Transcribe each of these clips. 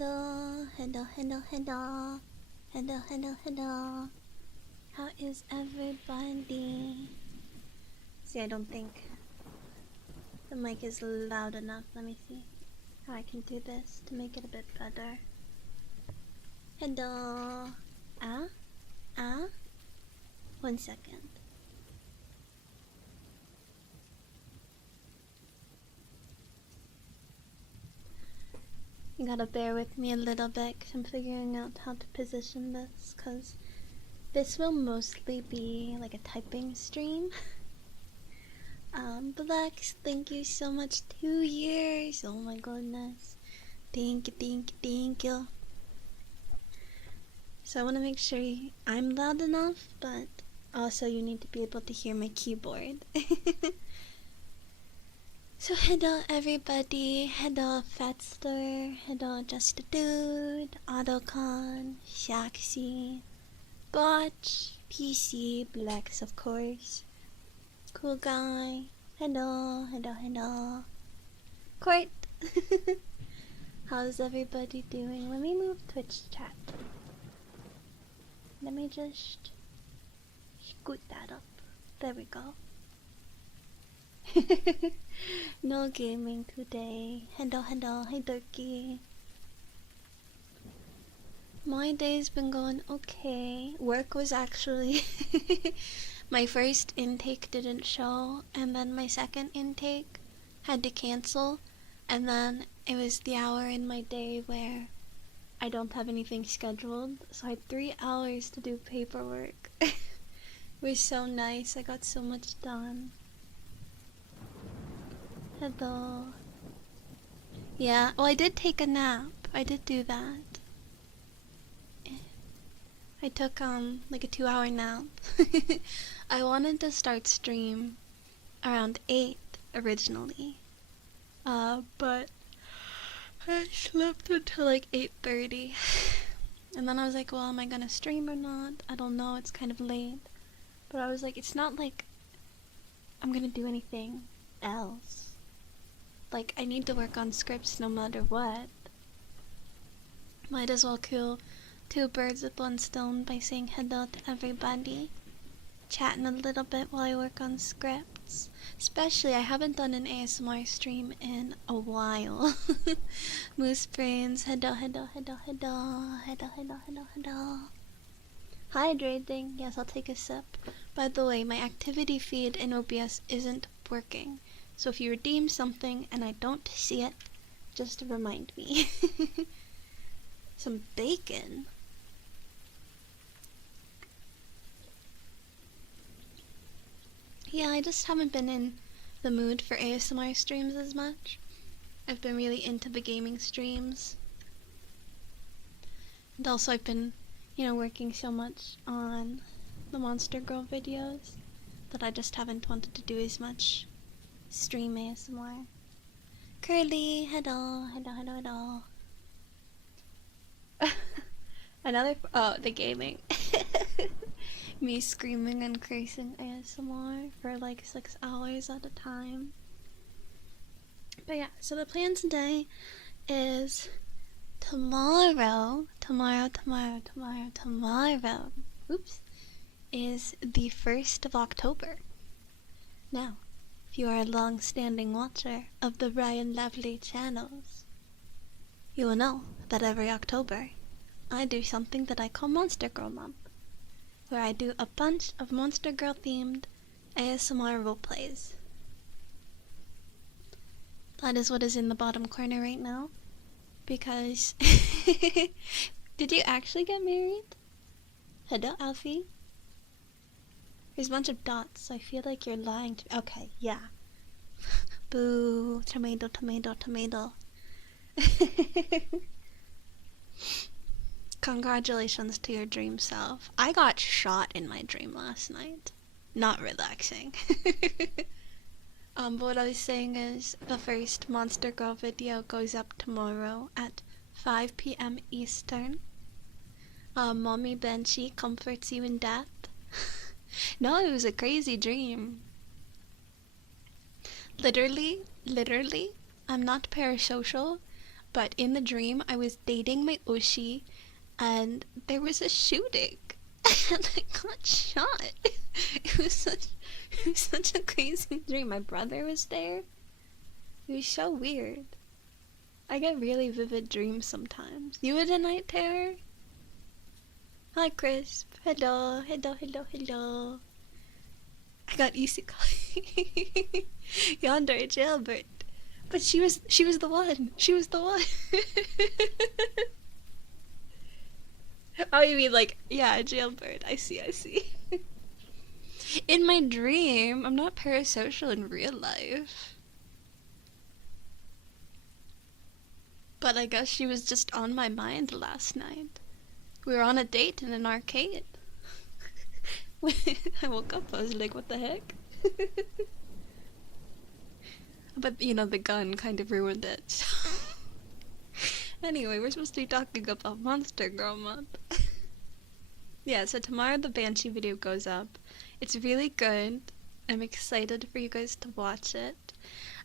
Hello, hello, hello, hello. Hello, hello, hello. How is everybody? See, I don't think the mic is loud enough. Let me see how I can do this to make it a bit better. Hello. Ah? 1 second. You gotta bear with me a little bit because I'm figuring out how to position this, because this will mostly be like a typing stream. Blax, thank you so much. 2 years. Oh my goodness. Thank you, thank you, thank you. So I want to make sure I'm loud enough, but also you need to be able to hear my keyboard. So hello everybody, hello Fatster, hello Just a Dude, Autocon, Shaxi, Botch, PC, Blacks of course, Cool Guy, hello, hello, hello, Court. How's everybody doing? Let me move Twitch chat. Let me just scoot that up. There we go. No gaming today. Hello, hello, hey Durkee. My day's been going okay. Work was actually my first intake didn't show, and then my second intake had to cancel, and then it was the hour in my day where I don't have anything scheduled, so I had 3 hours to do paperwork. It was so nice. I got so much done. Hello. Yeah, well, I did take a nap. I did do that. I took like a 2-hour nap. I wanted to start stream around 8 originally, but I slept until like 8:30, and then I was like, well, am I gonna stream or not? I don't know, it's kind of late, but I was like, it's not like I'm gonna do anything else. Like, I need to work on scripts no matter what. Might as well kill 2 birds with 1 stone by saying hello to everybody. Chatting a little bit while I work on scripts. Especially, I haven't done an ASMR stream in a while. Moose Brains, hello, hello, hello, hello, hello, hello, hello, hello. Hydrating, yes, I'll take a sip. By the way, my activity feed in OBS isn't working. So if you redeem something and I don't see it, just remind me. Some bacon. Yeah, I just haven't been in the mood for ASMR streams as much. I've been really into the gaming streams. And also I've been, working so much on the Monster Girl videos that I just haven't wanted to do as much stream ASMR. Curly, hello, hello, hello, hello. The gaming. Me screaming and cursing ASMR for like 6 hours at a time. But yeah, so the plan today is tomorrow, oops, is the 1st of October. Now, if you are a long-standing watcher of the Ryan Lovely channels, you will know that every October I do something that I call Monster Girl Month, where I do a bunch of Monster Girl themed ASMR roleplays. That is what is in the bottom corner right now, because did you actually get married? Hello, Alfie? There's a bunch of dots, so I feel like you're lying to me. Okay, yeah. Boo, tomato, tomato, tomato. Congratulations to your dream self. I got shot in my dream last night. Not relaxing. But what I was saying is the first Monster Girl video goes up tomorrow at 5 p.m. Eastern. Mommy Benchy comforts you in death. No, it was a crazy dream. Literally, I'm not parasocial. But in the dream, I was dating my Oshi, and there was a shooting, and I got shot. It was such a crazy dream. My brother was there. It was so weird. I get really vivid dreams sometimes. You had a night terror? Hi, Crisp. Hello. I got isekai. Yonder, jailbird. But she was the one. Oh, you mean like, yeah, jailbird. I see. In my dream, I'm not parasocial in real life. But I guess she was just on my mind last night. We were on a date in an arcade. I woke up, I was like, what the heck? But, you know, the gun kind of ruined it. Anyway, we're supposed to be talking about Monster Girl Month. Yeah, so tomorrow the Banshee video goes up. It's really good. I'm excited for you guys to watch it.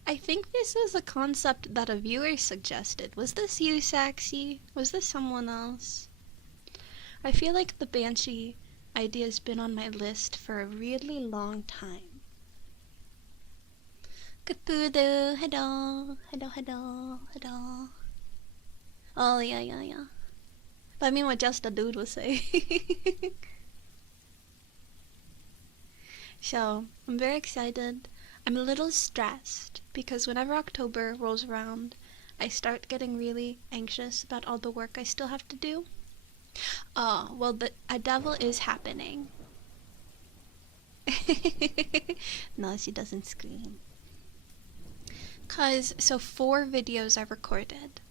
I think this is a concept that a viewer suggested. Was this you, Saxy? Was this someone else? I feel like the Banshee idea has been on my list for a really long time. Kapudo, hello. Oh, yeah. But I mean what just a dude was saying. So, I'm very excited. I'm a little stressed because whenever October rolls around, I start getting really anxious about all the work I still have to do. Oh, well, a devil is happening. No, she doesn't scream. So 4 videos I've recorded,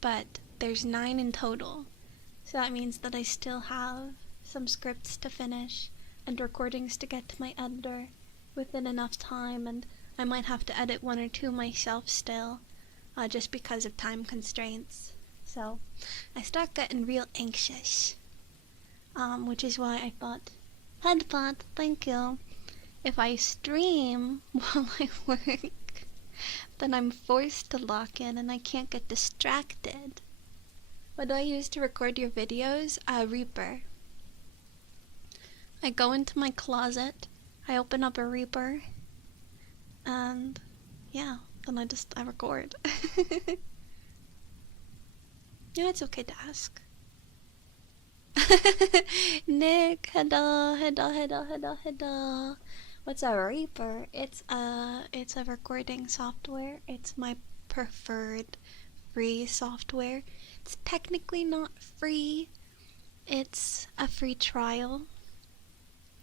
but there's 9 in total. So that means that I still have some scripts to finish and recordings to get to my editor within enough time, and I might have to edit 1 or 2 myself still, just because of time constraints. So I start getting real anxious, which is why I thought, headbutt, thank you. If I stream while I work, then I'm forced to lock in and I can't get distracted. What do I use to record your videos? Reaper. I go into my closet, I open up a Reaper, and yeah, then I record. Yeah, it's okay to ask. Nick, hello. What's a Reaper? It's a recording software. It's my preferred free software. It's technically not free. It's a free trial.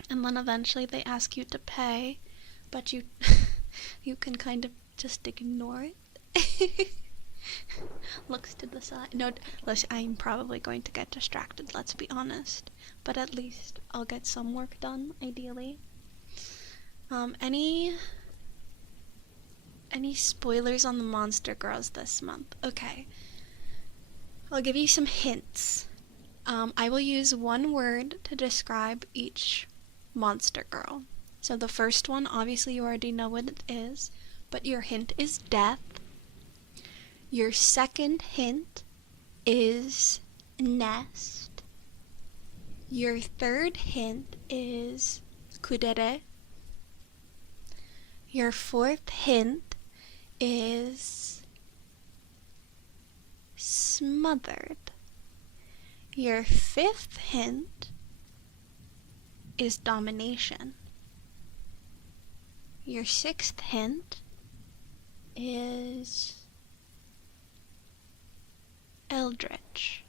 And then eventually they ask you to pay, but you you can kind of just ignore it. Looks to the side. No, listen, I'm probably going to get distracted, let's be honest. But at least I'll get some work done, ideally. Any spoilers on the Monster Girls this month? Okay. I'll give you some hints. I will use 1 word to describe each Monster Girl. So the first one, obviously you already know what it is, but your hint is death. Your second hint is nest. Your third hint is kudere. Your fourth hint is smothered. Your fifth hint is domination. Your sixth hint is eldritch.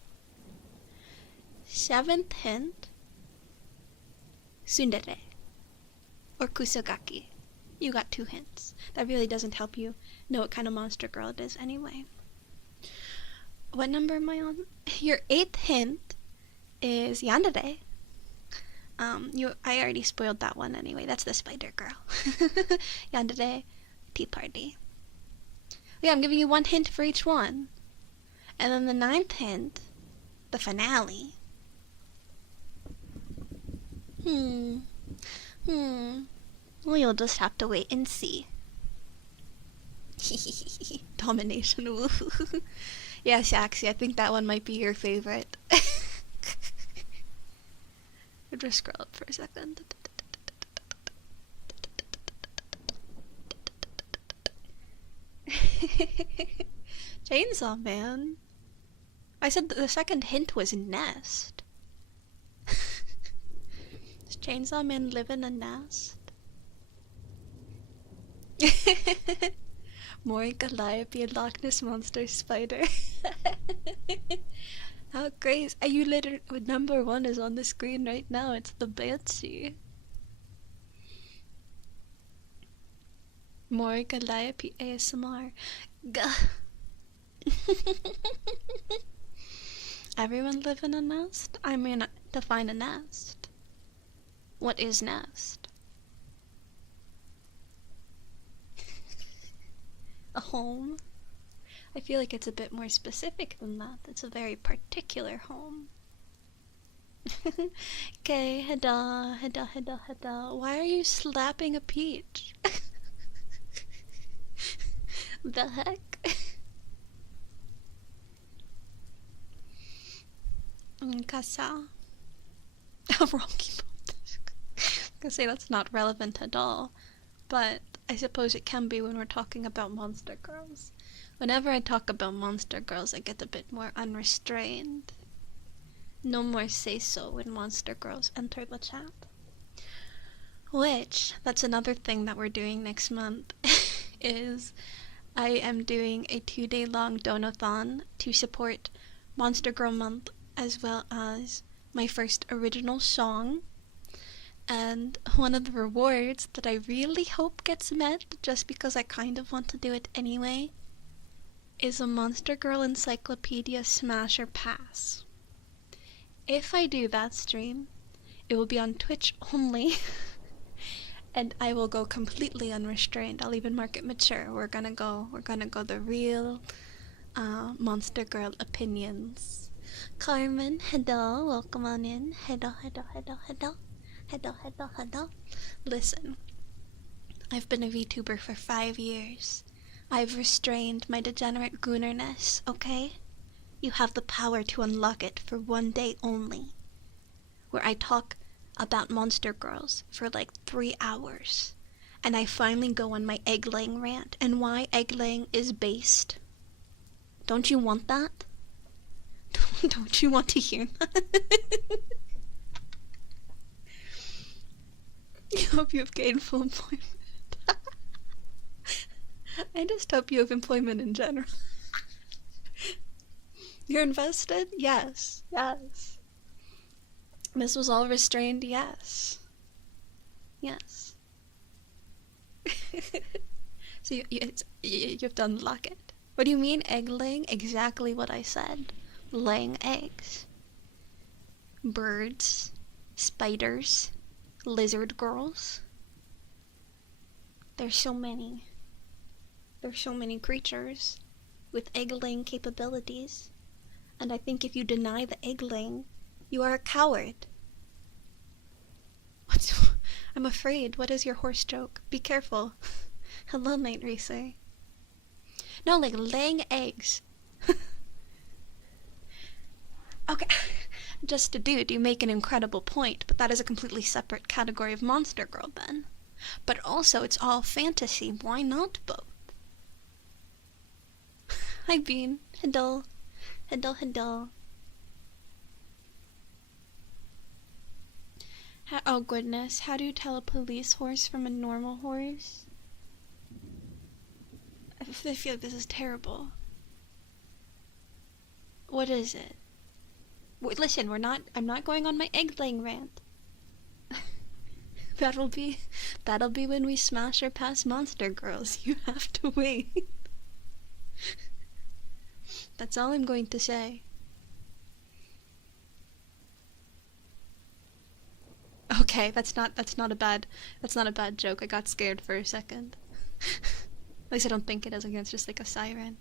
Seventh hint, tsundere or kusogaki. You got 2 hints. That really doesn't help you know what kind of monster girl it is anyway. What number am I on? Your 8th hint is yandere. I already spoiled that one anyway. That's the spider girl. Yandere, tea party. Yeah, I'm giving you 1 hint for each one. And then the 9th hint, the finale. Well, you'll just have to wait and see. Domination. Yes, Axie, I think that one might be your favorite. I'll just scroll up for a second. Chainsaw Man. I said that the second hint was nest. Does Chainsaw Man live in a nest? More Calliope, a Loch Ness Monster spider. How crazy. You literally, number one is on the screen right now. It's the Banshee. More Calliope ASMR. Gah. Everyone live in a nest? I mean, define a nest. What is nest? A home? I feel like it's a bit more specific than that. It's a very particular home. Okay, hada, hada, hada, hada. Why are you slapping a peach? The heck? Casa. Wrong keyboard. I was gonna say that's not relevant at all, but I suppose it can be when we're talking about monster girls. Whenever I talk about monster girls, I get a bit more unrestrained. No more say-so when monster girls enter the chat. Which, that's another thing that we're doing next month, is I am doing a 2-day-long donathon to support Monster Girl Month, as well as my first original song. And one of the rewards that I really hope gets met, just because I kind of want to do it anyway, is a Monster Girl Encyclopedia Smasher Pass. If I do that stream, it will be on Twitch only, and I will go completely unrestrained. I'll even mark it mature. We're gonna go the real Monster Girl opinions. Carmen, hello, welcome on in. Hello, hello, hello, hello. Hello, hello, hello. Listen, I've been a VTuber for 5 years. I've restrained my degenerate goonerness, okay? You have the power to unlock it for 1 day only, where I talk about monster girls for like 3 hours, and I finally go on my egg-laying rant, and why egg-laying is based. Don't you want that? Don't you want to hear that? I hope you have gainful employment. I just hope you have employment in general. You're invested? Yes. Yes. This was all restrained? Yes. Yes. So you have to unlock it. What do you mean egg laying? Exactly what I said. Laying eggs. Birds. Spiders. Lizard girls. There's so many. There's so many creatures with egg-laying capabilities, and I think if you deny the egg-laying, you are a coward. I'm afraid. What is your horse joke? Be careful. Hello, Night Racer. No, like laying eggs. Okay. Just a dude, you make an incredible point, but that is a completely separate category of monster girl then. But also, it's all fantasy. Why not both? Hi, Bean. Hello. Hello, hello. Oh, goodness. How do you tell a police horse from a normal horse? I feel like this is terrible. What is it? Wait, listen, I'm not going on my egg-laying rant. That'll be when we smash or pass monster girls. You have to wait. That's all I'm going to say. Okay, that's not a bad joke. I got scared for a second. At least I don't think it is. I think it's just like a siren.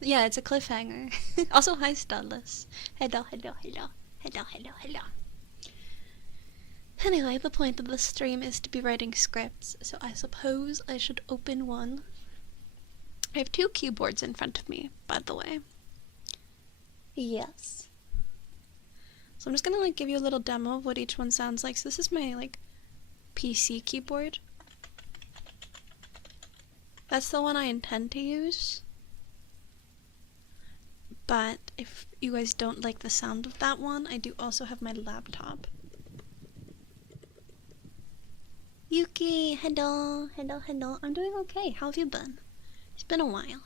Yeah, it's a cliffhanger. Also, hi, Studless. Hello, hello, hello. Hello, hello, hello. Anyway, the point of the stream is to be writing scripts, so I suppose I should open one. I have 2 keyboards in front of me, by the way. Yes. So I'm just gonna like give you a little demo of what each one sounds like. So this is my like PC keyboard. That's the one I intend to use. But if you guys don't like the sound of that one, I do also have my laptop. Yuki, hello, hello, hello. I'm doing okay. How have you been? It's been a while.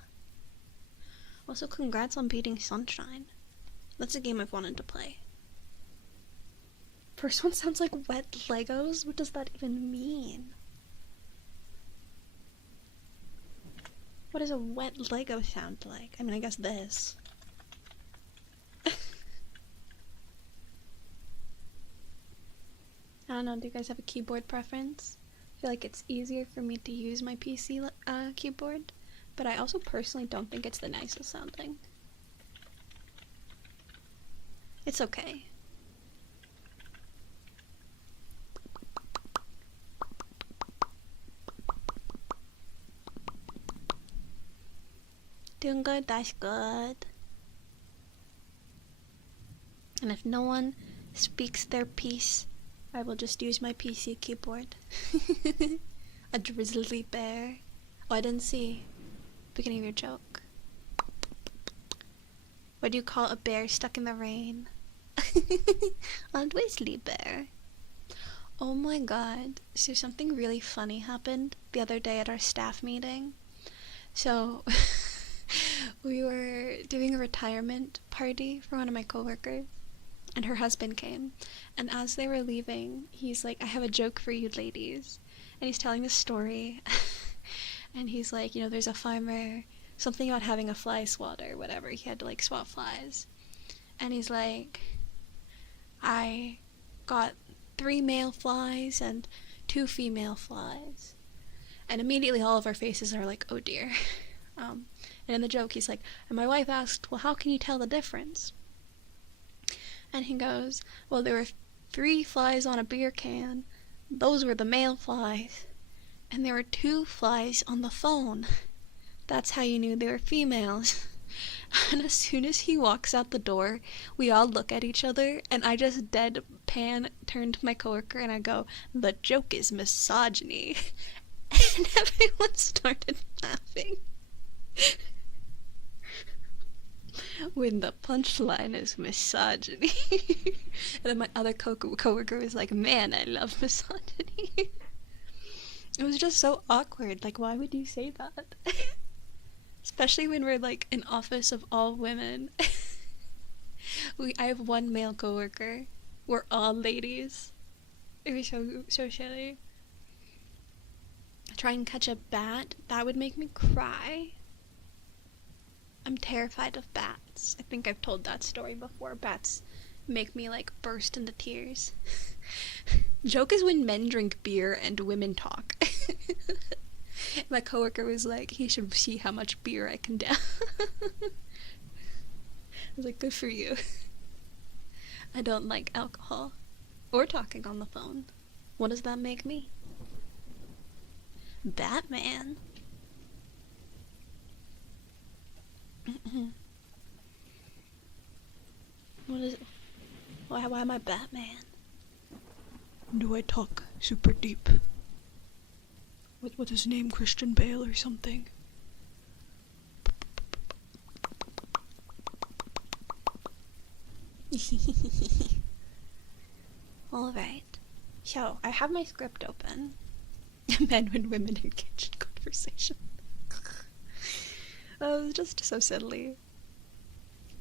Also, congrats on beating Sunshine. That's a game I've wanted to play. First one sounds like wet Legos? What does that even mean? What does a wet Lego sound like? I mean, I guess this. I don't know, do you guys have a keyboard preference? I feel like it's easier for me to use my PC keyboard, but I also personally don't think it's the nicest sounding. It's okay. Doing good, that's good. And if no one speaks their piece, I will just use my PC keyboard. A drizzly bear. Oh, I didn't see the beginning of your joke. What do you call a bear stuck in the rain? A drizzly bear. Oh my god. So something really funny happened the other day at our staff meeting. So we were doing a retirement party for one of my coworkers, and her husband came, and as they were leaving, he's like, I have a joke for you ladies, and he's telling this story, and he's like, you know, there's a farmer, something about having a fly swatter, whatever, he had to like swat flies, and he's like, I got 3 male flies and 2 female flies, and immediately all of our faces are like, oh dear. And in the joke, he's like, and my wife asked, well, how can you tell the difference? And he goes, well, there were 3 flies on a beer can. Those were the male flies. And there were 2 flies on the phone. That's how you knew they were females. And as soon as he walks out the door, we all look at each other, and I just deadpan turn to my coworker and I go, the joke is misogyny. And everyone started laughing. When the punchline is misogyny. And then my other coworker was like, man, I love misogyny. It was just so awkward. Like, why would you say that? Especially when we're like an office of all women. I have one male coworker. We're all ladies. It was so silly. Try and catch a bat. That would make me cry. I'm terrified of bats. I think I've told that story before. Bats make me like burst into tears. Joke is when men drink beer and women talk. My coworker was like, he should see how much beer I can down. I was like, good for you. I don't like alcohol or talking on the phone. What does that make me? Batman. What is it? Why am I Batman? Do I talk super deep? What's his name? Christian Bale or something? Alright. So, I have my script open. Men and women in kitchen conversation. That was just so silly.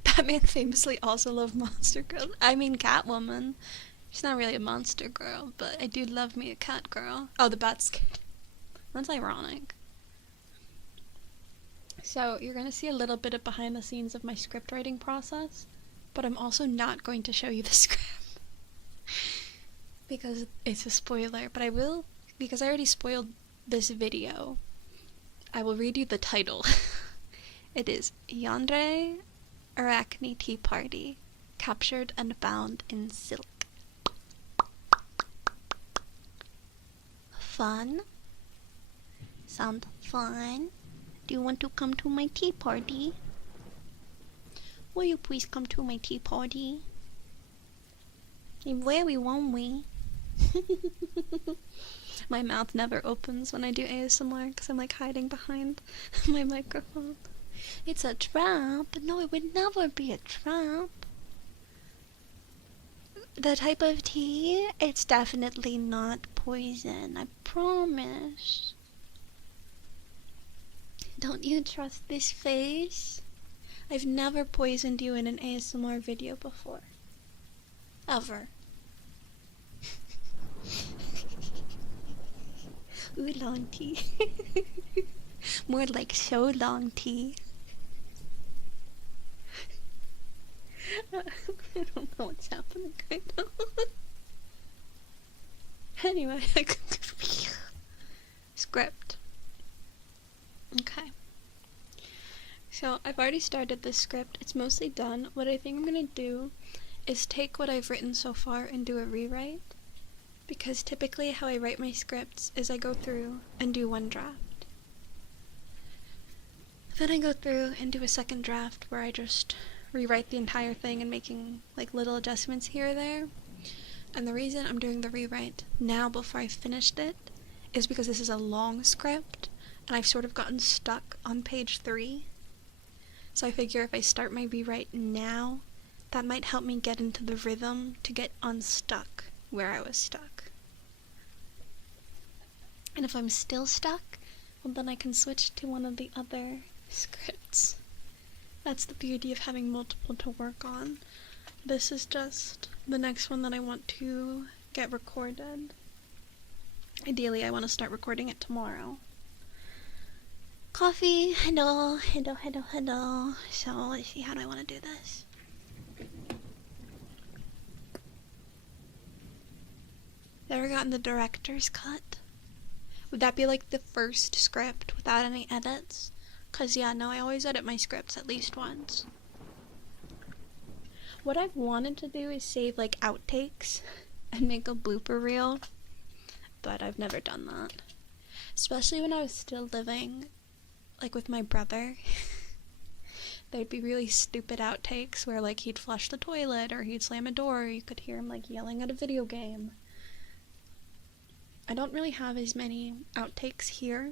Batman famously also loved monster girls. I mean Catwoman. She's not really a monster girl, but I do love me a cat girl. Oh, the bat's scared. That's ironic. So, you're gonna see a little bit of behind the scenes of my script writing process, but I'm also not going to show you the script. Because it's a spoiler, but I will, because I already spoiled this video, I will read you the title. It is Yandere Arachne Tea Party, captured and bound in silk. Fun? Sound fun? Do you want to come to my tea party? Will you please come to my tea party? I'm very lonely. My mouth never opens when I do ASMR because I'm like hiding behind my microphone. It's a trap. No, it would never be a trap. The type of tea, it's definitely not poison. I promise. Don't you trust this face? I've never poisoned you in an ASMR video before. Ever. Oolong tea. More like so long tea. I don't know what's happening right now. Anyway, script. Okay. So I've already started this script. It's mostly done. What I think I'm gonna do is take what I've written so far and do a rewrite. Because typically how I write my scripts is I go through and do one draft. Then I go through and do a second draft where I just rewrite the entire thing and making like little adjustments here or there. And the reason I'm doing the rewrite now before I finished it is because this is a long script and I've sort of gotten stuck on page 3. So I figure if I start my rewrite now, that might help me get into the rhythm to get unstuck where I was stuck. And if I'm still stuck, well then I can switch to one of the other scripts. That's the beauty of having multiple to work on. This is just the next one that I want to get recorded. Ideally, I want to start recording it tomorrow. Coffee, hello. So, let's see, how do I want to do this? Ever gotten the director's cut? Would that be like the first script without any edits? 'Cause yeah, no, I always edit my scripts at least once. What I've wanted to do is save like outtakes and make a blooper reel, but I've never done that. Especially when I was still living like with my brother. There'd be really stupid outtakes where like he'd flush the toilet or he'd slam a door or you could hear him like yelling at a video game. I don't really have as many outtakes here,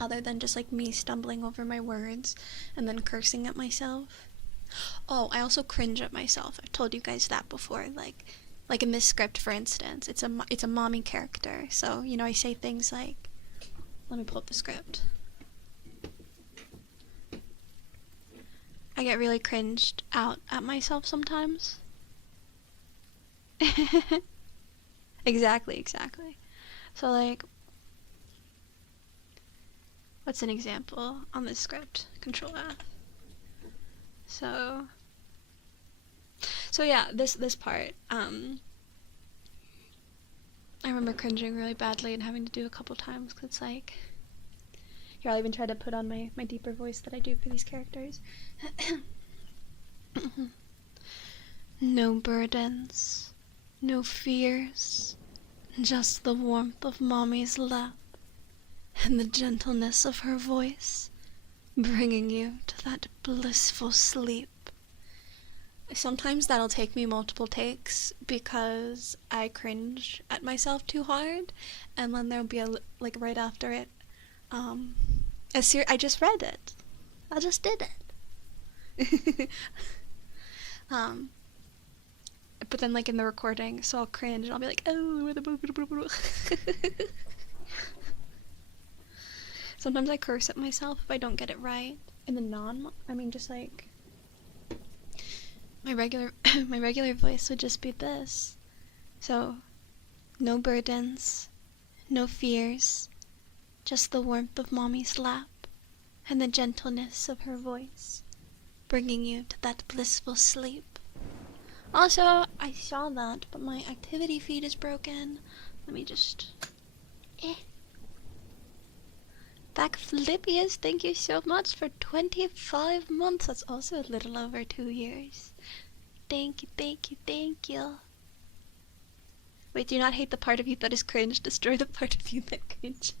other than just like me stumbling over my words and then cursing at myself. Oh, I also cringe at myself. I've told you guys that before. Like in this script, for instance, it's a mommy character. So, you know, I say things like, let me pull up the script. I get really cringed out at myself sometimes. Exactly. So like, what's an example on this script? Control F. So yeah, this part, I remember cringing really badly and having to do a couple times, because it's like, here, I'll even try to put on my deeper voice that I do for these characters. No burdens, no fears, just the warmth of Mommy's lap and the gentleness of her voice, bringing you to that blissful sleep. Sometimes that'll take me multiple takes because I cringe at myself too hard, and then there'll be like right after it, I just read it. I just did it. But then like in the recording, so I'll cringe and I'll be like, oh, sometimes I curse at myself if I don't get it right. In the just like my regular voice would just be this. So, no burdens, no fears, just the warmth of Mommy's lap and the gentleness of her voice, bringing you to that blissful sleep. Also, I saw that, but my activity feed is broken. Let me just... Backflippius, thank you so much for 25 months. That's also a little over 2 years. Thank you. Wait, do not hate the part of you that is cringe. Destroy the part of you that cringes.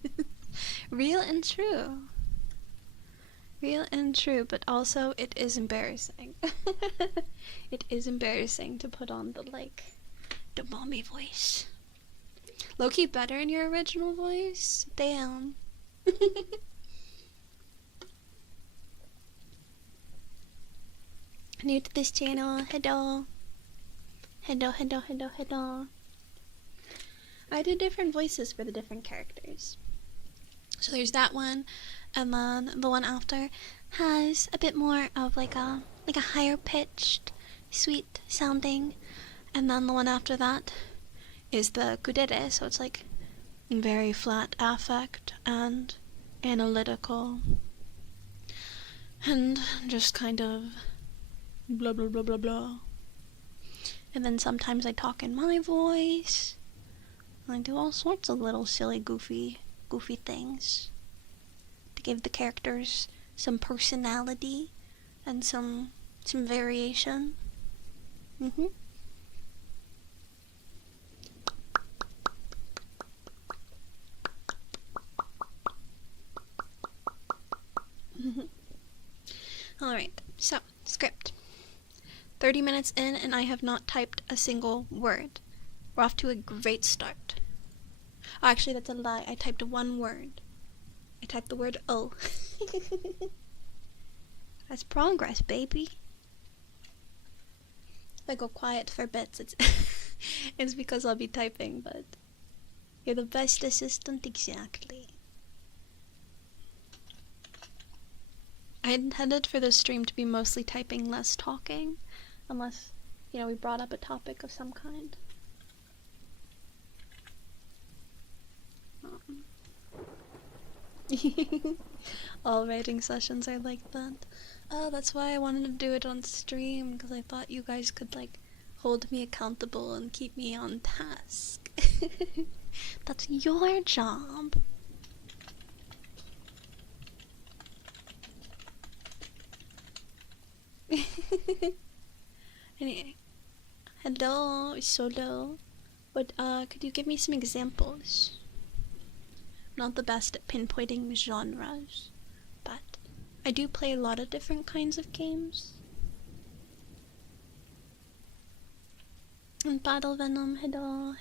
Real and true. Real and true, but also it is embarrassing. It is embarrassing to put on the mommy voice. Low-key better in your original voice? Damn. New to this channel, hello. Hello. I do different voices for the different characters. So there's that one, and then the one after has a bit more of like a higher pitched, sweet sounding, and then the one after that is the kudere, so it's like very flat affect and analytical, and just kind of blah blah blah blah blah. And then sometimes I talk in my voice. I do all sorts of little silly goofy things to give the characters some personality and some variation. Alright, so, script. 30 minutes in and I have not typed a single word. We're off to a great start. Oh, actually, that's a lie. I typed one word. I typed the word "oh." That's progress, baby. If I go quiet for bits, it's because I'll be typing, but you're the best assistant, exactly. I intended for this stream to be mostly typing, less talking, unless, we brought up a topic of some kind. All writing sessions are like that. Oh, that's why I wanted to do it on stream, because I thought you guys could, hold me accountable and keep me on task. That's your job. Anyway, hello, solo. But, could you give me some examples? Not the best at pinpointing genres, but I do play a lot of different kinds of games. And Battle Venom, hello.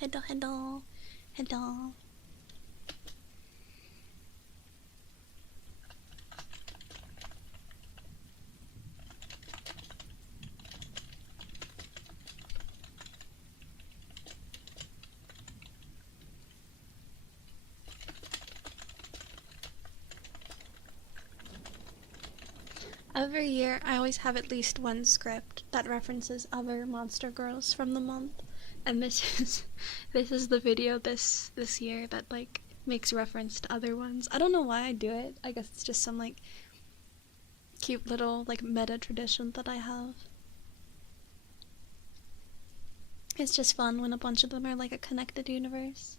Every year, I always have at least one script that references other monster girls from the month, and this is the video this year that makes reference to other ones. I don't know why I do it. I guess it's just some cute little meta tradition that I have. It's just fun when a bunch of them are a connected universe.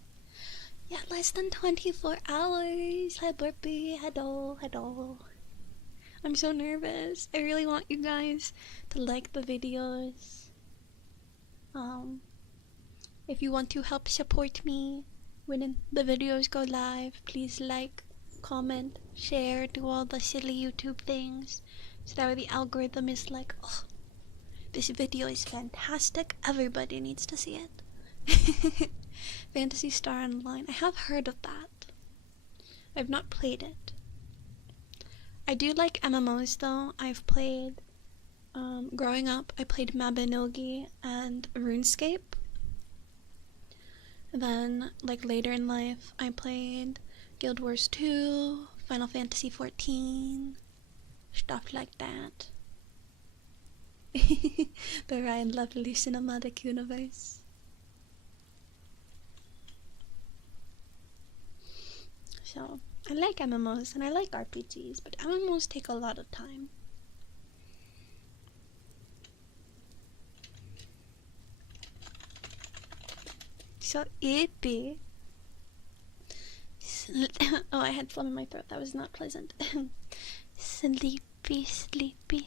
Yeah, less than 24 hours. Hi Burpee, hello. I'm so nervous. I really want you guys to like the videos. If you want to help support me when the videos go live, please like, comment, share, do all the silly YouTube things. So that way the algorithm is like, oh, this video is fantastic. Everybody needs to see it. Phantasy Star Online. I have heard of that. I've not played it. I do like MMOs though. I've played, growing up, I played Mabinogi and RuneScape. And then, later in life, I played Guild Wars 2, Final Fantasy 14, stuff like that. The Ryan Lovely Cinematic Universe. So, I like MMOs and I like RPGs, but MMOs take a lot of time. So ippy. Oh, I had phlegm in my throat. That was not pleasant. Sleepy. Sleepy.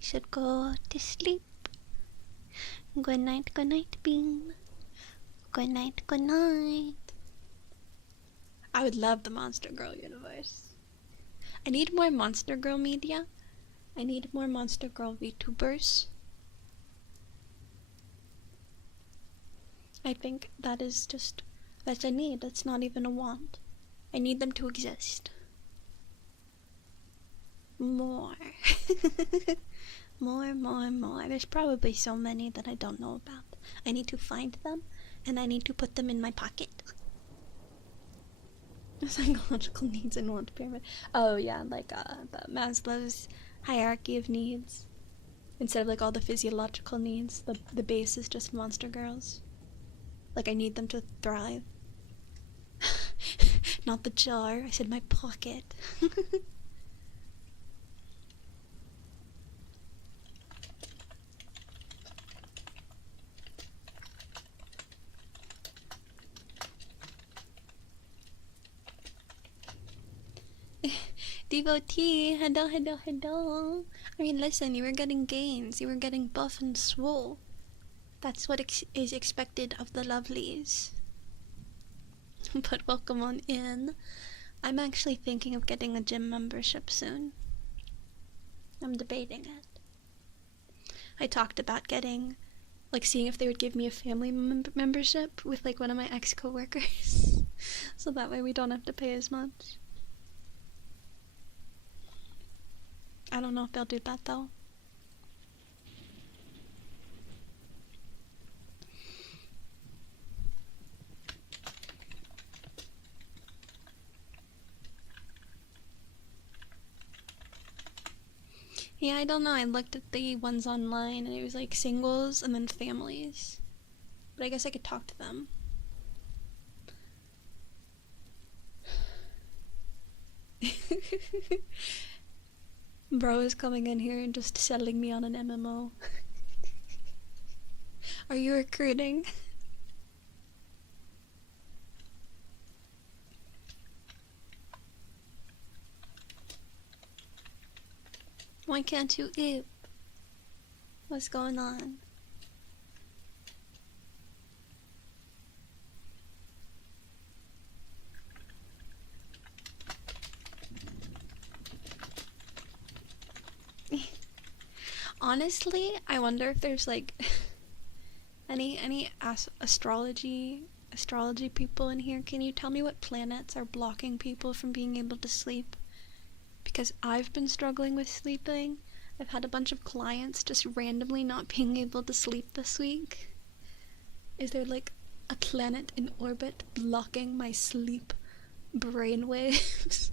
Should go to sleep. Good night, Bean. Good night. I would love the Monster Girl universe. I need more Monster Girl media. I need more Monster Girl VTubers. I think that is just, that's a need, that's not even a want. I need them to exist. More. more. There's probably so many that I don't know about. I need to find them, and I need to put them in my pocket. Psychological needs and want pyramid. Oh yeah, like the Maslow's hierarchy of needs. Instead of like all the physiological needs, the base is just monster girls. Like I need them to thrive. Not the jar, I said my pocket. Devotee, hello. I mean, listen, you were getting gains. You were getting buff and swole. That's what is expected of the lovelies. But welcome on in. I'm actually thinking of getting a gym membership soon. I'm debating it. I talked about getting, like, seeing if they would give me a family membership with, like, one of my ex-coworkers. So that way we don't have to pay as much. I don't know if they'll do that, though. Yeah, I don't know. I looked at the ones online and it was like singles and then families. But I guess I could talk to them. Bro is coming in here and just selling me on an MMO. Are you recruiting? Why can't you eat? What's going on? Honestly, I wonder if there's like any astrology people in here. Can you tell me what planets are blocking people from being able to sleep? Because I've been struggling with sleeping. I've had a bunch of clients just randomly not being able to sleep this week. Is there like a planet in orbit blocking my sleep brainwaves?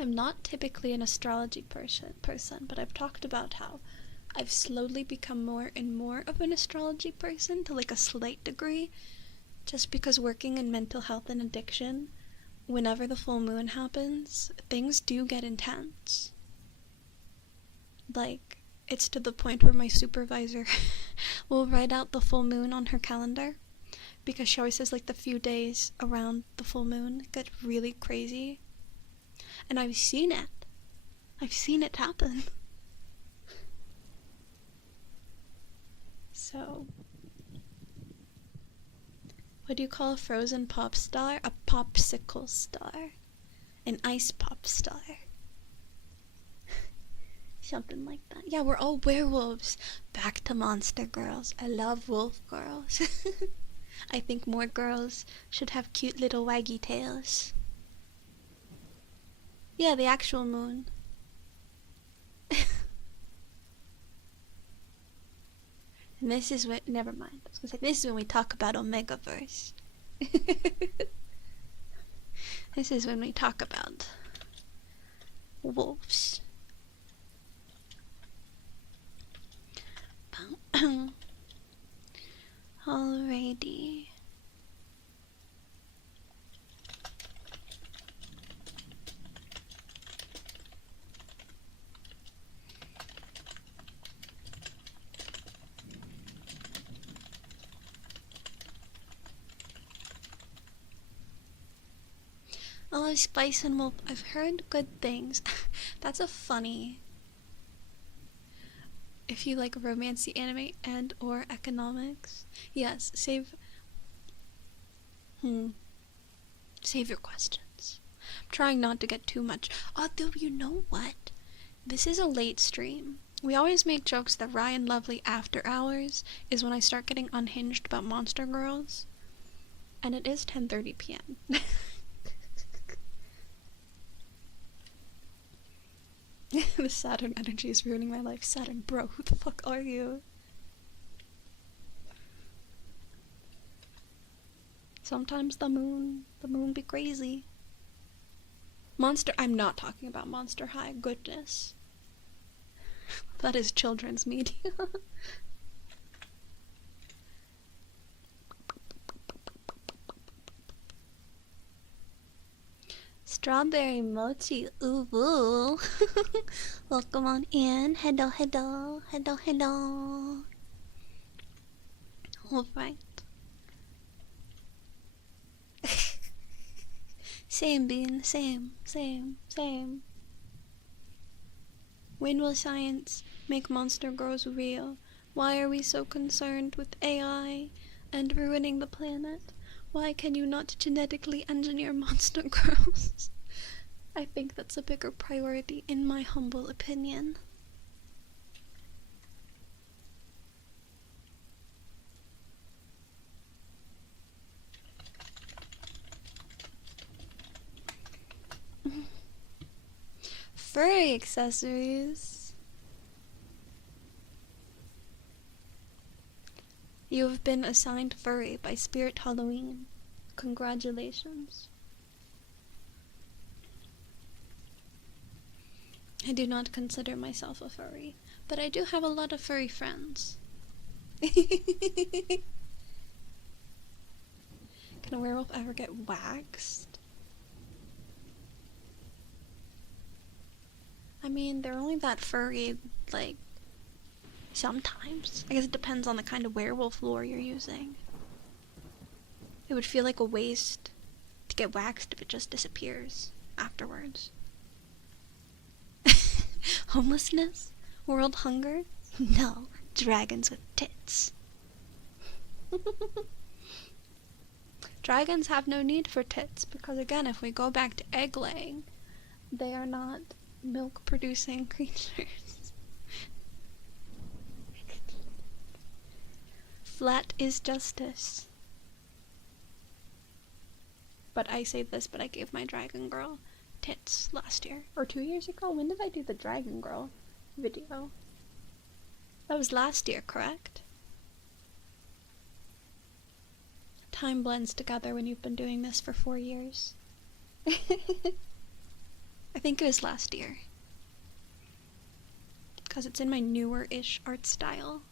I'm not typically an astrology person, but I've talked about how I've slowly become more and more of an astrology person to like a slight degree, just because working in mental health and addiction, whenever the full moon happens, things do get intense. Like, it's to the point where my supervisor will write out the full moon on her calendar, because she always says like the few days around the full moon get really crazy. And I've seen it. I've seen it happen. So, what do you call a frozen pop star? A popsicle star. An ice pop star. Something like that. Yeah, we're all werewolves. Back to monster girls. I love wolf girls. I think more girls should have cute little waggy tails. Yeah, the actual moon. And this is what, never mind. I was gonna say, this is when we talk about Omegaverse. This is when we talk about wolves. Alrighty. Oh, Spice and Wolf. I've heard good things. That's a funny. If you like romance, the anime and or economics. Yes, save. Save your questions. I'm trying not to get too much. Although, you know what? This is a late stream. We always make jokes that Ryan Lovely After Hours is when I start getting unhinged about Monster Girls. And it is 10:30 p.m. The Saturn energy is ruining my life. Saturn, bro, who the fuck are you? Sometimes the moon be crazy. I'm not talking about Monster High, goodness. That is children's media. Strawberry mochi, ooh woo. Welcome on in. Hello, hello, hello, hello. Alright. Same, Bean, same. When will science make Monster Girls real? Why are we so concerned with AI and ruining the planet? Why can you not genetically engineer Monster Girls? I think that's a bigger priority in my humble opinion. Furry accessories. You have been assigned furry by Spirit Halloween. Congratulations. I do not consider myself a furry, but I do have a lot of furry friends. Can a werewolf ever get waxed? I mean, they're only that furry, like, sometimes. I guess it depends on the kind of werewolf lore you're using. It would feel like a waste to get waxed if it just disappears afterwards. Homelessness? World hunger? No, dragons with tits. Dragons have no need for tits, because again, if we go back to egg laying, they are not milk-producing creatures. Flat is justice. But I say this, but I gave my dragon girl tits last year. Or 2 years ago? When did I do the dragon girl video? That was last year, correct? Time blends together when you've been doing this for 4 years. I think it was last year. Because it's in my newer-ish art style.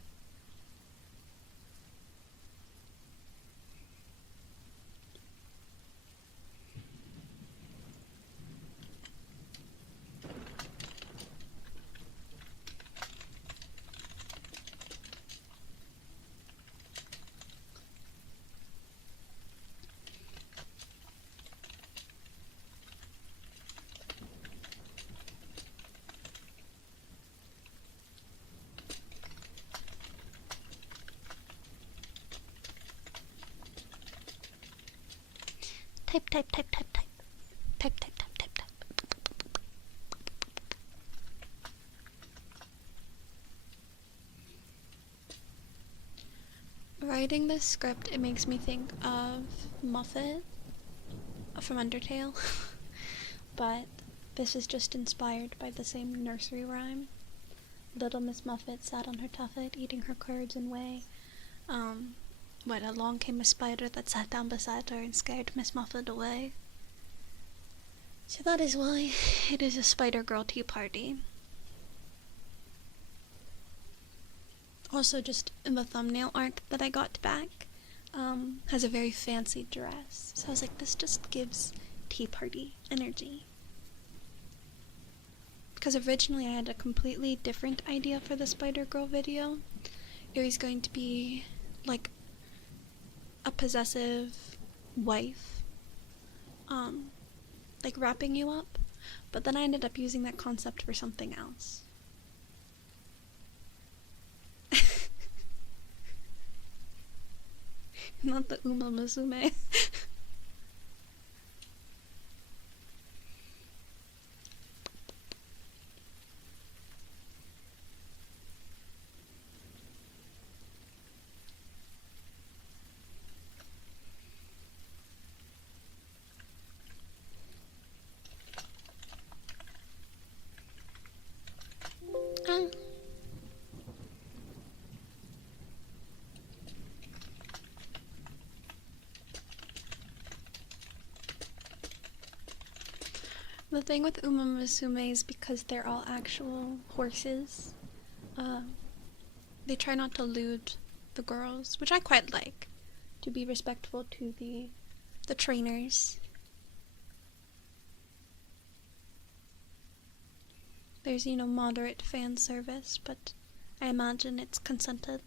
Type. Writing this script, it makes me think of Muffet from Undertale. But this is just inspired by the same nursery rhyme. Little Miss Muffet sat on her tuffet, eating her curds and whey. When along came a spider that sat down beside her and scared Miss Muffet away. So that is why it is a Spider Girl tea party. Also, just in the thumbnail art that I got back, has a very fancy dress. So I was like, this just gives tea party energy. Because originally I had a completely different idea for the Spider Girl video. It was going to be like a possessive wife, like wrapping you up, but then I ended up using that concept for something else. Not the Uma Musume. The thing with Musume is because they're all actual horses, they try not to lewd the girls, which I quite like, to be respectful to the trainers. There's, moderate fan service, but I imagine it's consented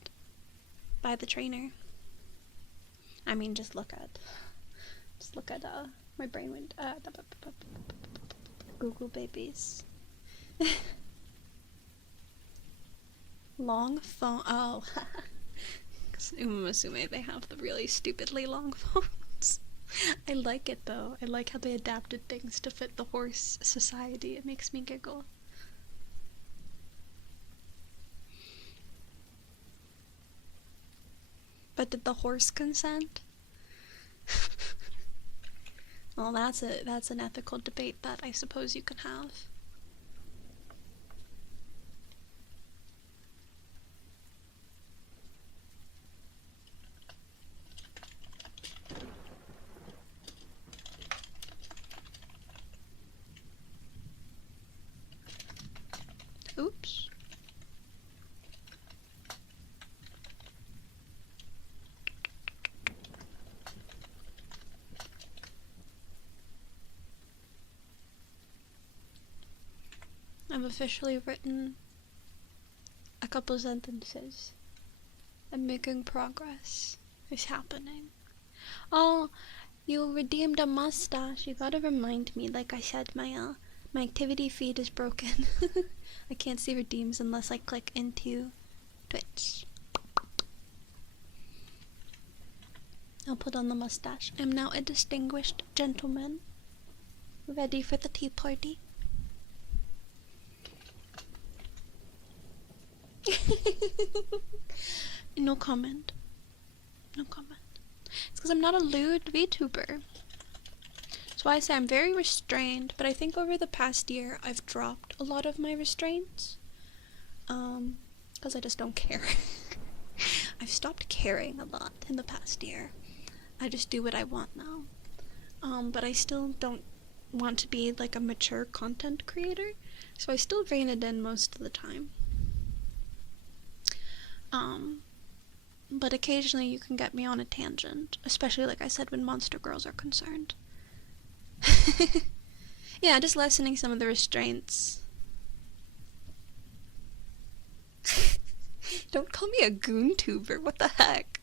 by the trainer. I mean, just look at, my brain went, Google babies. Long phone, oh, because Musume, they have the really stupidly long phones. I like it though, I like how they adapted things to fit the horse society, it makes me giggle. But did the horse consent? Well, that's an ethical debate that I suppose you can have. Oops. I've officially written a couple sentences. I'm making progress. It's happening. Oh, you redeemed a mustache. You gotta remind me. Like I said, my activity feed is broken. I can't see redeems unless I click into Twitch. I'll put on the mustache. I'm now a distinguished gentleman. Ready for the tea party. No comment. No comment. It's because I'm not a lewd VTuber. That's why I say I'm very restrained, but I think over the past year I've dropped a lot of my restraints. Because I just don't care. I've stopped caring a lot in the past year. I just do what I want now. But I still don't want to be like a mature content creator, so I still rein it in most of the time. But occasionally you can get me on a tangent, especially like I said when monster girls are concerned. Yeah, just lessening some of the restraints. Don't call me a goon-tuber, what the heck?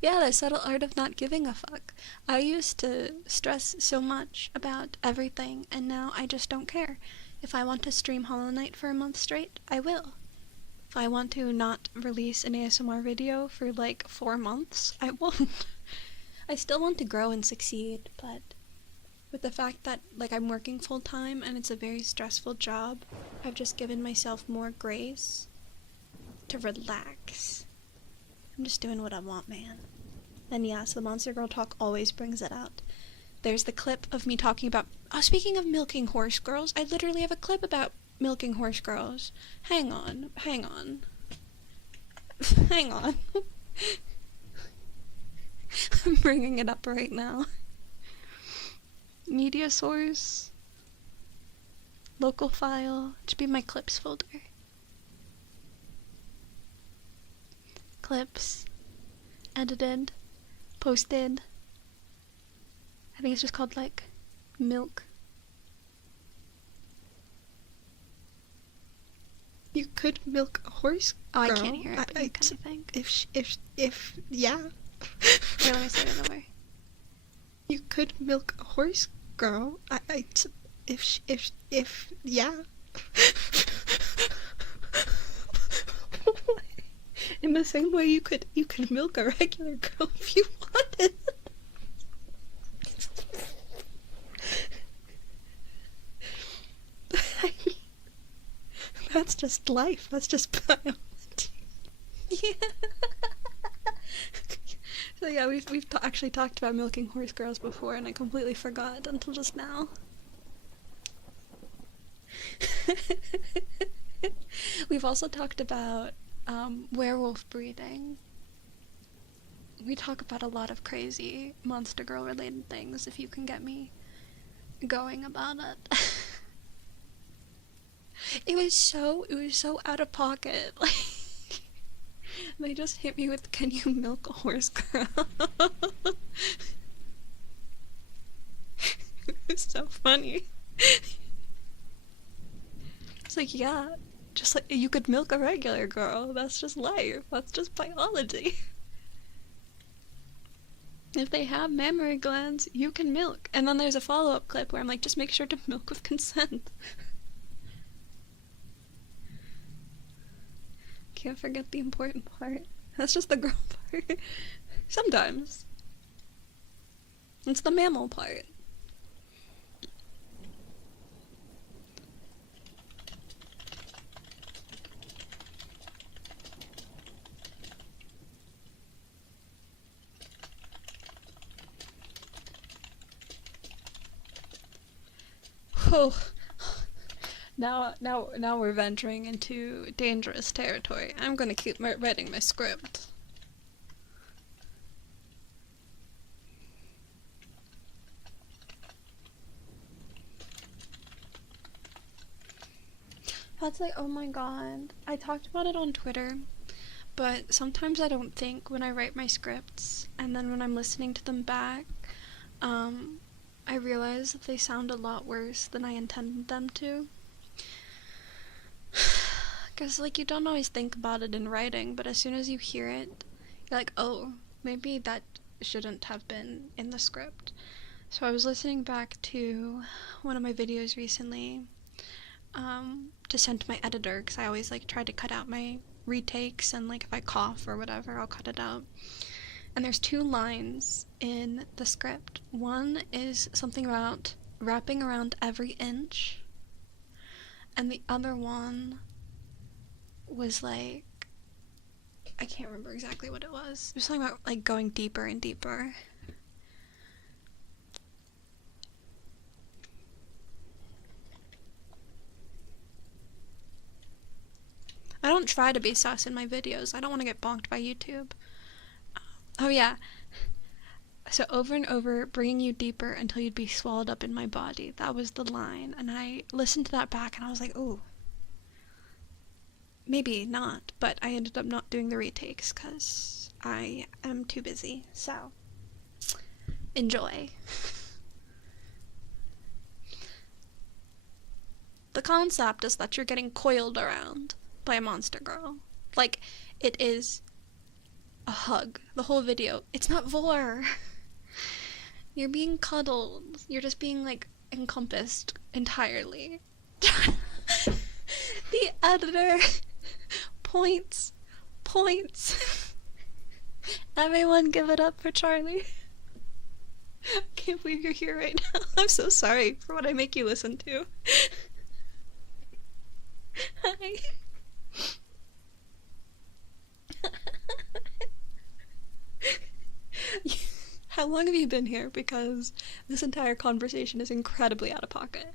Yeah, the subtle art of not giving a fuck. I used to stress so much about everything, and now I just don't care. If I want to stream Hollow Knight for a month straight, I will. If I want to not release an ASMR video for like 4 months, I won't. I still want to grow and succeed, but with the fact that like I'm working full time and it's a very stressful job, I've just given myself more grace to relax. I'm just doing what I want, man. And yes, the Monster Girl talk always brings it out. There's the clip of me talking about, speaking of milking horse girls, I literally have a clip about milking horse girls. Hang on. Hang on. I'm bringing it up right now. Media source. Local file. It should be my clips folder. Clips. Edited. Posted. I think it's just called like milk. You could milk a horse. Girl. I can't hear it, but you kind of think. If yeah. Here, let me say it another way. You could milk a horse, girl. If yeah. In the same way you could milk a regular girl if you wanted. That's just life. That's just biology. Yeah. So yeah, we've actually talked about milking horse girls before, and I completely forgot until just now. We've also talked about werewolf breeding. We talk about a lot of crazy monster girl related things if you can get me going about it. It was so out of pocket. Like, they just hit me with, "Can you milk a horse, girl?" It was so funny. It's like, yeah, just like you could milk a regular girl. That's just life. That's just biology. If they have mammary glands, you can milk. And then there's a follow-up clip where I'm like, just make sure to milk with consent. Can't forget the important part. That's just the girl part. Sometimes. It's the mammal part. Oh, now we're venturing into dangerous territory. I'm gonna keep writing my script. That's like, oh my god. I talked about it on Twitter, but sometimes I don't think when I write my scripts, and then when I'm listening to them back, I realize that they sound a lot worse than I intended them to. Because, like, you don't always think about it in writing, but as soon as you hear it, you're like, oh, maybe that shouldn't have been in the script. So I was listening back to one of my videos recently, to send to my editor, because I always, like, try to cut out my retakes, and, like, if I cough or whatever, I'll cut it out. And there's 2 lines in the script. One is something about wrapping around every inch, and the other one was like, I can't remember exactly what it was. It was something about, like, going deeper and deeper. I don't try to be sus in my videos. I don't want to get bonked by YouTube. Oh yeah. So over and over, bringing you deeper until you'd be swallowed up in my body. That was the line. And I listened to that back and I was like, ooh. Maybe not, but I ended up not doing the retakes because I am too busy. So, enjoy. The concept is that you're getting coiled around by a monster girl. Like, it is a hug. The whole video. It's not vor. You're being cuddled. You're just being, like, encompassed entirely. The editor points. Everyone give it up for Charlie. I can't believe you're here right now. I'm so sorry for what I make you listen to. Hi. How long have you been here? Because this entire conversation is incredibly out of pocket.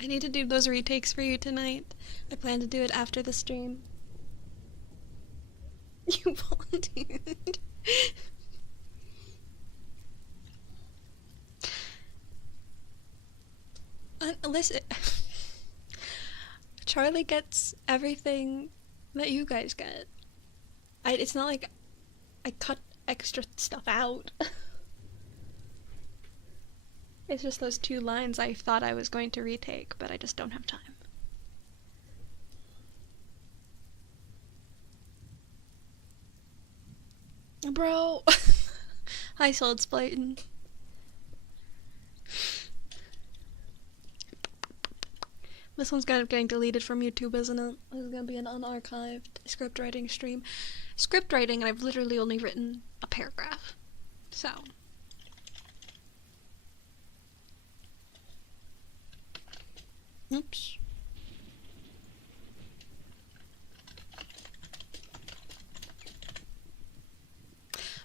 I need to do those retakes for you tonight. I plan to do it after the stream. You volunteered. Listen, Charlie gets everything that you guys get. It's not like I cut extra stuff out. It's just those 2 lines I thought I was going to retake, but I just don't have time. Bro! Hi, Solid Splaiton. This one's kind of getting deleted from YouTube, isn't it? This is gonna be an unarchived script writing stream. Script writing, and I've literally only written a paragraph. So. Oops.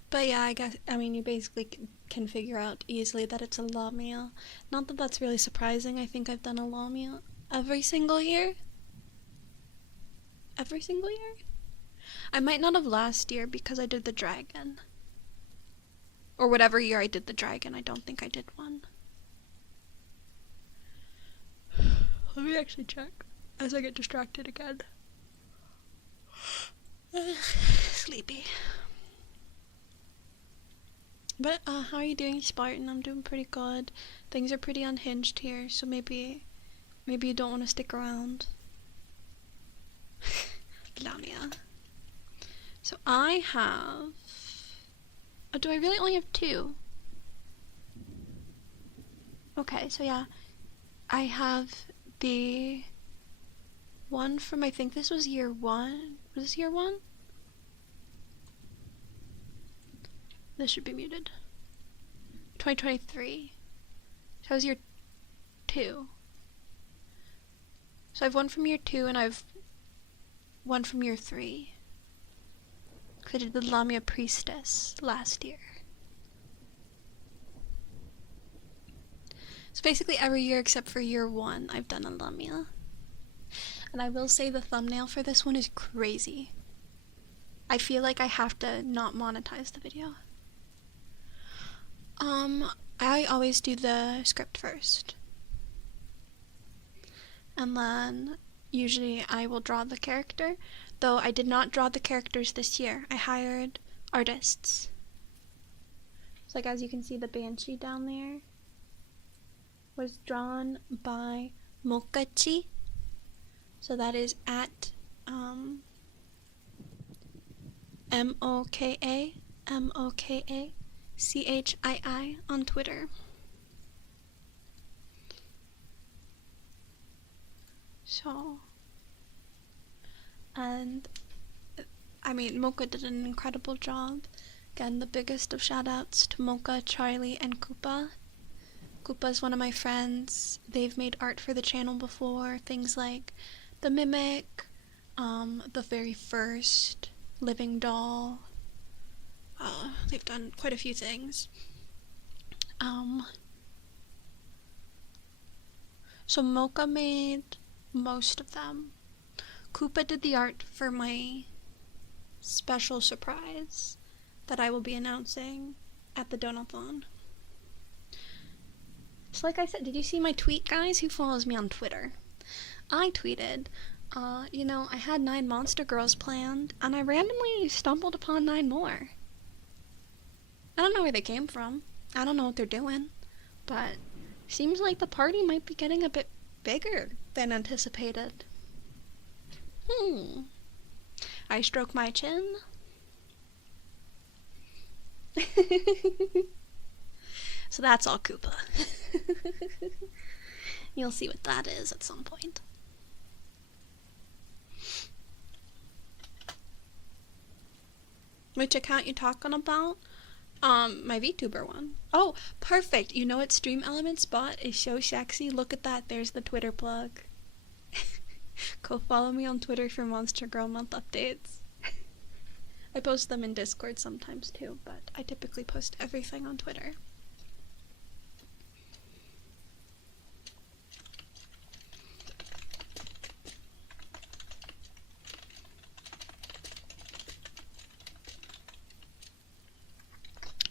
But yeah, I mean, you basically can figure out easily that it's a lamia. Not that that's really surprising. I think I've done a lamia every single year. every single year. I might not have last year because I did the dragon. Or whatever year I did the dragon, I don't think I did one. Let me actually check as I get distracted again. Sleepy. But how are you doing, Spartan? I'm doing pretty good. Things are pretty unhinged here, so maybe you don't want to stick around. Lamia. So I have... Oh, do I really only have 2? Okay, so yeah. I have the one from, I think this was year 1. Was this year 1? This should be muted. 2023. So that was year 2. So I have one from year 2 and I have one from year 3. Because I did the Lamia Priestess last year. So basically every year except for year 1 I've done a Lamia. And I will say the thumbnail for this one is crazy. I feel like I have to not monetize the video. I always do the script first. And then usually I will draw the character, though I did not draw the characters this year. I hired artists. So like as you can see, the banshee down there was drawn by Mokachi. So that is at MOKACHII on Twitter. So, and I mean, Mocha did an incredible job. Again, the biggest of shout outs to Mocha, Charlie, and Koopa. Koopa is one of my friends. They've made art for the channel before, things like the Mimic, the very first living doll. They've done quite a few things. So Mocha made most of them. Koopa did the art for my special surprise that I will be announcing at the Donathon. So like I said, did you see my tweet, guys? Who follows me on Twitter? I tweeted, you know, I had 9 Monster Girls planned, and I randomly stumbled upon 9 more. I don't know where they came from. I don't know what they're doing, but seems like the party might be getting a bit bigger than anticipated. I stroke my chin. So that's all Koopa. You'll see what that is at some point. Which account you talking about? My Vtuber one. Oh, perfect. You know what Stream Elements bot is so sexy? Look at that. There's the Twitter plug. Go follow me on Twitter for Monster Girl Month updates. I post them in Discord sometimes too, but I typically post everything on Twitter.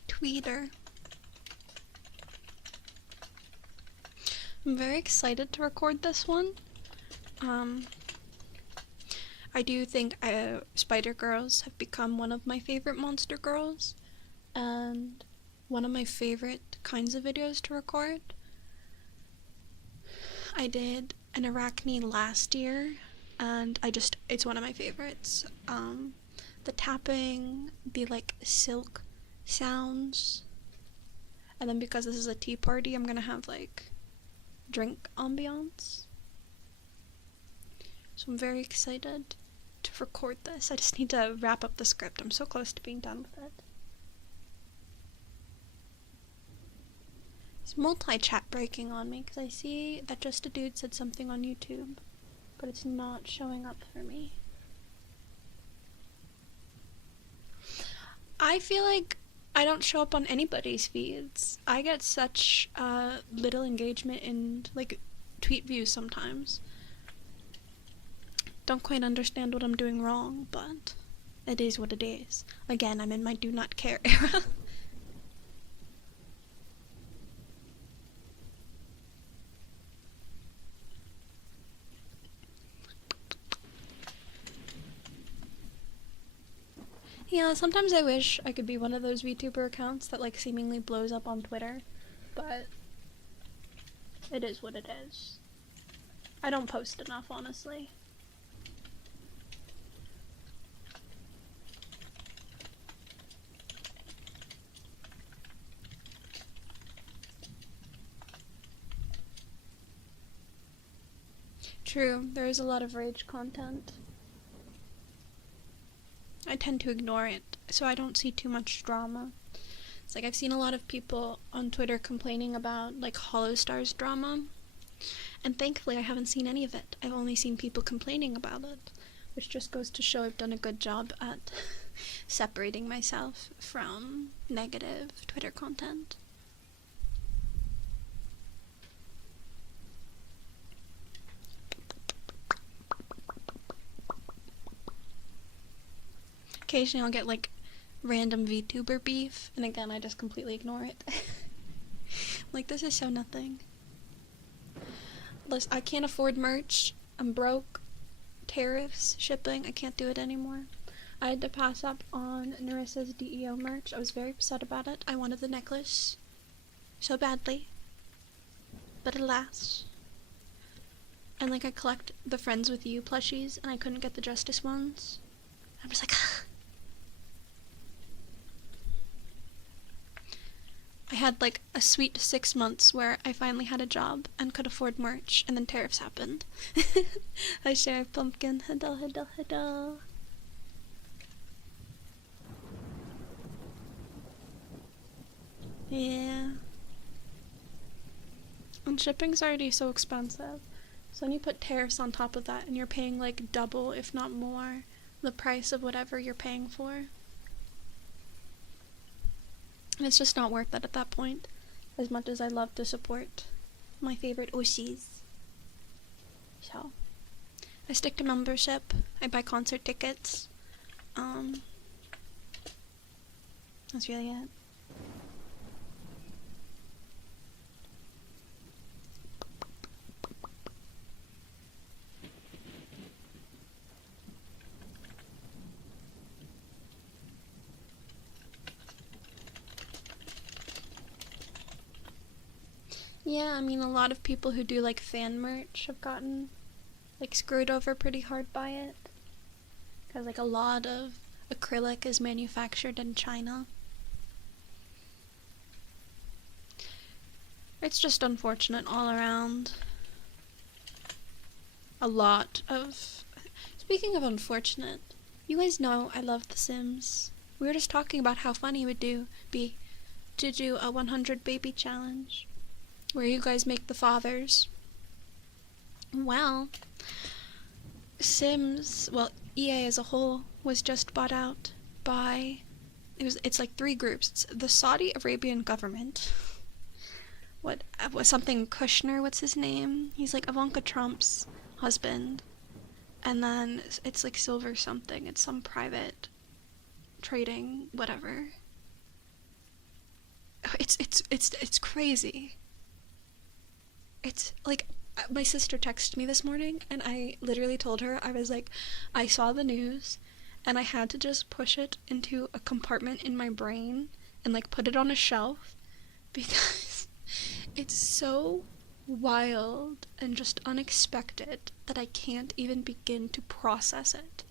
Tweeter. I'm very excited to record this one. I do think Spider Girls have become one of my favorite Monster Girls, and one of my favorite kinds of videos to record. I did an Arachne last year, and it's one of my favorites. The tapping, the like silk sounds, and then because this is a tea party, I'm gonna have like drink ambiance. So I'm very excited to record this. I just need to wrap up the script. I'm so close to being done with it. It's multi-chat breaking on me because I see that Just a Dude said something on YouTube, but it's not showing up for me. I feel like I don't show up on anybody's feeds. I get such little engagement in like tweet views sometimes. Don't quite understand what I'm doing wrong, but it is what it is. Again, I'm in my do not care era. Yeah, sometimes I wish I could be one of those VTuber accounts that like seemingly blows up on Twitter, but it is what it is. I don't post enough, honestly. True, there is a lot of rage content. I tend to ignore it, so I don't see too much drama. It's like I've seen a lot of people on Twitter complaining about like Hollow Stars drama, and thankfully I haven't seen any of it. I've only seen people complaining about it, which just goes to show I've done a good job at separating myself from negative Twitter content. Occasionally I'll get like random VTuber beef, and again I just completely ignore it. Like, this is so nothing. Listen, I can't afford merch. I'm broke. Tariffs, shipping, I can't do it anymore. I had to pass up on Narissa's DEO merch. I was very upset about it. I wanted the necklace so badly, but alas. And like, I collect the Friends With You plushies, and I couldn't get the Justice ones. I'm just like, I had like a sweet 6 months where I finally had a job and could afford merch, and then tariffs happened. Hi, Sheriff Pumpkin. Hello, hello, hello. Yeah. And shipping's already so expensive. So when you put tariffs on top of that, and you're paying like double, if not more, the price of whatever you're paying for. And it's just not worth it at that point, as much as I love to support my favorite Oshis. So, I stick to membership, I buy concert tickets, that's really it. Yeah, I mean, a lot of people who do like fan merch have gotten like screwed over pretty hard by it, because like a lot of acrylic is manufactured in China. It's just unfortunate all around. A lot of... Speaking of unfortunate, you guys know I love The Sims. We were just talking about how funny it would be to do a 100 baby challenge, where you guys make the fathers. Well, Sims, well, EA as a whole was just bought out by, it's like 3 groups. It's the Saudi Arabian government. What was something Kushner, what's his name? He's like Ivanka Trump's husband. And then it's like Silver something. It's some private trading whatever. It's crazy. It's like, my sister texted me this morning, and I literally told her, I was like, I saw the news, and I had to just push it into a compartment in my brain, and like put it on a shelf, because it's so wild and just unexpected that I can't even begin to process it.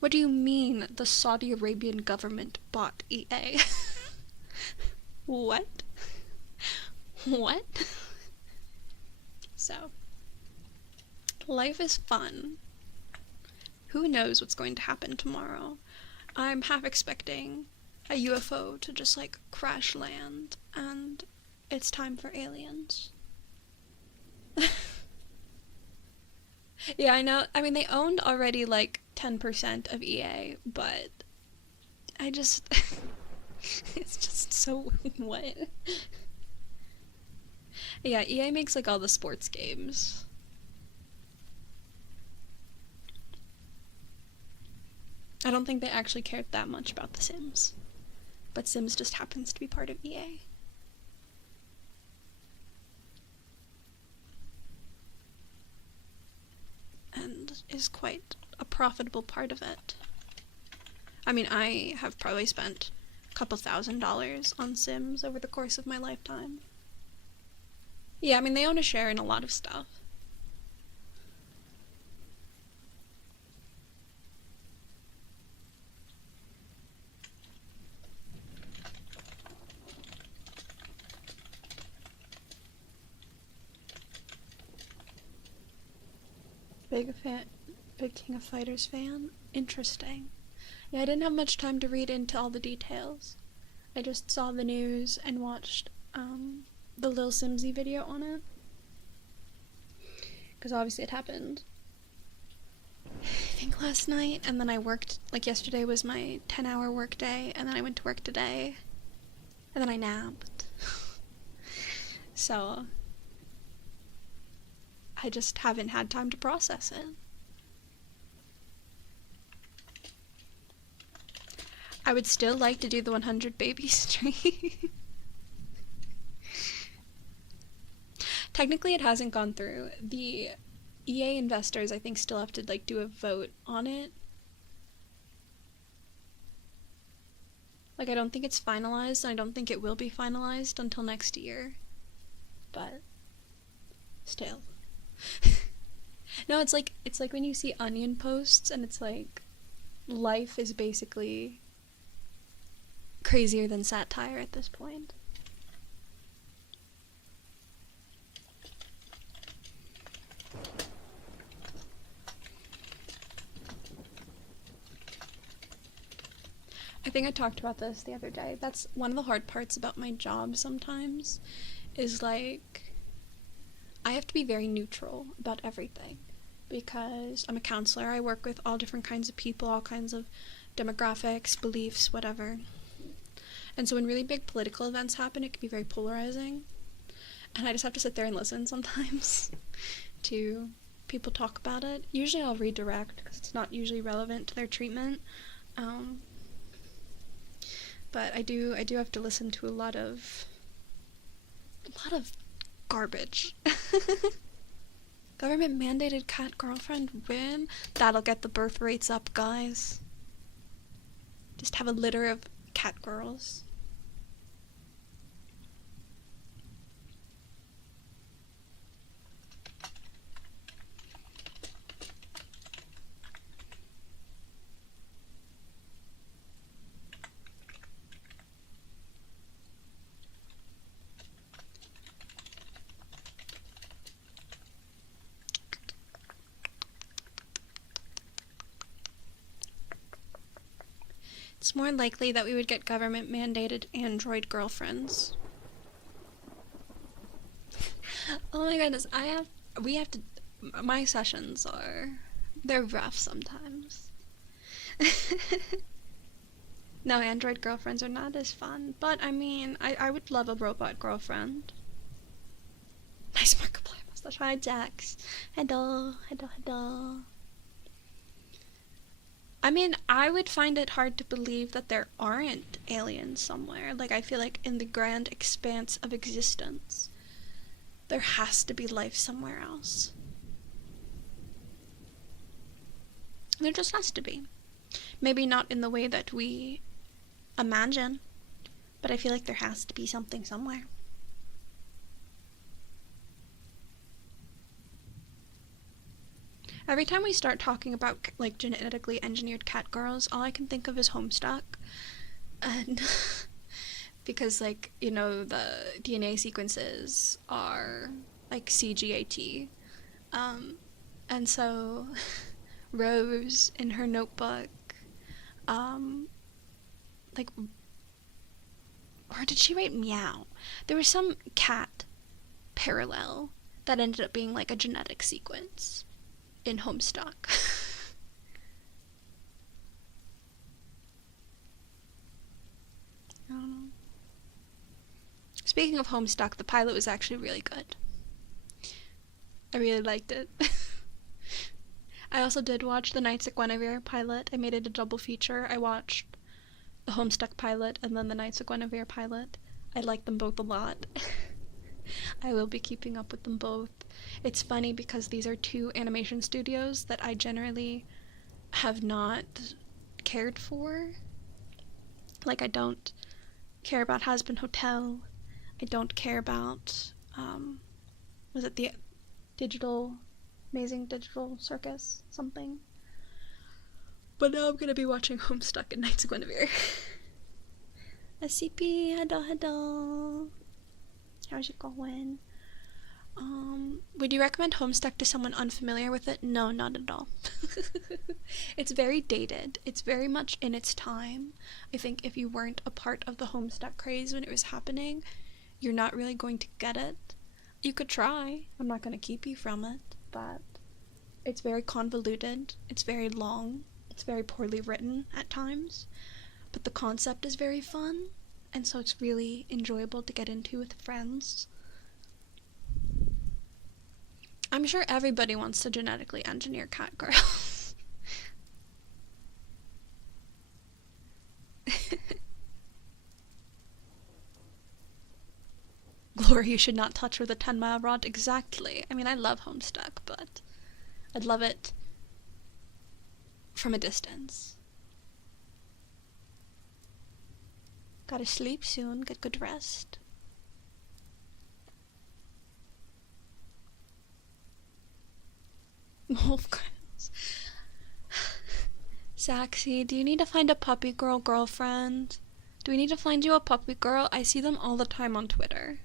What do you mean the Saudi Arabian government bought EA? What? What? So, life is fun. Who knows what's going to happen tomorrow? I'm half expecting a UFO to just like crash land, and it's time for aliens. Yeah, I know. I mean, they owned already like 10% of EA, but I just... it's just so... what? Yeah, EA makes like all the sports games. I don't think they actually cared that much about The Sims. But Sims just happens to be part of EA. And is quite a profitable part of it. I mean, I have probably spent a couple $1,000s on Sims over the course of my lifetime. Yeah, I mean, they own a share in a lot of stuff. Big King of Fighters fan? Interesting. Yeah, I didn't have much time to read into all the details. I just saw the news and watched the Lil Simsy video on it. Because obviously it happened, I think last night, and then I worked, like yesterday was my 10-hour work day, and then I went to work today, and then I napped. So, I just haven't had time to process it. I would still like to do the 100 baby stream. Technically it hasn't gone through. The EA investors, I think, still have to like do a vote on it. Like, I don't think it's finalized, and I don't think it will be finalized until next year. But still. No, it's like when you see Onion posts and it's like life is basically crazier than satire at this point. I think I talked about this the other day. That's one of the hard parts about my job sometimes, is like I have to be very neutral about everything because I'm a counselor. I work with all different kinds of people, all kinds of demographics, beliefs, whatever. And so when really big political events happen, it can be very polarizing. And I just have to sit there and listen sometimes to people talk about it. Usually I'll redirect because it's not usually relevant to their treatment. But I do have to listen to a lot of garbage. Government mandated cat girlfriend win? That'll get the birth rates up, guys. Just have a litter of cat girls. It's more likely that we would get government-mandated android girlfriends. Oh my goodness, my sessions they're rough sometimes. No, android girlfriends are not as fun, but I mean, I would love a robot girlfriend. Nice Markiplier mustache. Hi, Jax. Hello. I mean, I would find it hard to believe that there aren't aliens somewhere. Like, I feel like in the grand expanse of existence, there has to be life somewhere else. There just has to be. Maybe not in the way that we imagine, but I feel like there has to be something somewhere. Every time we start talking about, like, genetically engineered cat girls, all I can think of is Homestuck. And because, like, you know, the DNA sequences are, like, CGAT. And so Rose, in her notebook, like, or did she write meow? There was some cat parallel that ended up being, like, a genetic sequence in Homestuck. I don't know. Speaking of Homestuck, the pilot was actually really good. I really liked it. I also did watch the Knights of Guinevere pilot. I made it a double feature. I watched the Homestuck pilot and then the Knights of Guinevere pilot. I like them both a lot. I will be keeping up with them both. It's funny because these are two animation studios that I generally have not cared for. Like, I don't care about Hazbin Hotel. I don't care about, was it the Amazing Digital Circus something? But now I'm gonna be watching Homestuck and Knights of Guinevere. SCP, hello. How's it going? Would you recommend Homestuck to someone unfamiliar with it? No, not at all. It's very dated. It's very much in its time. I think if you weren't a part of the Homestuck craze when it was happening, you're not really going to get it. You could try. I'm not going to keep you from it, but it's very convoluted. It's very long. It's very poorly written at times, but the concept is very fun, and so it's really enjoyable to get into with friends. I'm sure everybody wants to genetically engineer cat girls. Glory you should not touch with a 10-mile rod. Exactly. I mean, I love Homestuck, but I'd love it from a distance. Gotta sleep soon, get good rest. Wolf girls. Saxy, do you need to find a puppy girl girlfriend? Do we need to find you a puppy girl? I see them all the time on Twitter.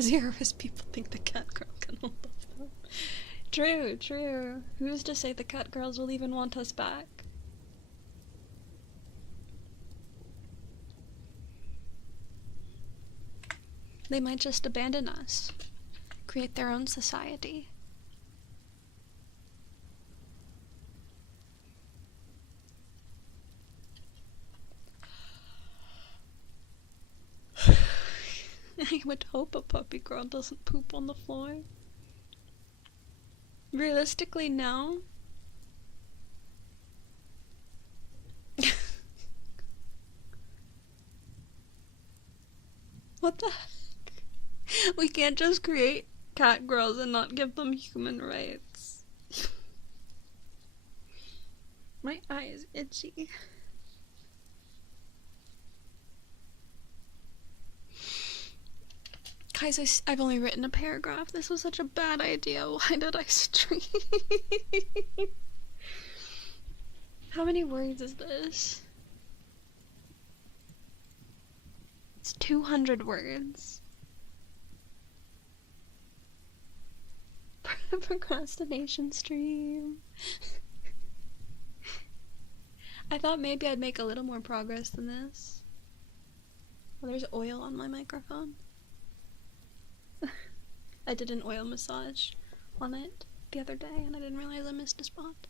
Zeroist people think the cat girl can hold the phone. True, true. Who's to say the cat girls will even want us back? They might just abandon us. Create their own society. I would hope a puppy girl doesn't poop on the floor. Realistically, no. What the heck? We can't just create cat girls and not give them human rights. My eye is itchy. Guys, I've only written a paragraph. This was such a bad idea. Why did I stream? How many words is this? It's 200 words. Procrastination stream. I thought maybe I'd make a little more progress than this. Oh, there's oil on my microphone. I did an oil massage on it the other day and I didn't realize I missed a spot.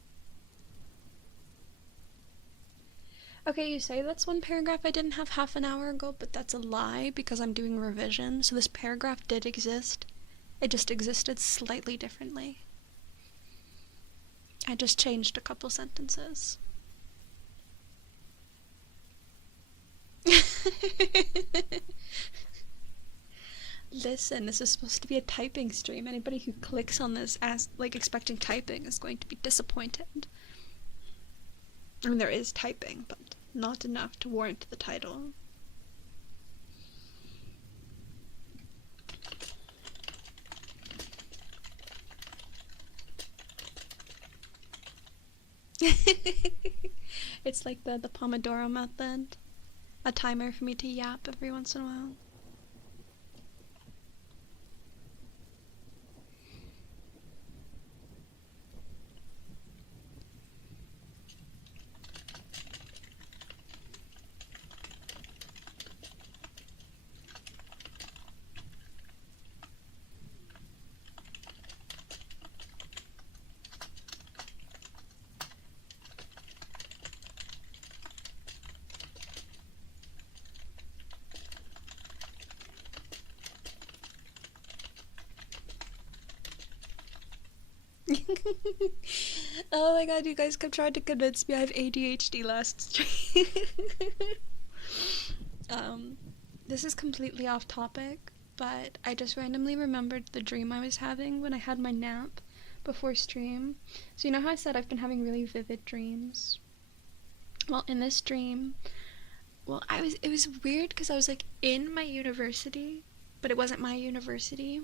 Okay, you say that's one paragraph I didn't have half an hour ago, but that's a lie because I'm doing revision, so this paragraph did exist. It just existed slightly differently. I just changed a couple sentences. Listen, this is supposed to be a typing stream. Anybody who clicks on this as expecting typing is going to be disappointed. I mean, there is typing, but not enough to warrant the title. It's like the Pomodoro method. A timer for me to yap every once in a while. Oh my god, you guys kept trying to convince me I have ADHD last stream. um, this is completely off topic, but I just randomly remembered the dream I was having when I had my nap before stream. So you know how I said I've been having really vivid dreams? Well, in this dream, it was weird because I was like in my university, but it wasn't my university.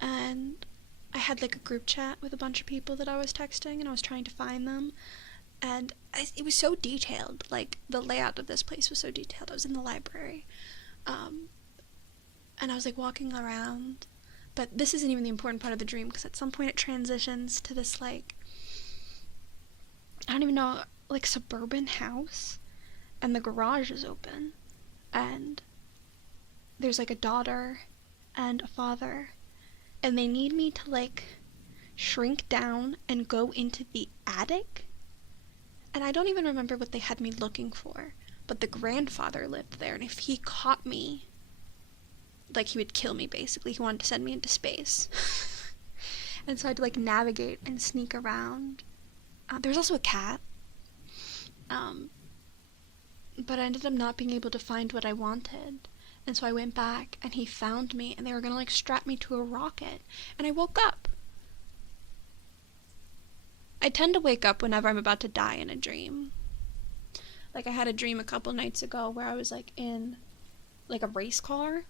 And I had like a group chat with a bunch of people that I was texting, and I was trying to find them. And it was so detailed. Like, the layout of this place was so detailed. I was in the library. And I was like walking around. But this isn't even the important part of the dream, because at some point it transitions to this, like, I don't even know, like, suburban house. And the garage is open. And there's like a daughter and a father. And they need me to, like, shrink down and go into the attic. And I don't even remember what they had me looking for. But the grandfather lived there, and if he caught me, like, he would kill me, basically. He wanted to send me into space. And so I had to, like, navigate and sneak around. There was also a cat. But I ended up not being able to find what I wanted. And so I went back, and he found me, and they were gonna, like, strap me to a rocket. And I woke up. I tend to wake up whenever I'm about to die in a dream. Like, I had a dream a couple nights ago where I was, like, in, like, a race car.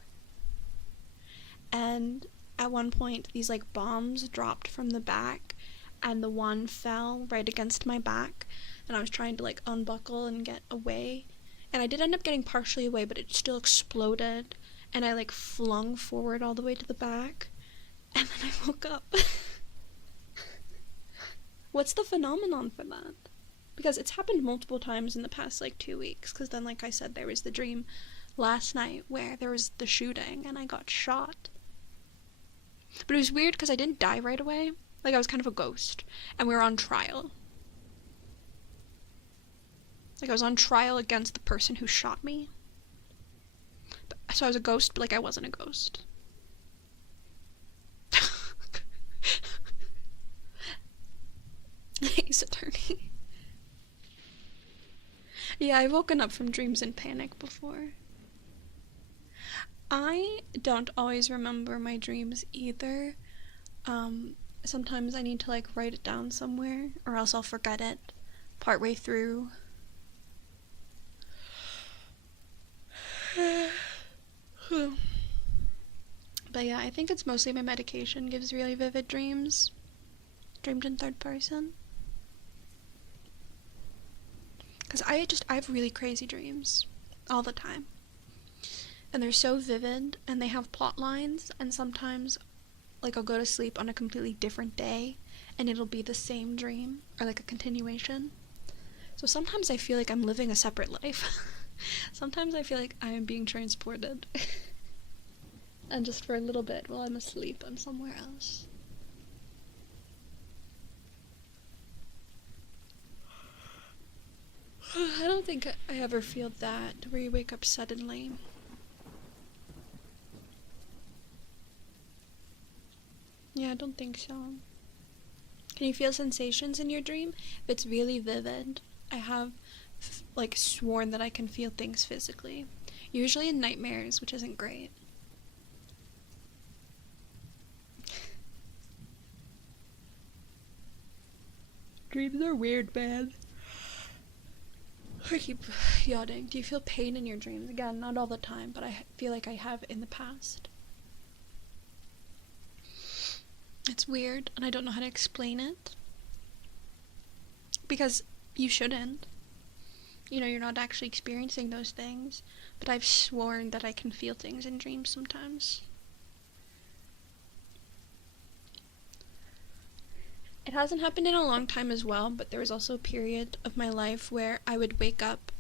And at one point, these, like, bombs dropped from the back, and the one fell right against my back. And I was trying to, like, unbuckle and get away. And I did end up getting partially away, but it still exploded. And I, like, flung forward all the way to the back. And then I woke up. What's the phenomenon for that? Because it's happened multiple times in the past, like, 2 weeks. Because then, like I said, there was the dream last night where there was the shooting and I got shot. But it was weird because I didn't die right away. Like, I was kind of a ghost. And we were on trial. Like, I was on trial against the person who shot me. So I was a ghost, but, like, I wasn't a ghost. Ace Attorney. Yeah, I've woken up from dreams in panic before. I don't always remember my dreams either. Sometimes I need to, like, write it down somewhere, or else I'll forget it partway through. But yeah, I think it's mostly my medication gives really vivid dreams. Dreamed in third person. Because I have really crazy dreams all the time. And they're so vivid, and they have plot lines, and sometimes, like, I'll go to sleep on a completely different day, and it'll be the same dream, or, like, a continuation. So sometimes I feel like I'm living a separate life. Sometimes I feel like I am being transported. And just for a little bit while I'm asleep, I'm somewhere else. I don't think I ever feel that, where you wake up suddenly. Yeah, I don't think so. Can you feel sensations in your dream? If it's really vivid, I have, like, sworn that I can feel things physically. Usually in nightmares, which isn't great. Dreams are weird, man. I keep yawning. Do you feel pain in your dreams? Again, not all the time, but I feel like I have in the past. It's weird, and I don't know how to explain it. Because you shouldn't. You know, you're not actually experiencing those things. But I've sworn that I can feel things in dreams sometimes. It hasn't happened in a long time as well, but there was also a period of my life where I would wake up,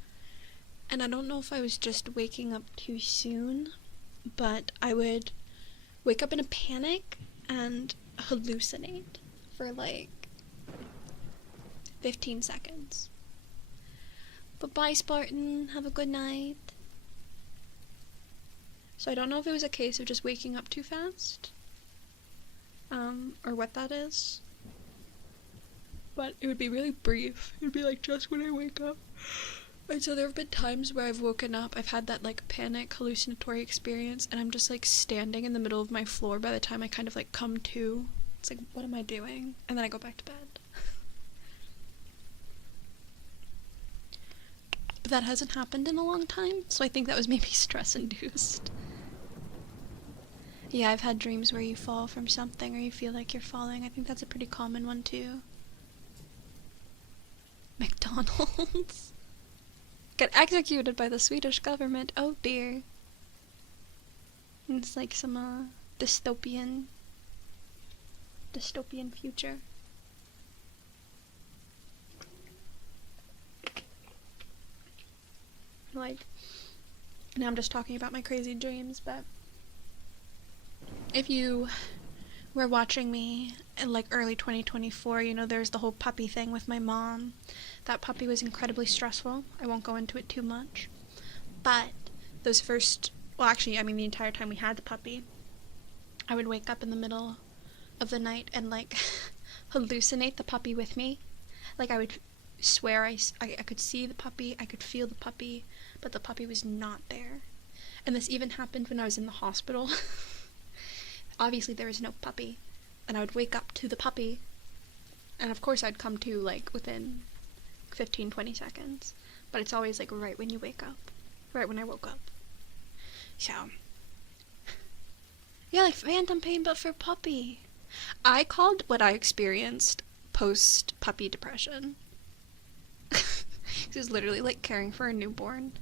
and I don't know if I was just waking up too soon, but I would wake up in a panic and hallucinate for, like, 15 seconds. But bye, Spartan. Have a good night. So I don't know if it was a case of just waking up too fast, or what that is. but it would be really brief. It would be like just when I wake up. And so there have been times where I've woken up, I've had that like panic hallucinatory experience, and I'm just like standing in the middle of my floor by the time I kind of like come to. It's like, what am I doing? And then I go back to bed. But that hasn't happened in a long time, so I think that was maybe stress induced. Yeah, I've had dreams where you fall from something or you feel like you're falling. I think that's a pretty common one too. McDonald's. Get executed by the Swedish government. Oh dear. It's like some dystopian future. Like, now I'm just talking about my crazy dreams, but if you were watching me in like early 2024, you know, there's the whole puppy thing with my mom. That puppy was incredibly stressful. I won't go into it too much. But those first, well actually, I mean the entire time we had the puppy, I would wake up in the middle of the night and like hallucinate the puppy with me. Like I would swear I could see the puppy, I could feel the puppy, but the puppy was not there. And this even happened when I was in the hospital. Obviously there was no puppy, and I would wake up to the puppy, and of course I'd come to like within 15-20 seconds, but it's always like right when you wake up, right when I woke up. So yeah, like phantom pain but for puppy. I called what I experienced post puppy depression. It was literally like caring for a newborn.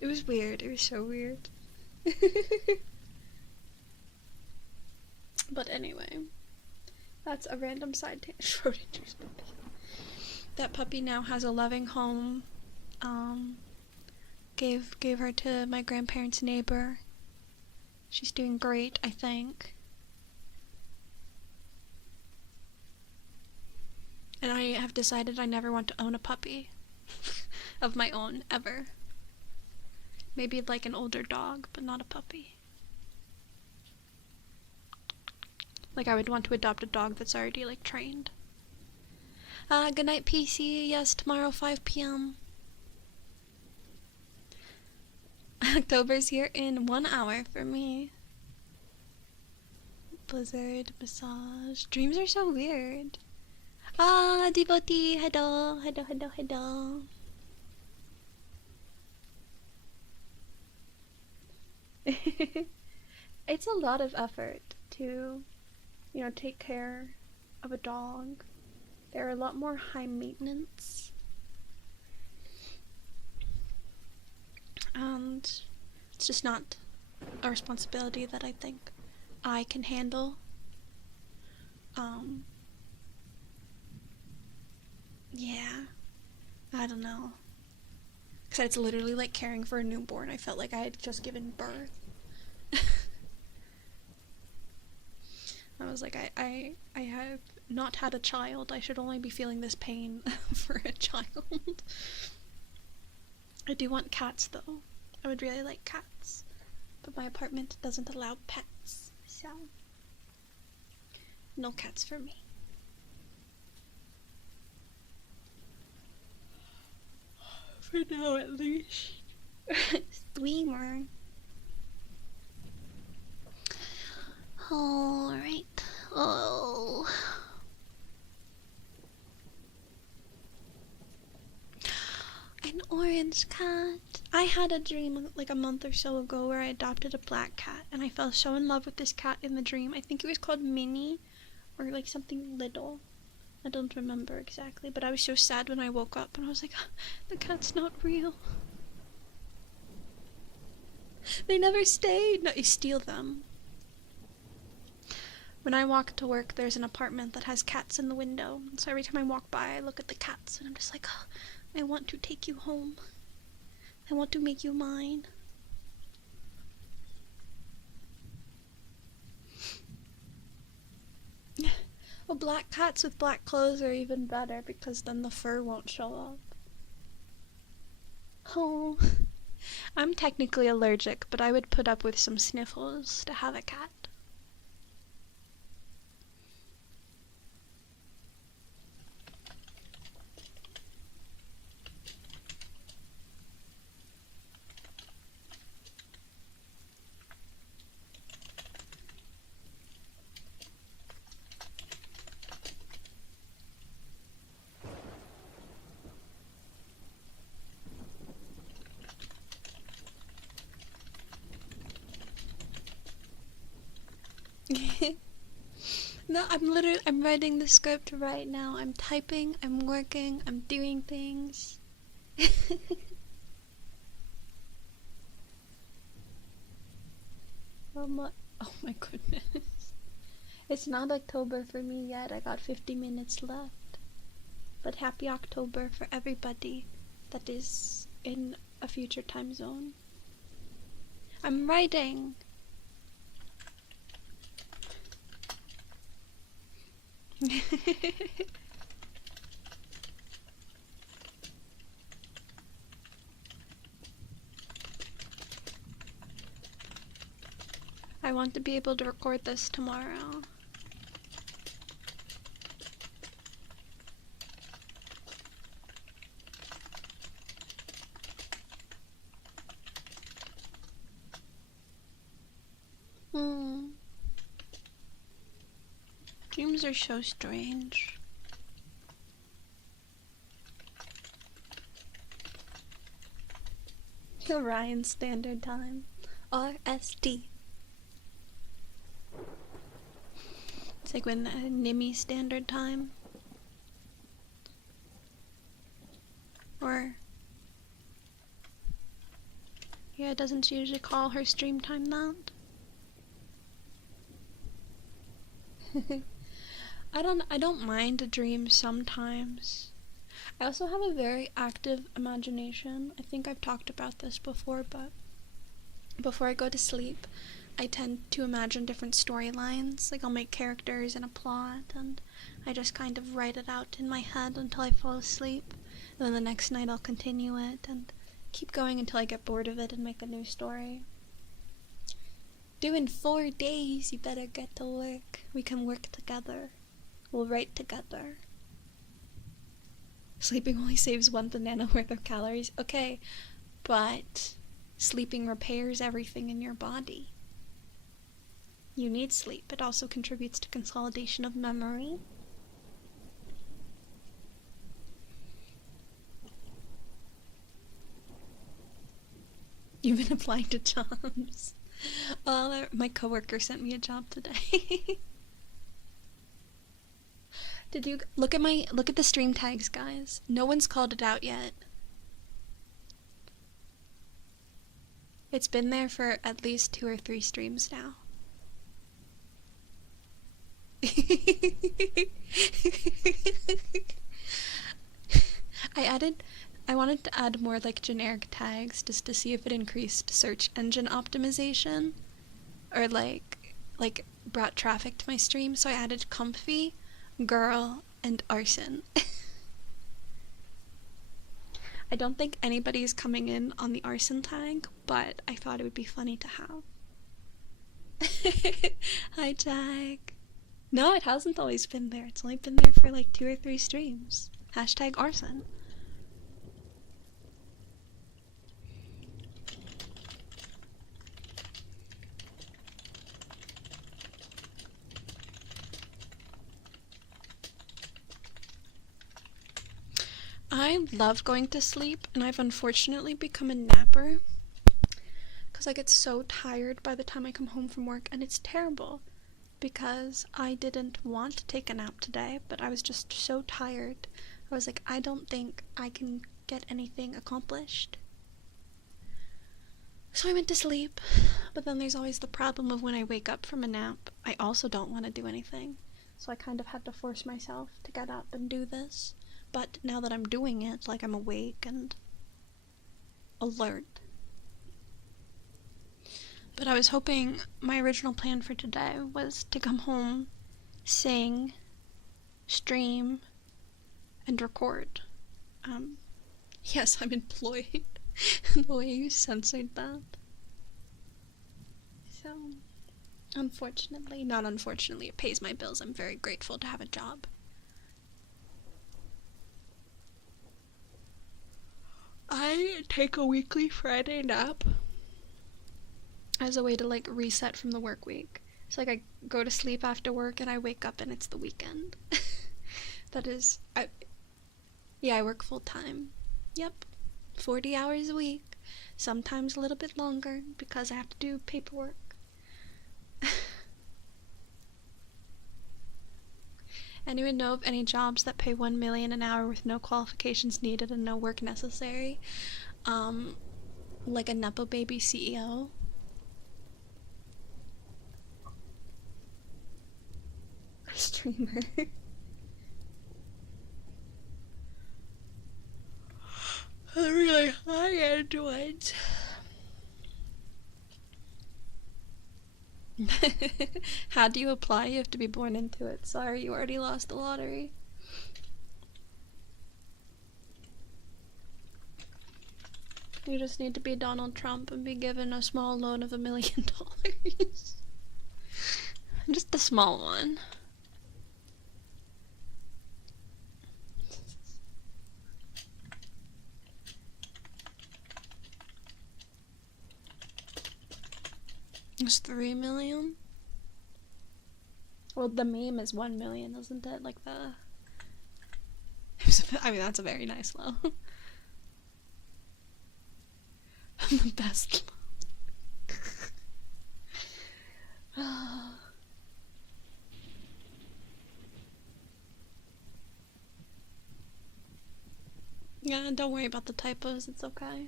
It was weird. It was so weird. But anyway, that's a random side tangent. Schrodinger's puppy. That puppy now has a loving home. Gave her to my grandparents' neighbor. She's doing great, I think. And I have decided I never want to own a puppy of my own, ever. Maybe like an older dog, but not a puppy. Like I would want to adopt a dog that's already like trained. Good night, PC. Yes, tomorrow 5 p.m. October's here in 1 hour for me. Blizzard, massage. Dreams are so weird. Devotee, hello. It's a lot of effort to, you know, take care of a dog. They're a lot more high maintenance. And it's just not a responsibility that I think I can handle. Yeah, I don't know. Because it's literally like caring for a newborn. I felt like I had just given birth. I was like, I have not had a child. I should only be feeling this pain for a child. I do want cats though. I would really like cats. But my apartment doesn't allow pets. So, no cats for me. For now, at least. Streamer. Alright. Oh. An orange cat. I had a dream like a month or so ago where I adopted a black cat, and I fell so in love with this cat in the dream. I think it was called Minnie, or like something little. I don't remember exactly, but I was so sad when I woke up and I was like, the cat's not real. They never stayed. No, you steal them. When I walk to work, there's an apartment that has cats in the window, so every time I walk by, I look at the cats and I'm just like, oh, I want to take you home. I want to make you mine. Well, black cats with black clothes are even better because then the fur won't show up. Oh, I'm technically allergic, but I would put up with some sniffles to have a cat. No, I'm writing the script right now. I'm typing, I'm working, I'm doing things. Oh my goodness. It's not October for me yet. I got 50 minutes left. But happy October for everybody that is in a future time zone. I'm writing. I want to be able to record this tomorrow. Dreams are so strange. Orion Standard Time. RST. It's like when Nimi Standard Time. Or... yeah, doesn't she usually call her stream time that? I don't mind a dream sometimes. I also have a very active imagination. I think I've talked about this before, but before I go to sleep, I tend to imagine different storylines. Like, I'll make characters and a plot, and I just kind of write it out in my head until I fall asleep. And then the next night I'll continue it, and keep going until I get bored of it and make a new story. Due in 4 days, you better get to work. We can work together. We'll write together. Sleeping only saves 1 banana worth of calories. Okay, but sleeping repairs everything in your body. You need sleep. It also contributes to consolidation of memory. You've been applying to jobs. Oh, my coworker sent me a job today. Did you look at the stream tags, guys? No one's called it out yet. It's been there for at least 2 or 3 streams now. I wanted to add more like generic tags just to see if it increased search engine optimization or like brought traffic to my stream, so I added comfy, girl, and arson. I don't think anybody's coming in on the arson tag, but I thought it would be funny to have. Hi, Jack. No, it hasn't always been there. It's only been there for like 2 or 3 streams. Hashtag arson. I love going to sleep, and I've unfortunately become a napper because I get so tired by the time I come home from work, and it's terrible because I didn't want to take a nap today, but I was just so tired. I was like, I don't think I can get anything accomplished. So I went to sleep, but then there's always the problem of when I wake up from a nap, I also don't want to do anything. So I kind of had to force myself to get up and do this. But now that I'm doing it, like, I'm awake and alert. But I was hoping my original plan for today was to come home, sing, stream, and record. Yes, I'm employed. The way you censored that. So, not unfortunately, it pays my bills. I'm very grateful to have a job. I take a weekly Friday nap as a way to, like, reset from the work week. So, like, I go to sleep after work and I wake up and it's the weekend. I work full time. Yep. 40 hours a week. Sometimes a little bit longer because I have to do paperwork. Anyone know of any jobs that pay $1 million an hour with no qualifications needed and no work necessary? Like a Nepo Baby CEO? A streamer. The really high-end ones. How do you apply? You have to be born into it. Sorry, you already lost the lottery. You just need to be Donald Trump and be given a small loan of $1 million. Just a small one. It's 3 million? Well, the meme is 1 million, isn't it? Like the... I mean, that's a very nice low. The best low. Yeah, don't worry about the typos, it's okay.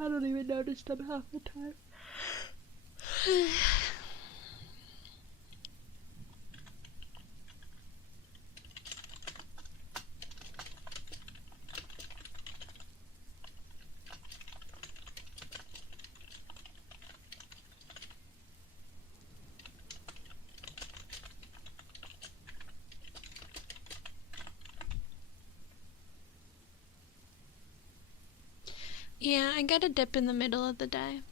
I don't even notice them half the time. Yeah, I got a dip in the middle of the day.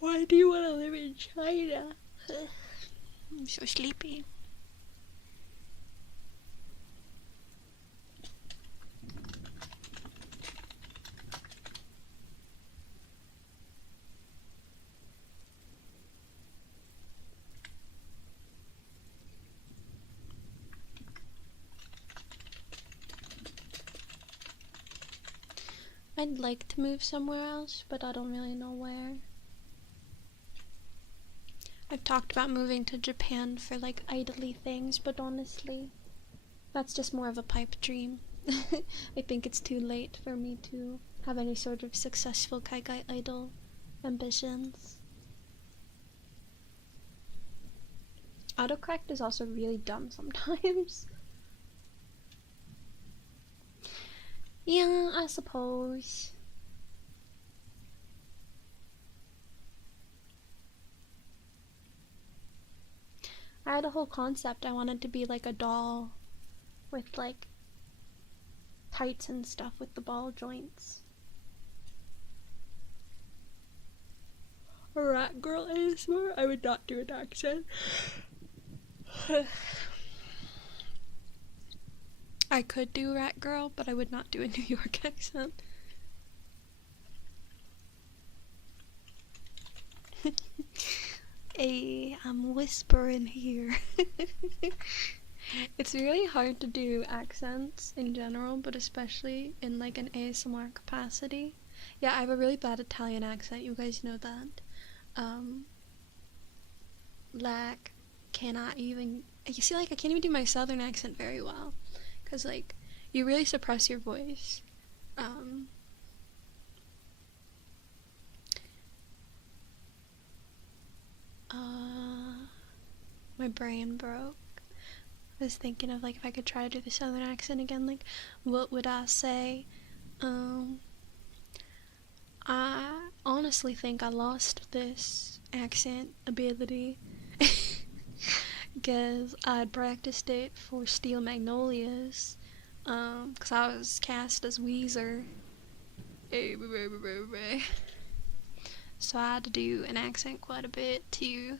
Why do you want to live in China? I'm so sleepy. I'd like to move somewhere else, but I don't really know where. I've talked about moving to Japan for like idly things, but honestly, that's just more of a pipe dream. I think it's too late for me to have any sort of successful Kaikai idol ambitions. Autocorrect is also really dumb sometimes. Yeah, I suppose. I had a whole concept. I wanted to be like a doll with like tights and stuff with the ball joints. A rat girl ASMR? I would not do an accent. I could do rat girl, but I would not do a New York accent. Hey, I'm whispering here. It's really hard to do accents in general, but especially in like an ASMR capacity. Yeah, I have a really bad Italian accent, you guys know that. Like, cannot even... You see, like, I can't even do my southern accent very well. Because, like, you really suppress your voice. My brain broke. I was thinking of, like, if I could try to do the southern accent again, like, what would I say? I honestly think I lost this accent ability because I'd practiced it for Steel Magnolias, because I was cast as Weezer. So I had to do an accent quite a bit to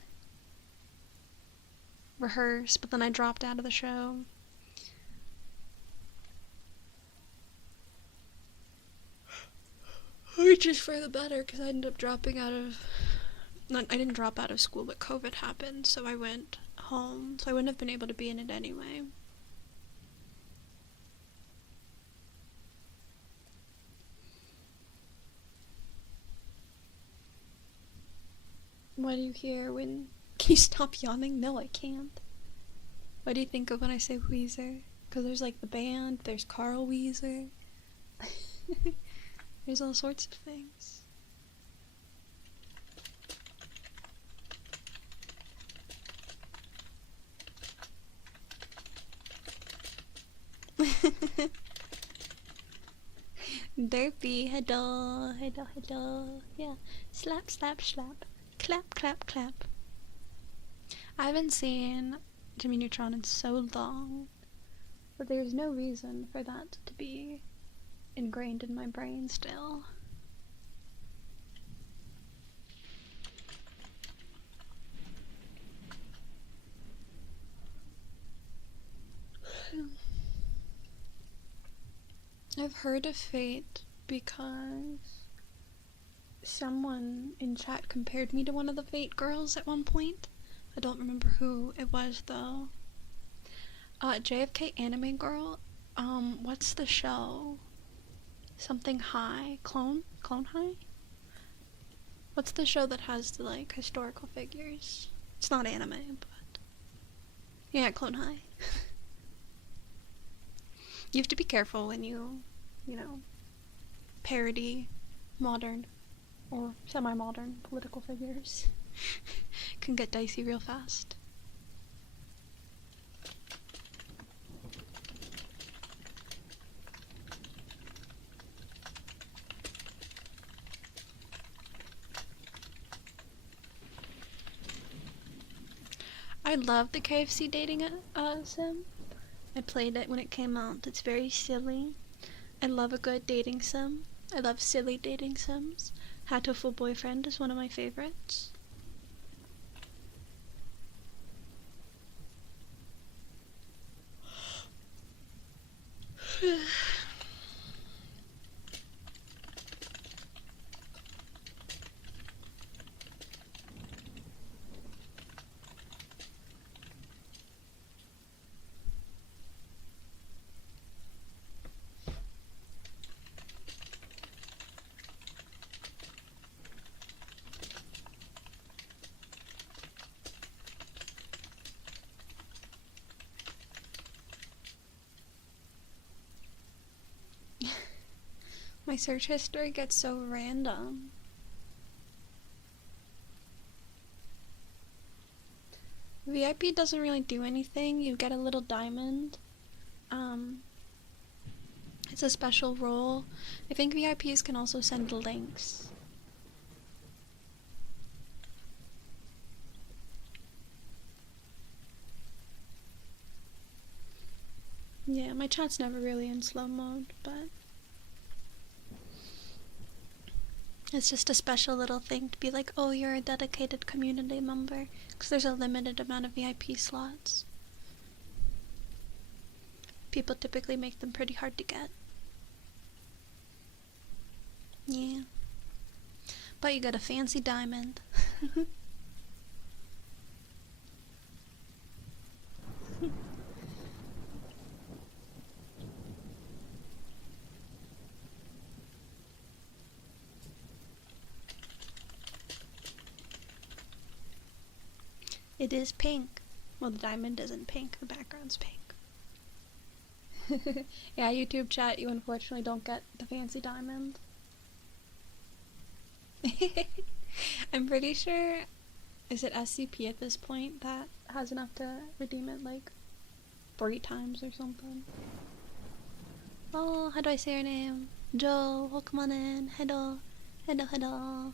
rehearse, but then I dropped out of the show. Which is for the better, because I ended up dropping out of... I didn't drop out of school, but COVID happened, so I went home, so I wouldn't have been able to be in it anyway. What do you hear when... Can you stop yawning? No, I can't. What do you think of when I say Weezer? Because there's like the band, there's Carl Weezer. There's all sorts of things. Derpy, hello, hello, hello. Yeah, slap, slap, slap. Clap, clap, clap. I haven't seen Jimmy Neutron in so long, but there's no reason for that to be ingrained in my brain still. I've heard of Fate because someone in chat compared me to one of the Fate girls at one point. I don't remember who it was though. JFK anime girl. What's the show? Something High? Clone High? What's the show that has the like historical figures? It's not anime, but yeah, Clone High. You have to be careful when you know, parody modern or semi-modern political figures. Can get dicey real fast. I love the KFC dating sim. I played it when it came out. It's very silly. I love a good dating sim. I love silly dating sims. Hatoful Boyfriend is one of my favorites. My search history gets so random. VIP doesn't really do anything. You get a little diamond. It's a special role. I think VIPs can also send links. Yeah, my chat's never really in slow mode, but it's just a special little thing to be like, oh, you're a dedicated community member, because there's a limited amount of VIP slots. People typically make them pretty hard to get. Yeah. But you got a fancy diamond. It is pink. Well, the diamond isn't pink, the background's pink. Yeah, YouTube chat, you unfortunately don't get the fancy diamond. I'm pretty sure, is it SCP at this point that has enough to redeem it like 3 times or something? Oh, how do I say your name? Joe, oh, come on in. Hello. Hello, hello.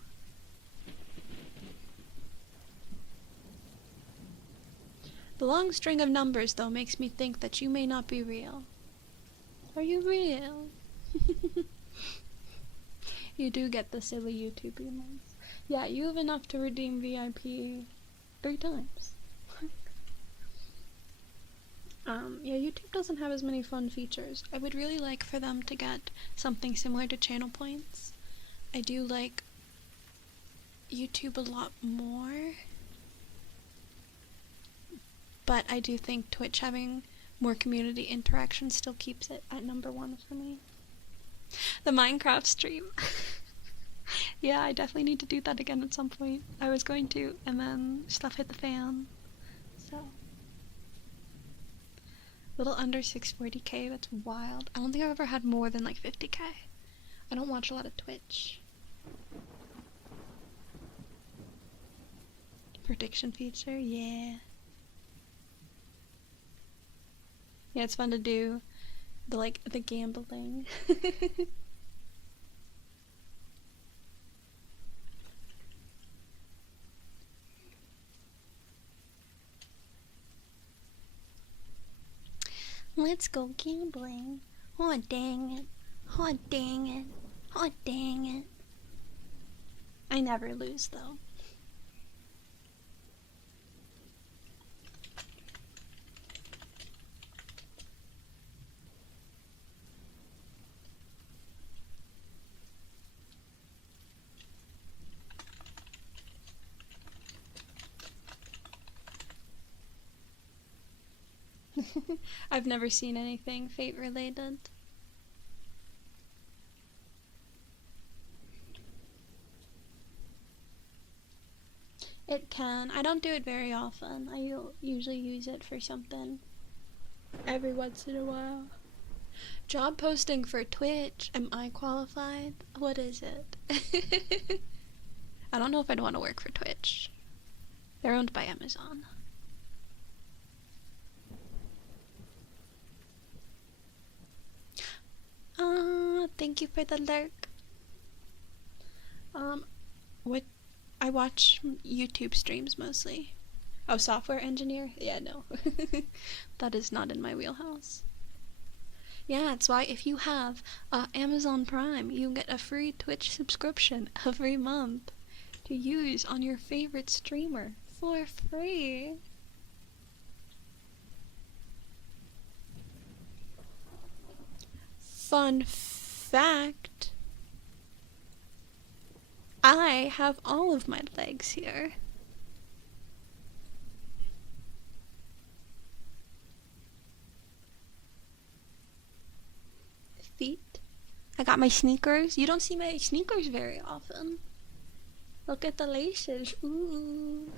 The long string of numbers, though, makes me think that you may not be real. Are you real? You do get the silly YouTube emotes. Yeah, you have enough to redeem VIP 3 times. Yeah, YouTube doesn't have as many fun features. I would really like for them to get something similar to channel points. I do like YouTube a lot more, but I do think Twitch having more community interaction still keeps it at #1 for me. The Minecraft stream. Yeah, I definitely need to do that again at some point. I was going to, and then stuff hit the fan. So. Little under 640k, that's wild. I don't think I've ever had more than like 50k. I don't watch a lot of Twitch. Prediction feature, yeah. Yeah, it's fun to do the gambling. Let's go gambling. Oh, dang it. Oh, dang it. Oh, dang it. I never lose, though. I've never seen anything Fate related. It can. I don't do it very often. I usually use it for something every once in a while. Job posting for Twitch. Am I qualified? What is it? I don't know if I'd want to work for Twitch. They're owned by Amazon. Thank you for the lurk. What? I watch YouTube streams mostly. Oh, software engineer? Yeah, no. That is not in my wheelhouse. Yeah, that's why if you have Amazon Prime, you get a free Twitch subscription every month to use on your favorite streamer for free. Fun fact, I have all of my legs here. Feet. I got my sneakers. You don't see my sneakers very often. Look at the laces. Ooh.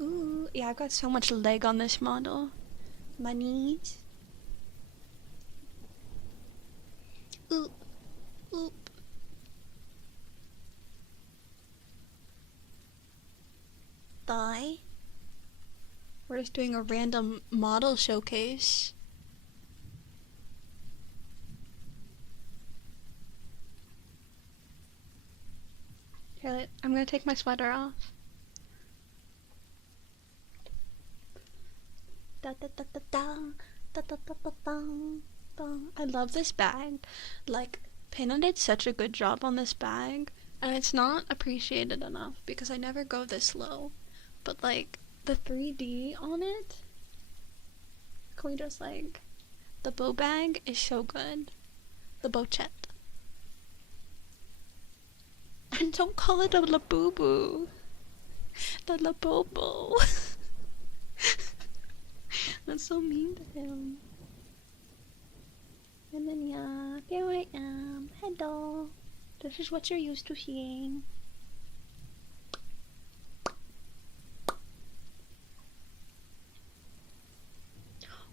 Ooh. Yeah, I've got so much leg on this model. My knees. Oop. Oop. Thigh. We're just doing a random model showcase. Here, I'm gonna take my sweater off. Da da da da da da da da da da. I love this bag. Like, Pena did such a good job on this bag, and it's not appreciated enough because I never go this low. But like the 3D on it, can we just like, the bow bag is so good. The bochette. And don't call it a labubu. The labobo. That's so mean to him. And then yeah, here I am. Hello. This is what you're used to seeing.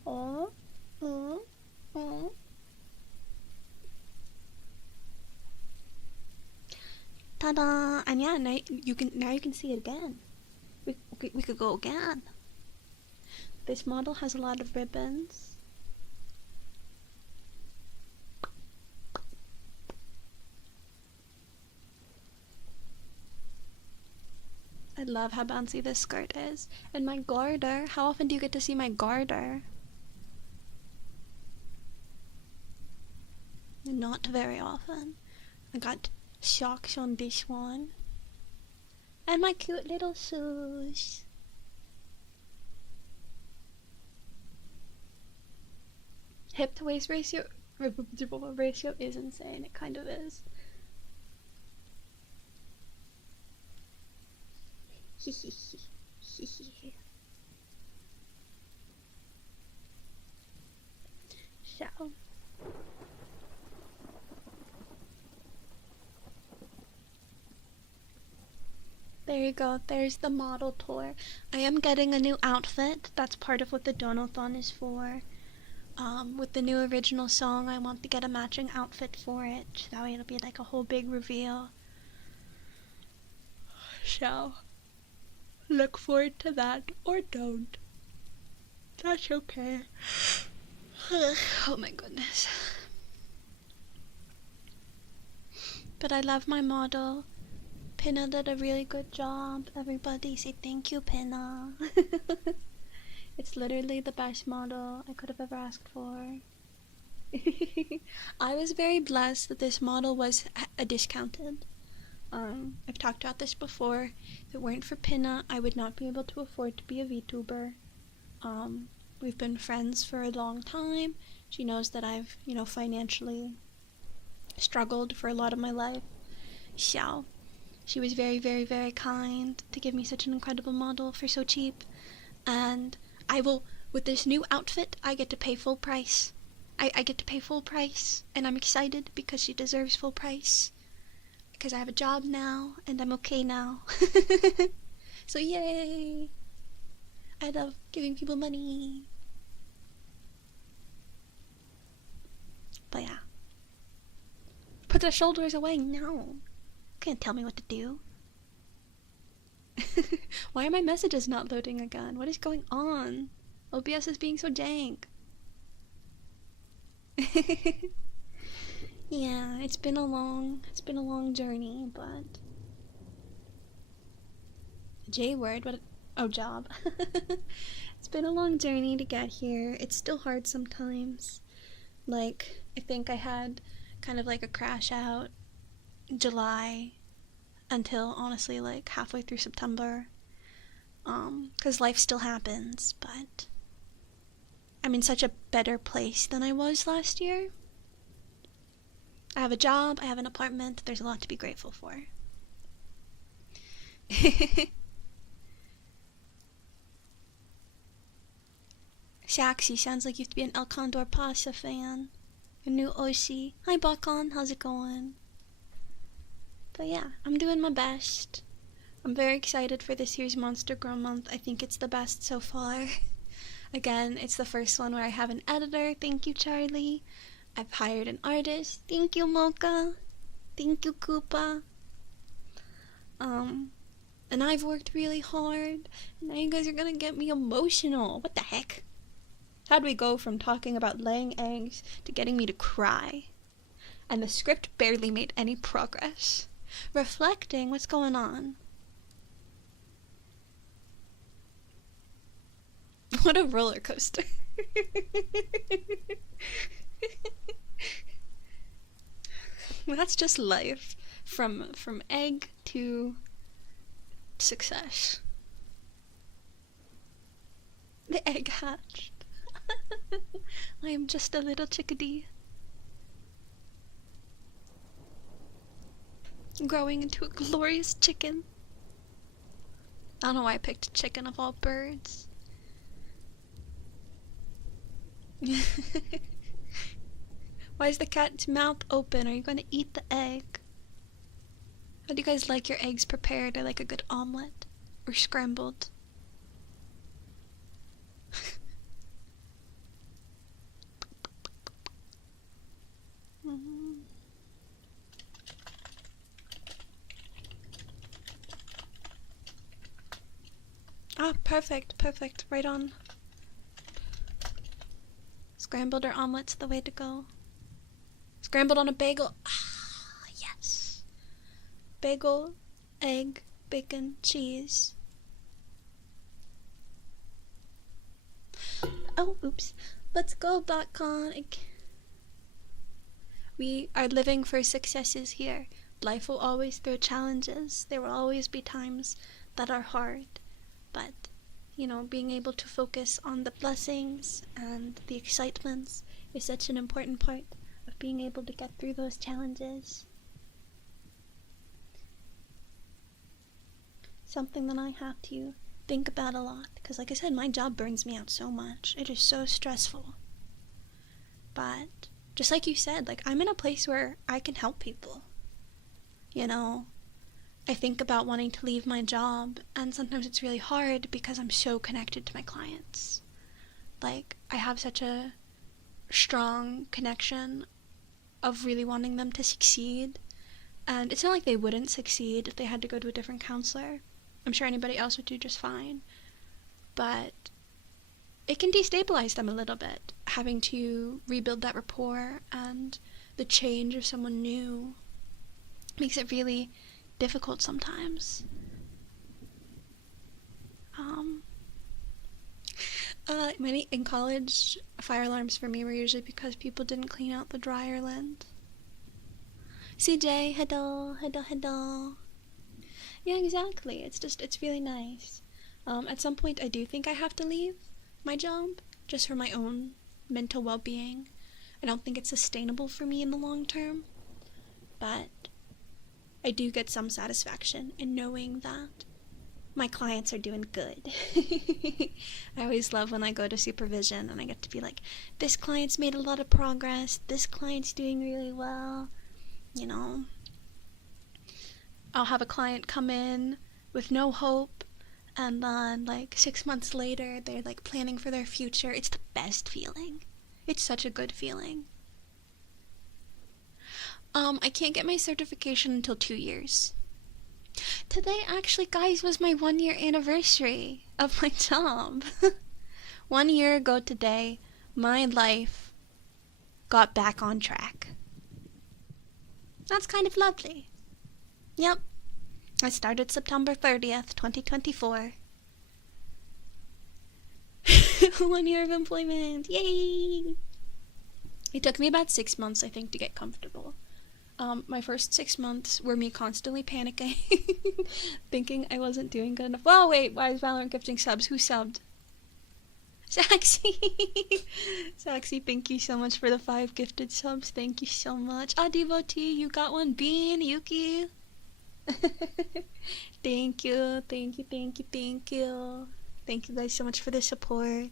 Oh, oh, oh. Ta-da! And yeah, now you can see it again. We could go again. This model has a lot of ribbons. I love how bouncy this skirt is. And my garter. How often do you get to see my garter? Not very often. I got socks on this one. And my cute little shoes. Hip to waist ratio is insane. It kind of is. So you go. There's the model tour. I am getting a new outfit. That's part of what the Donathon is for. With the new original song, I want to get a matching outfit for it. That way it'll be like a whole big reveal. So, look forward to that, or don't. That's okay. Oh my goodness. But I love my model. Pinna did a really good job. Everybody say thank you, Pinna. It's literally the best model I could have ever asked for. I was very blessed that this model was discounted. I've talked about this before. If it weren't for Pinna, I would not be able to afford to be a VTuber. We've been friends for a long time. She knows that I've, financially struggled for a lot of my life. So, she was very, very, very kind to give me such an incredible model for so cheap. And with this new outfit, I get to pay full price. I get to pay full price, and I'm excited because she deserves full price. Because I have a job now, and I'm okay now. So yay! I love giving people money. But yeah. Put the shoulders away, no. Can't tell me what to do. Why are my messages not loading again? What is going on? OBS is being so jank. Yeah, it's been a long journey, but J-word, job. It's been a long journey to get here. It's still hard sometimes. Like, I think I had kind of like a crash out July until honestly like halfway through September. 'Cause life still happens, but I'm in such a better place than I was last year. I have a job, I have an apartment, there's a lot to be grateful for. Shaxi, sounds like you have to be an El Condor Pasa fan. A new Oshi. Hi Bakon, how's it going? But yeah, I'm doing my best. I'm very excited for this year's Monster Girl month. I think it's the best so far. Again, it's the first one where I have an editor. Thank you, Charlie. I've hired an artist. Thank you, Mocha. Thank you, Koopa. And I've worked really hard. And now you guys are gonna get me emotional. What the heck? How'd we go from talking about laying eggs to getting me to cry? And the script barely made any progress. Reflecting, what's going on? What a roller coaster. That's just life. From egg to success. The egg hatched. I am just a little chickadee. Growing into a glorious chicken. I don't know why I picked chicken of all birds. Why is the cat's mouth open? Are you going to eat the egg? How do you guys like your eggs prepared? I like a good omelet. Or scrambled. Ah, perfect, perfect. Right on. Scrambled or omelet's the way to go. Scrambled on a bagel. Ah, yes. Bagel, egg, bacon, cheese. Oh, oops. Let's go, BotCon. We are living for successes here. Life will always throw challenges. There will always be times that are hard. But, being able to focus on the blessings and the excitements is such an important part of being able to get through those challenges. Something that I have to think about a lot, because like I said, my job burns me out so much. It is so stressful. But, just like you said, I'm in a place where I can help people. I think about wanting to leave my job, and sometimes it's really hard because I'm so connected to my clients. Like, I have such a strong connection of really wanting them to succeed, and it's not like they wouldn't succeed if they had to go to a different counselor. I'm sure anybody else would do just fine, but it can destabilize them a little bit, having to rebuild that rapport, and the change of someone new makes it really difficult sometimes. In college, fire alarms for me were usually because people didn't clean out the dryer lint. CJ, hello. Yeah, exactly. It's really nice. At some point, I do think I have to leave my job, just for my own mental well-being. I don't think it's sustainable for me in the long term, but I do get some satisfaction in knowing that my clients are doing good. I always love when I go to supervision and I get to be like, this client's made a lot of progress, this client's doing really well, you know. I'll have a client come in with no hope, and then like 6 months later they're like planning for their future. It's the best feeling. It's such a good feeling. I can't get my certification until 2 years. Today, actually, guys, was my 1-year anniversary of my job. 1 year ago today, my life got back on track. That's kind of lovely. Yep. I started September 30th, 2024. 1 year of employment. Yay! It took me about 6 months, I think, to get comfortable. My first 6 months were me constantly panicking, thinking I wasn't doing good enough. Oh, wait, why is Valorant gifting subs? Who subbed? Saxy! Saxy, thank you so much for the 5 gifted subs. Thank you so much. Devotee, you got one. Bean, Yuki. Thank you. Thank you guys so much for the support.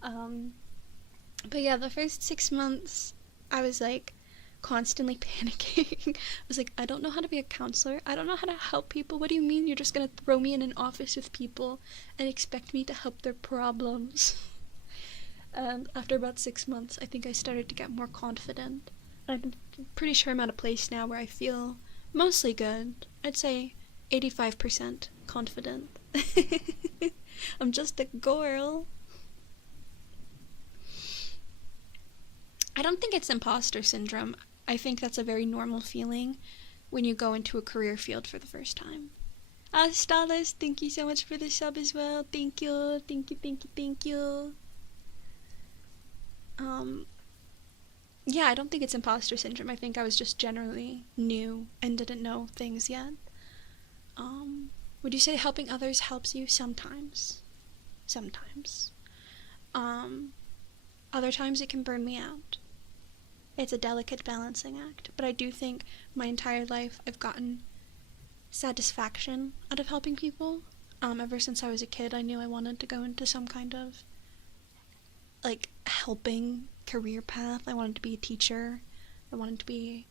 But yeah, the first 6 months, I was like, constantly panicking. I was like, I don't know how to be a counselor. I don't know how to help people. What do you mean you're just gonna throw me in an office with people and expect me to help their problems? And after about 6 months, I think I started to get more confident. I'm pretty sure I'm at a place now where I feel mostly good. I'd say 85% confident. I'm just a girl. I don't think it's imposter syndrome. I think that's a very normal feeling when you go into a career field for the first time. Stalas, thank you so much for the sub as well. Thank you. Yeah, I don't think it's imposter syndrome. I think I was just generally new and didn't know things yet. Would you say helping others helps you? Sometimes. Other times it can burn me out. It's a delicate balancing act, but I do think my entire life I've gotten satisfaction out of helping people. Ever since I was a kid, I knew I wanted to go into some kind of, like, helping career path. I wanted to be a teacher. I wanted to be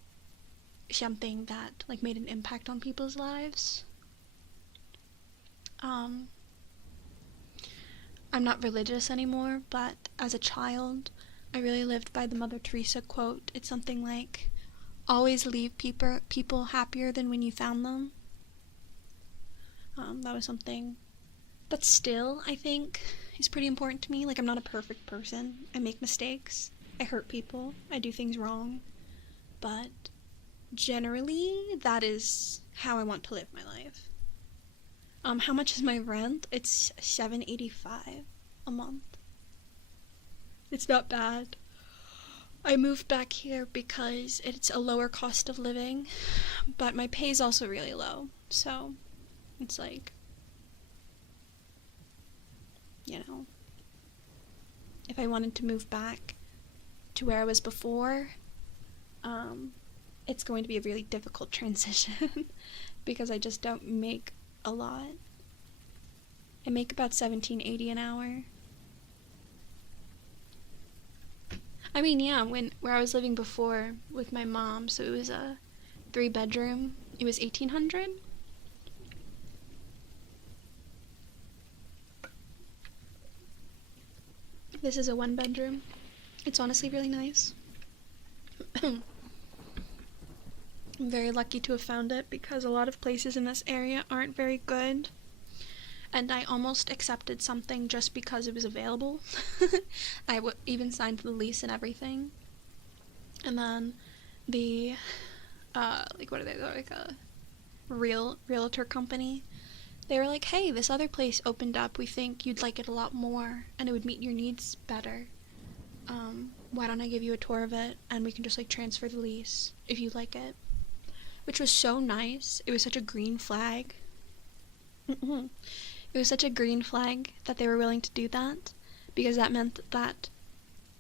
something that, like, made an impact on people's lives. I'm not religious anymore, but as a child, I really lived by the Mother Teresa quote. It's something like, always leave people happier than when you found them. That was something that still, I think, is pretty important to me. Like, I'm not a perfect person. I make mistakes. I hurt people. I do things wrong. But generally, that is how I want to live my life. How much is my rent? It's $7.85 a month. It's not bad. I moved back here because it's a lower cost of living, but my pay is also really low, so it's like, you know, if I wanted to move back to where I was before, it's going to be a really difficult transition because I just don't make a lot. I make about $17.80 an hour. I mean, yeah, where I was living before with my mom, so it was a 3-bedroom. It was $1,800. This is a 1-bedroom. It's honestly really nice. I'm very lucky to have found it because a lot of places in this area aren't very good. And I almost accepted something just because it was available. I even signed the lease and everything. And then the, what are they, like a realtor company. They were like, hey, this other place opened up. We think you'd like it a lot more and it would meet your needs better. Why don't I give you a tour of it and we can just like transfer the lease if you like it. Which was so nice. It was such a green flag. It was such a green flag that they were willing to do that, because that meant that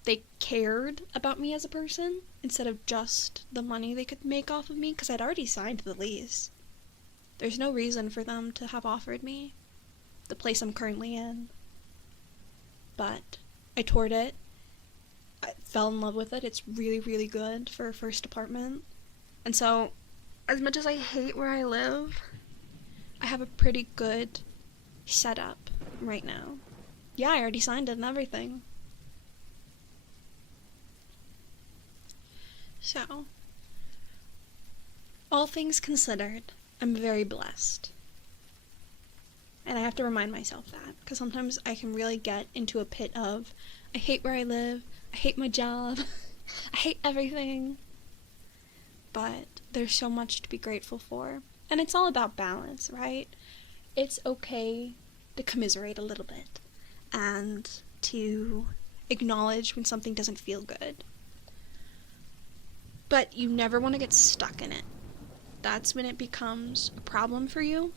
they cared about me as a person instead of just the money they could make off of me, because I'd already signed the lease. There's no reason for them to have offered me the place I'm currently in. But I toured it. I fell in love with it. It's really, really good for a first apartment. And so, as much as I hate where I live, I have a pretty good setup right now. Yeah, I already signed it and everything. So, all things considered, I'm very blessed. And I have to remind myself that, because sometimes I can really get into a pit of, I hate where I live, I hate my job, I hate everything. But there's so much to be grateful for. And it's all about balance, right? It's okay to commiserate a little bit and to acknowledge when something doesn't feel good. But you never want to get stuck in it. That's when it becomes a problem for you,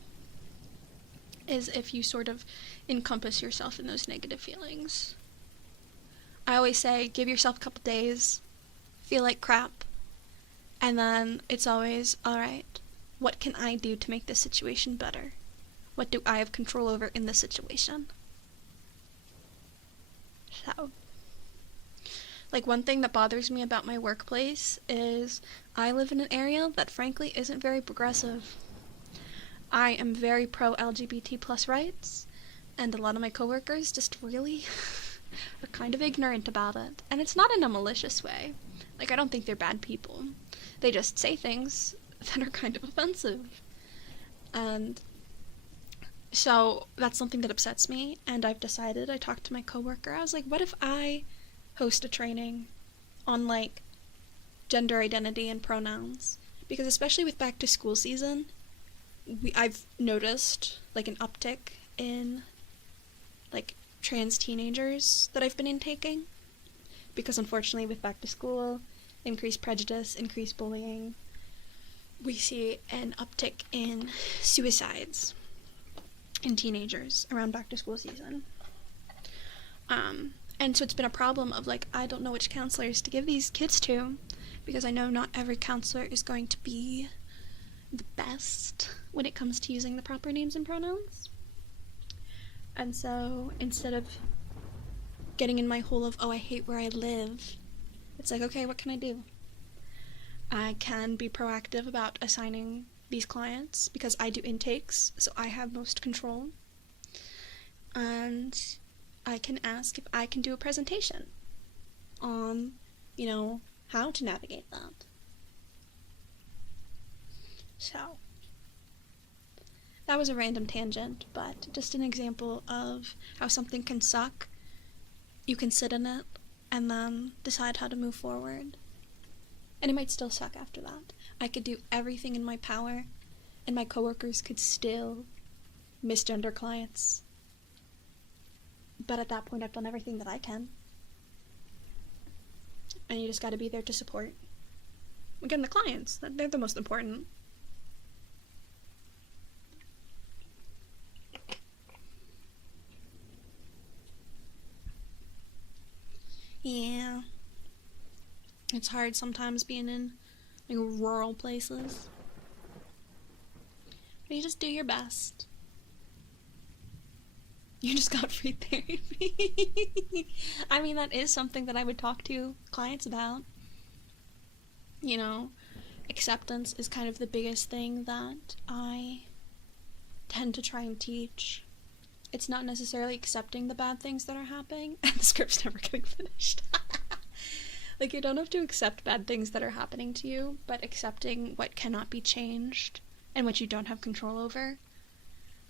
is if you sort of encompass yourself in those negative feelings. I always say, give yourself a couple days, feel like crap, and then it's always, alright, what can I do to make this situation better? What do I have control over in this situation? So, like, one thing that bothers me about my workplace is I live in an area that frankly isn't very progressive. I am very pro LGBT plus rights, and a lot of my coworkers just really are kind of ignorant about it. And it's not in a malicious way. Like, I don't think they're bad people. They just say things that are kind of offensive. And so that's something that upsets me, and I've decided, I talked to my coworker, I was like, what if I host a training on, like, gender identity and pronouns? Because especially with back to school season, I've noticed, like, an uptick in, like, trans teenagers that I've been intaking. Because unfortunately with back to school, increased prejudice, increased bullying, we see an uptick in suicides in teenagers around back to school season. And so it's been a problem of, like, I don't know which counselors to give these kids to, because I know not every counselor is going to be the best when it comes to using the proper names and pronouns. And so instead of getting in my hole of, oh, I hate where I live, it's like, okay, what can I do? I can be proactive about assigning these clients, because I do intakes, so I have most control. And I can ask if I can do a presentation on, you know, how to navigate that. So, that was a random tangent, but just an example of how something can suck. You can sit in it and then decide how to move forward. And it might still suck after that. I could do everything in my power, and my coworkers could still misgender clients. But at that point, I've done everything that I can. And you just gotta be there to support. Again, the clients, they're the most important. Yeah. It's hard sometimes being in, like, rural places. But you just do your best. You just got free therapy. I mean, that is something that I would talk to clients about. You know, acceptance is kind of the biggest thing that I tend to try and teach. it's not necessarily accepting the bad things that are happening, and the script's never getting finished. Like, you don't have to accept bad things that are happening to you, but accepting what cannot be changed and what you don't have control over,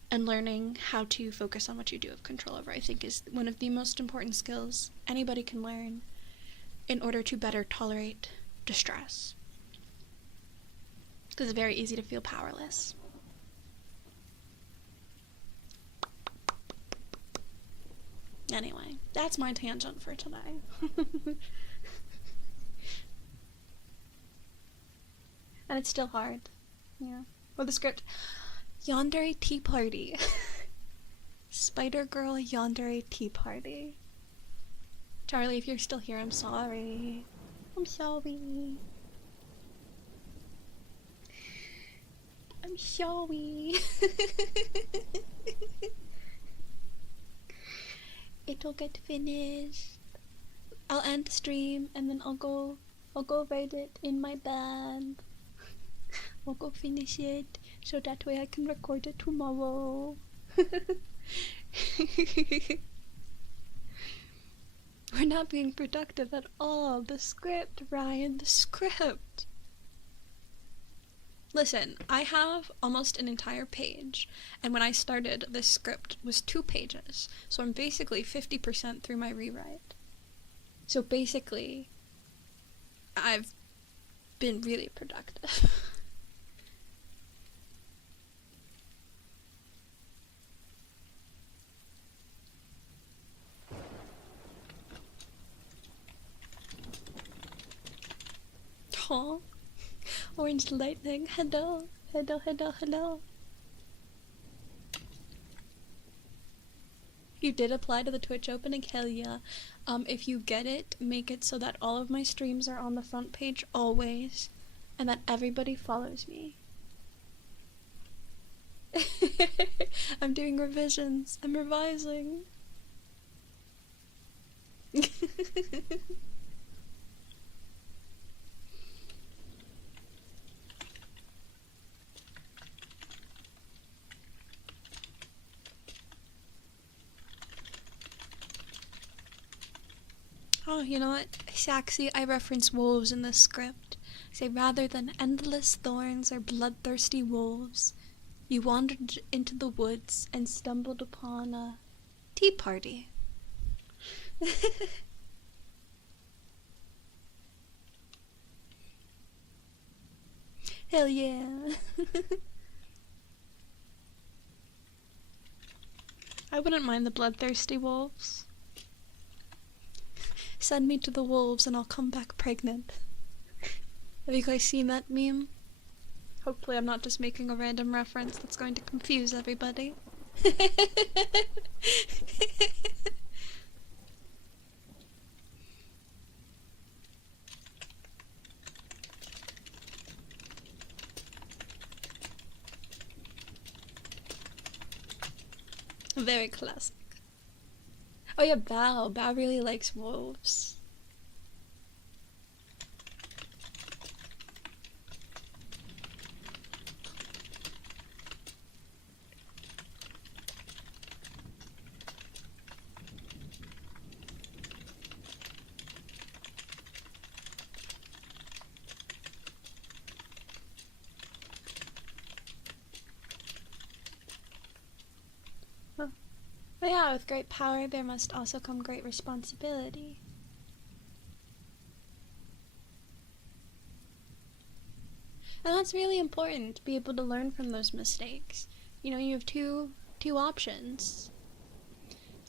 and learning how to focus on what you do have control over, I think is one of the most important skills anybody can learn in order to better tolerate distress. Because it's very easy to feel powerless. Anyway, that's my tangent for today. And it's still hard. Yeah. Or the script. Yandere tea party. Spider Girl Yandere tea party. Charlie, if you're still here, I'm sorry. I'm sorry. I'm sorry. It'll get finished. I'll end the stream and then I'll go write it in my band. I'll go finish it so that way I can record it tomorrow. We're not being productive at all. The script, Ryan, the script. Listen, I have almost an entire page, and when I started, this script was 2 pages, so I'm basically 50% through my rewrite. So basically, I've been really productive. Aww. Orange lightning. Hello. Hello, hello, hello. You did apply to the Twitch opening? Hell yeah. If you get it, make it so that all of my streams are on the front page always, and that everybody follows me. I'm doing revisions. I'm revising. Oh, you know what? Saxy, I reference wolves in this script. I say, rather than endless thorns or bloodthirsty wolves, you wandered into the woods and stumbled upon a tea party. Hell yeah. I wouldn't mind the bloodthirsty wolves. Send me to the wolves and I'll come back pregnant. Have you guys seen that meme? Hopefully I'm not just making a random reference that's going to confuse everybody. Very classic. Oh yeah, Bao. Bao really likes wolves. But yeah, with great power there must also come great responsibility. And that's really important, to be able to learn from those mistakes. You know, you have two options.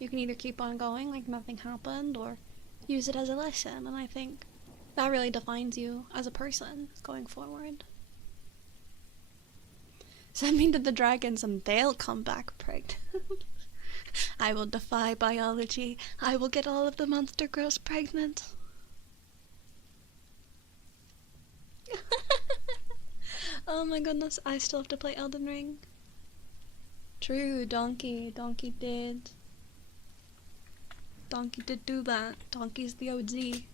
You can either keep on going like nothing happened, or use it as a lesson, and I think that really defines you as a person going forward. Send me to the dragons and they'll come back pregnant. I will defy biology. I will get all of the monster girls pregnant. Oh my goodness, I still have to play Elden Ring. True, Donkey did. Donkey did do that. Donkey's the OG.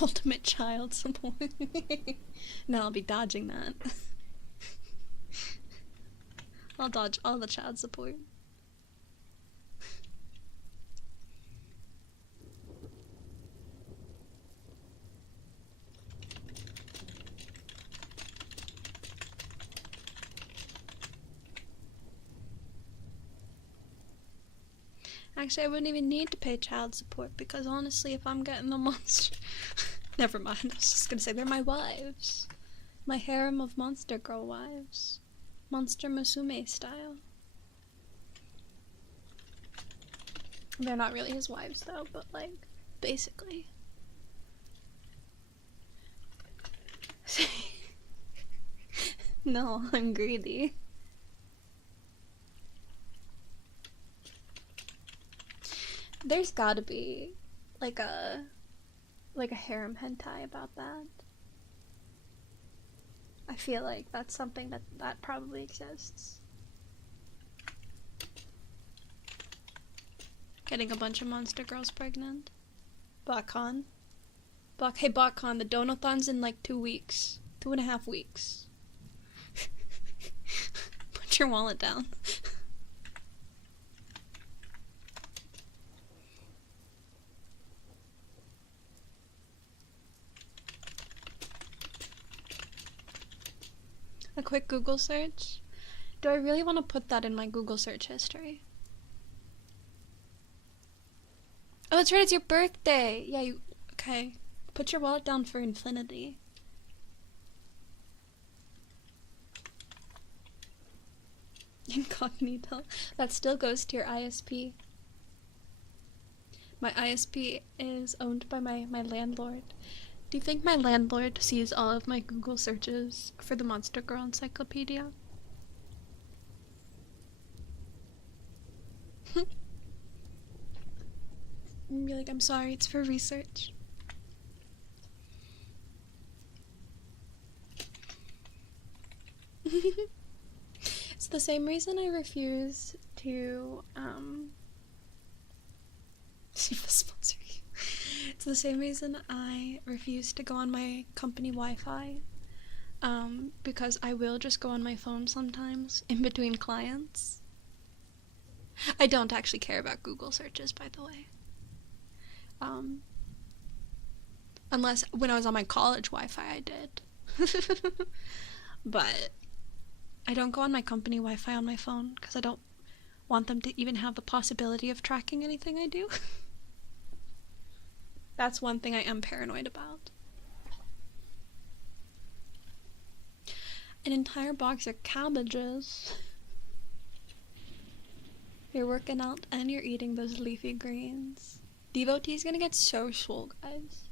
Ultimate child support. No, I'll be dodging that. I'll dodge all the child support. Actually, I wouldn't even need to pay child support because honestly, if I'm getting the monster... Never mind, I was just gonna say they're my wives. My harem of monster girl wives. Monster Musume style. They're not really his wives though, but like, basically. No, I'm greedy. There's gotta be like a harem hentai about that. I feel like that's something that probably exists. Getting a bunch of monster girls pregnant. BotCon. Hey BotCon, the Donathon's in like 2 weeks. 2.5 weeks. Put your wallet down. A quick Google search? Do I really want to put that in my Google search history? Oh, that's right, it's your birthday! Yeah, you... Okay. Put your wallet down for infinity. Incognito. That still goes to your ISP. My ISP is owned by my landlord. Do you think my landlord sees all of my Google searches for the Monster Girl Encyclopedia? And be like, I'm sorry, it's for research. It's the same reason I refuse to, see if I sponsor you. It's the same reason I refuse to go on my company Wi-Fi, because I will just go on my phone sometimes in between clients. I don't actually care about Google searches, by the way. Unless when I was on my college Wi-Fi I did. But I don't go on my company Wi-Fi on my phone because I don't want them to even have the possibility of tracking anything I do. That's one thing I am paranoid about. An entire box of cabbages. You're working out and you're eating those leafy greens. Devotee's gonna get so swole, guys.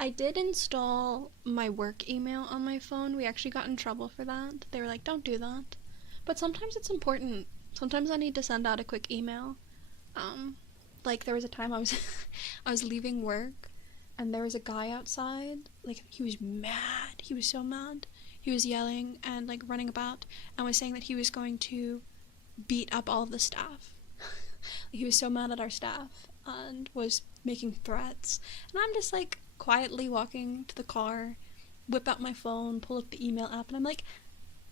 I did install my work email on my phone. We actually got in trouble for that. They were like, don't do that. But sometimes it's important. Sometimes I need to send out a quick email. Like there was a time I was I was leaving work and there was a guy outside. Like he was mad. He was so mad. He was yelling and like running about and was saying that he was going to beat up all of the staff. He was so mad at our staff and was making threats. And I'm just like quietly walking to the car, whip out my phone, pull up the email app, and I'm like,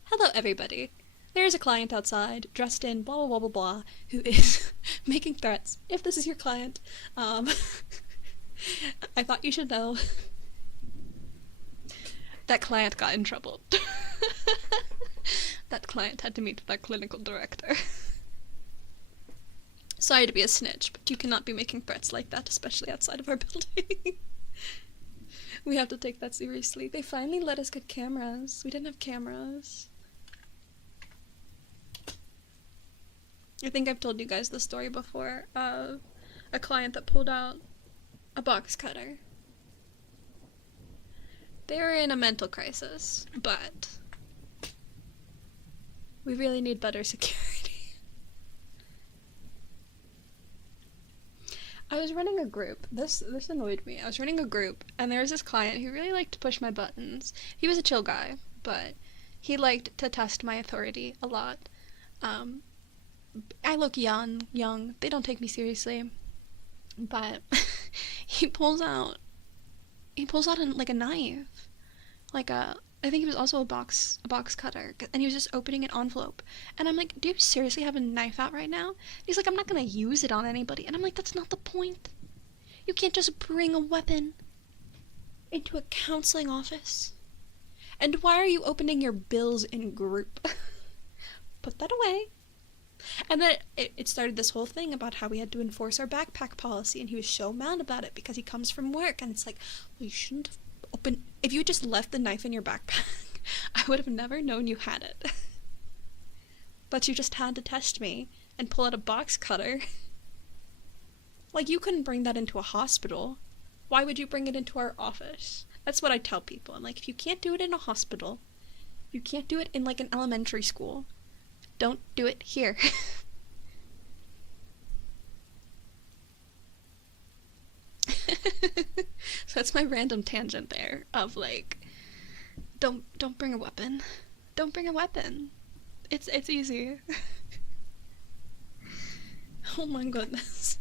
hello everybody. There's a client outside, dressed in blah blah blah blah blah, who is making threats. If this is your client, I thought you should know. That client got in trouble. That client had to meet with our clinical director. Sorry to be a snitch, but you cannot be making threats like that, especially outside of our building. We have to take that seriously. They finally let us get cameras. We didn't have cameras. I think I've told you guys the story before of a client that pulled out a box cutter. They were in a mental crisis, but we really need better security. I was running a group. This annoyed me. I was running a group, and there was this client who really liked to push my buttons. He was a chill guy, but he liked to test my authority a lot. I look young. They don't take me seriously. But he pulls out like a knife, like I think it was also a box cutter, and he was just opening an envelope. And I'm like, do you seriously have a knife out right now? And he's like, I'm not gonna use it on anybody. And I'm like, that's not the point. You can't just bring a weapon into a counseling office. And why are you opening your bills in group? Put that away. And then it started this whole thing about how we had to enforce our backpack policy, and he was so mad about it because he comes from work, and it's like, well, you shouldn't have opened... If you just left the knife in your backpack, I would have never known you had it. But you just had to test me and pull out a box cutter. Like, you couldn't bring that into a hospital. Why would you bring it into our office? That's what I tell people. I'm like, if you can't do it in a hospital, you can't do it in, like, an elementary school, don't do it here. So that's my random tangent there of, like, don't bring a weapon. Don't bring a weapon. It's easy. Oh my goodness.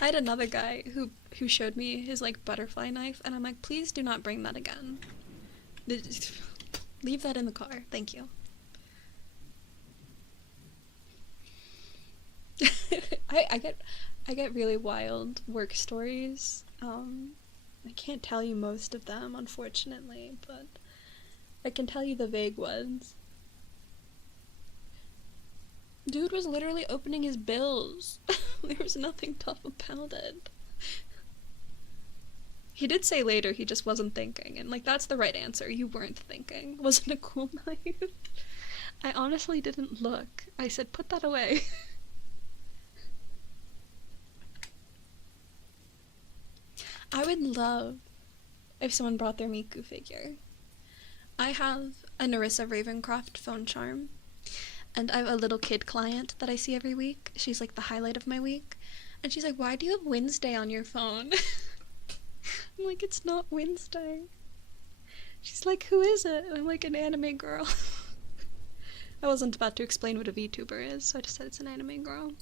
I had another guy who showed me his, like, butterfly knife, and I'm like, please do not bring that again. Leave that in the car. Thank you. I get really wild work stories. I can't tell you most of them, unfortunately, but I can tell you the vague ones. Dude was literally opening his bills. There was nothing tough about it. He did say later he just wasn't thinking, and, like, that's the right answer. You weren't thinking. Was it a cool knife? I honestly didn't look. I said, put that away. I would love if someone brought their Miku figure. I have a Narissa Ravencroft phone charm, and I have a little kid client that I see every week. She's, like, the highlight of my week. And she's like, why do you have Wednesday on your phone? I'm like, it's not Wednesday. She's like, who is it? And I'm like, an anime girl. I wasn't about to explain what a VTuber is, so I just said it's an anime girl.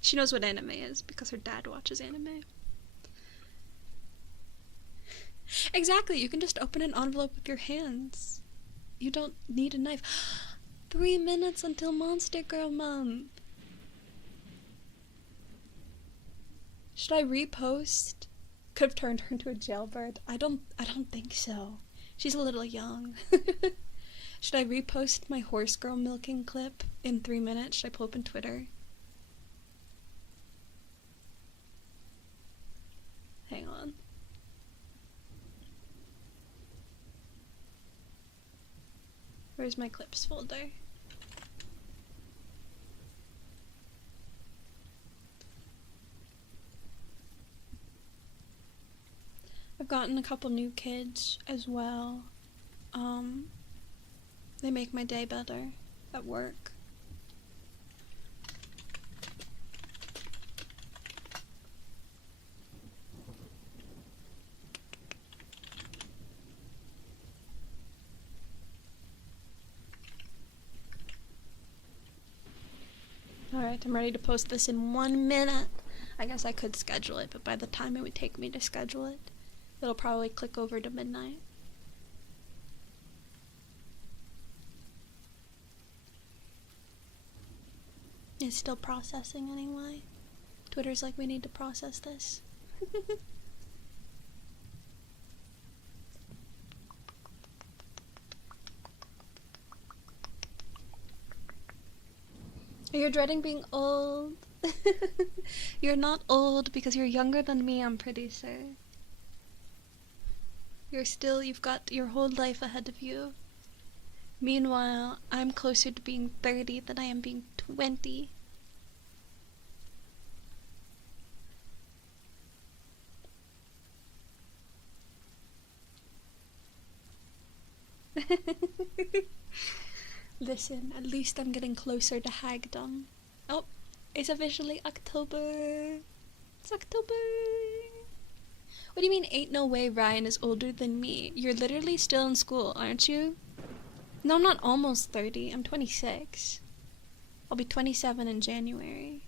She knows what anime is because her dad watches anime. Exactly, you can just open an envelope with your hands. You don't need a knife. 3 minutes until Monster Girl Month. Should I repost? Could have turned her into a jailbird. I don't think so. She's a little young. Should I repost my horse girl milking clip in 3 minutes? Should I pull up on Twitter? Hang on. Where's my clips folder? I've gotten a couple new kids as well. They make my day better at work. Alright, I'm ready to post this in 1 minute. I guess I could schedule it, but by the time it would take me to schedule it, it'll probably click over to midnight. It's still processing anyway. Twitter's like, we need to process this. You're dreading being old. You're not old because you're younger than me, I'm pretty sure. You've got your whole life ahead of you. Meanwhile, I'm closer to being 30 than I am being 20. Listen, at least I'm getting closer to hagdom. Oh, it's officially October. It's October. What do you mean, ain't no way Ryan is older than me? You're literally still in school, aren't you? No, I'm not almost 30. I'm 26. I'll be 27 in January.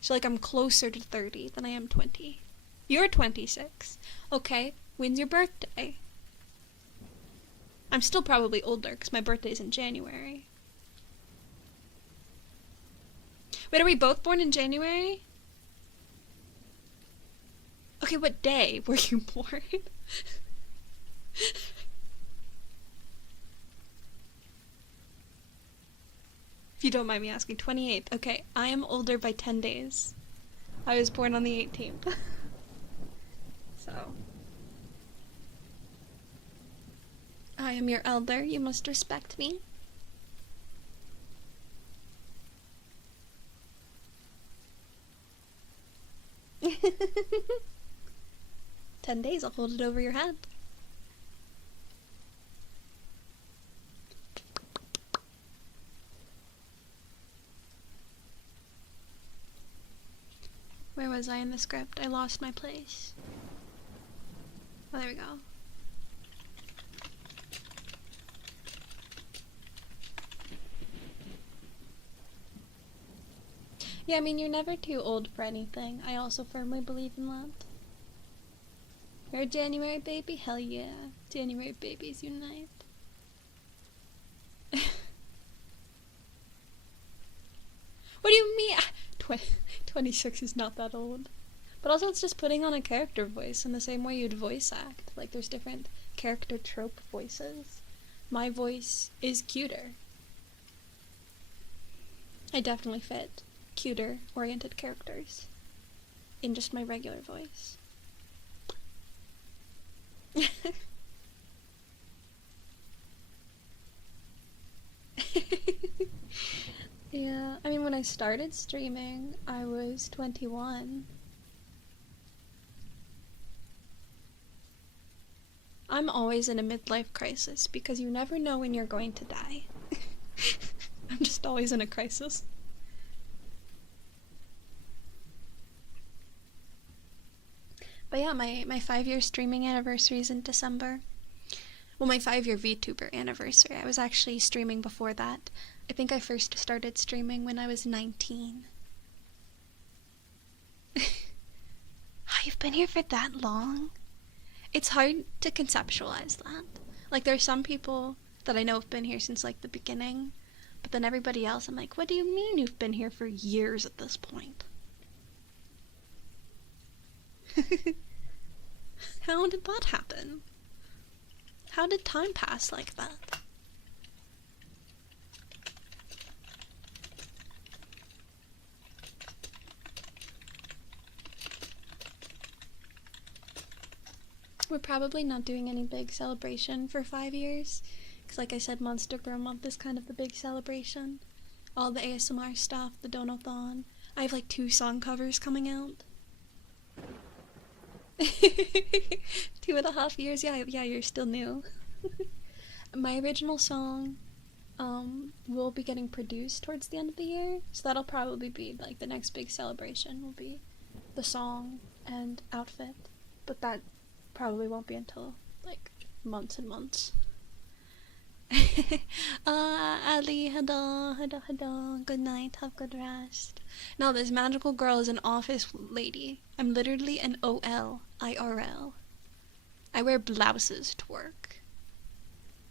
So, like, I'm closer to 30 than I am 20. You're 26. Okay, when's your birthday? I'm still probably older because my birthday's in January. Wait, are we both born in January? Okay, what day were you born? If you don't mind me asking, 28th. Okay, I am older by 10 days. I was born on the 18th. So. I am your elder. You must respect me. "10 days, I'll hold it over your head." Where was I in the script? I lost my place. Oh, there we go. Yeah, I mean, you're never too old for anything. I also firmly believe in that. You're a January baby? Hell yeah. January babies unite. What do you mean? 26 is not that old. But also, it's just putting on a character voice in the same way you'd voice act. Like, there's different character trope voices. My voice is cuter. I definitely fit cuter-oriented characters in just my regular voice. Yeah, I mean, when I started streaming, I was 21. I'm always in a midlife crisis because you never know when you're going to die. I'm just always in a crisis. But yeah, my 5-year streaming anniversary is in December. Well, my 5-year Vtuber anniversary. I was actually streaming before that. I think I first started streaming when I was 19. You've been here for that long? It's hard to conceptualize that. Like, there are some people that I know have been here since, like, the beginning, but then everybody else, I'm like, what do you mean you've been here for years at this point? How did that happen? How did time pass like that? We're probably not doing any big celebration for 5 years, because like I said, Monster Girl Month is kind of the big celebration. All the ASMR stuff, the Donathon. I have like 2 song covers coming out. 2.5 years? Yeah, you're still new. My original song will be getting produced towards the end of the year, so that'll probably be like the next big celebration will be the song and outfit, but that probably won't be until like months and months. Ali, hada, good night, have good rest. Now, this magical girl is an office lady. I'm literally an OL, IRL. I wear blouses to work.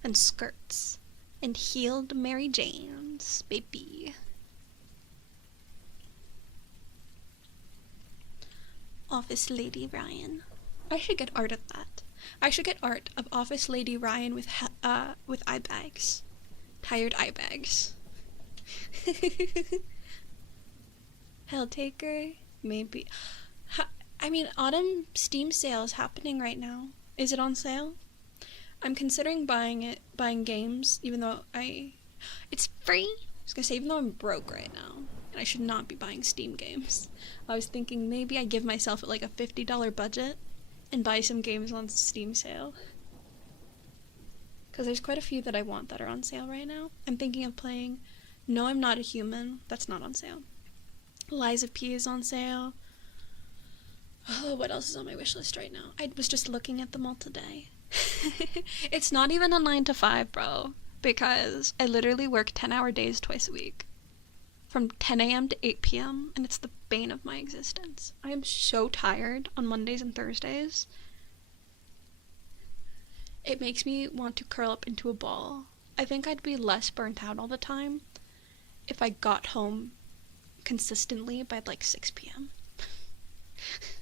And skirts. And heeled Mary Janes, baby. Office Lady Ryan. I should get art of that. I should get art of Office Lady Ryan with eye bags. Tired eye bags. Helltaker? Maybe. I mean, autumn Steam sale is happening right now. Is it on sale? I'm considering buying games, even though it's free. I was gonna say, even though I'm broke right now, and I should not be buying Steam games. I was thinking maybe I give myself like a $50 budget and buy some games on Steam sale. Because there's quite a few that I want that are on sale right now. I'm thinking of playing No, I'm Not a Human. That's not on sale. Lies of P is on sale. Oh, what else is on my wish list right now? I was just looking at them all today. It's not even a 9 to 5, bro. Because I literally work 10-hour days twice a week. from 10 a.m. to 8 p.m., and it's the bane of my existence. I am so tired on Mondays and Thursdays. It makes me want to curl up into a ball. I think I'd be less burnt out all the time if I got home consistently by like 6 p.m.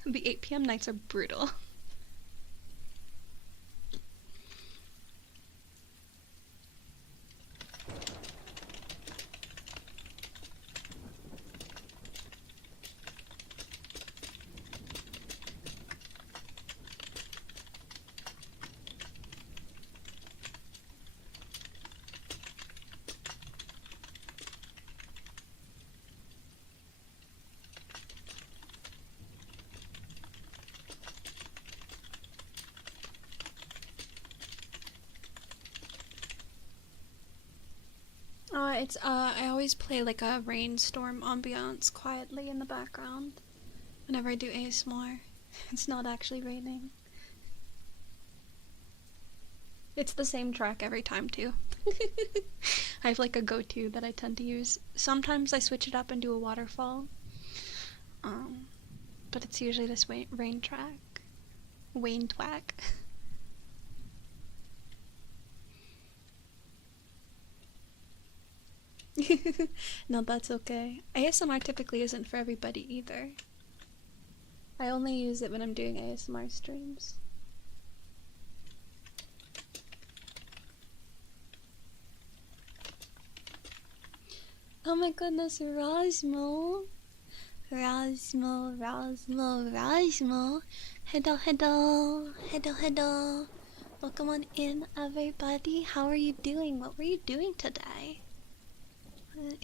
The 8 p.m. nights are brutal. I always play like a rainstorm ambiance quietly in the background whenever I do ASMR. It's not actually raining. It's the same track every time too. I have like a go-to that I tend to use. Sometimes I switch it up and do a waterfall. But it's usually this rain track. Wayne twack. No, that's okay. ASMR typically isn't for everybody either. I only use it when I'm doing ASMR streams. Oh my goodness, Rosmo. Rosmo. Hello. Welcome on in, everybody. How are you doing? What were you doing today?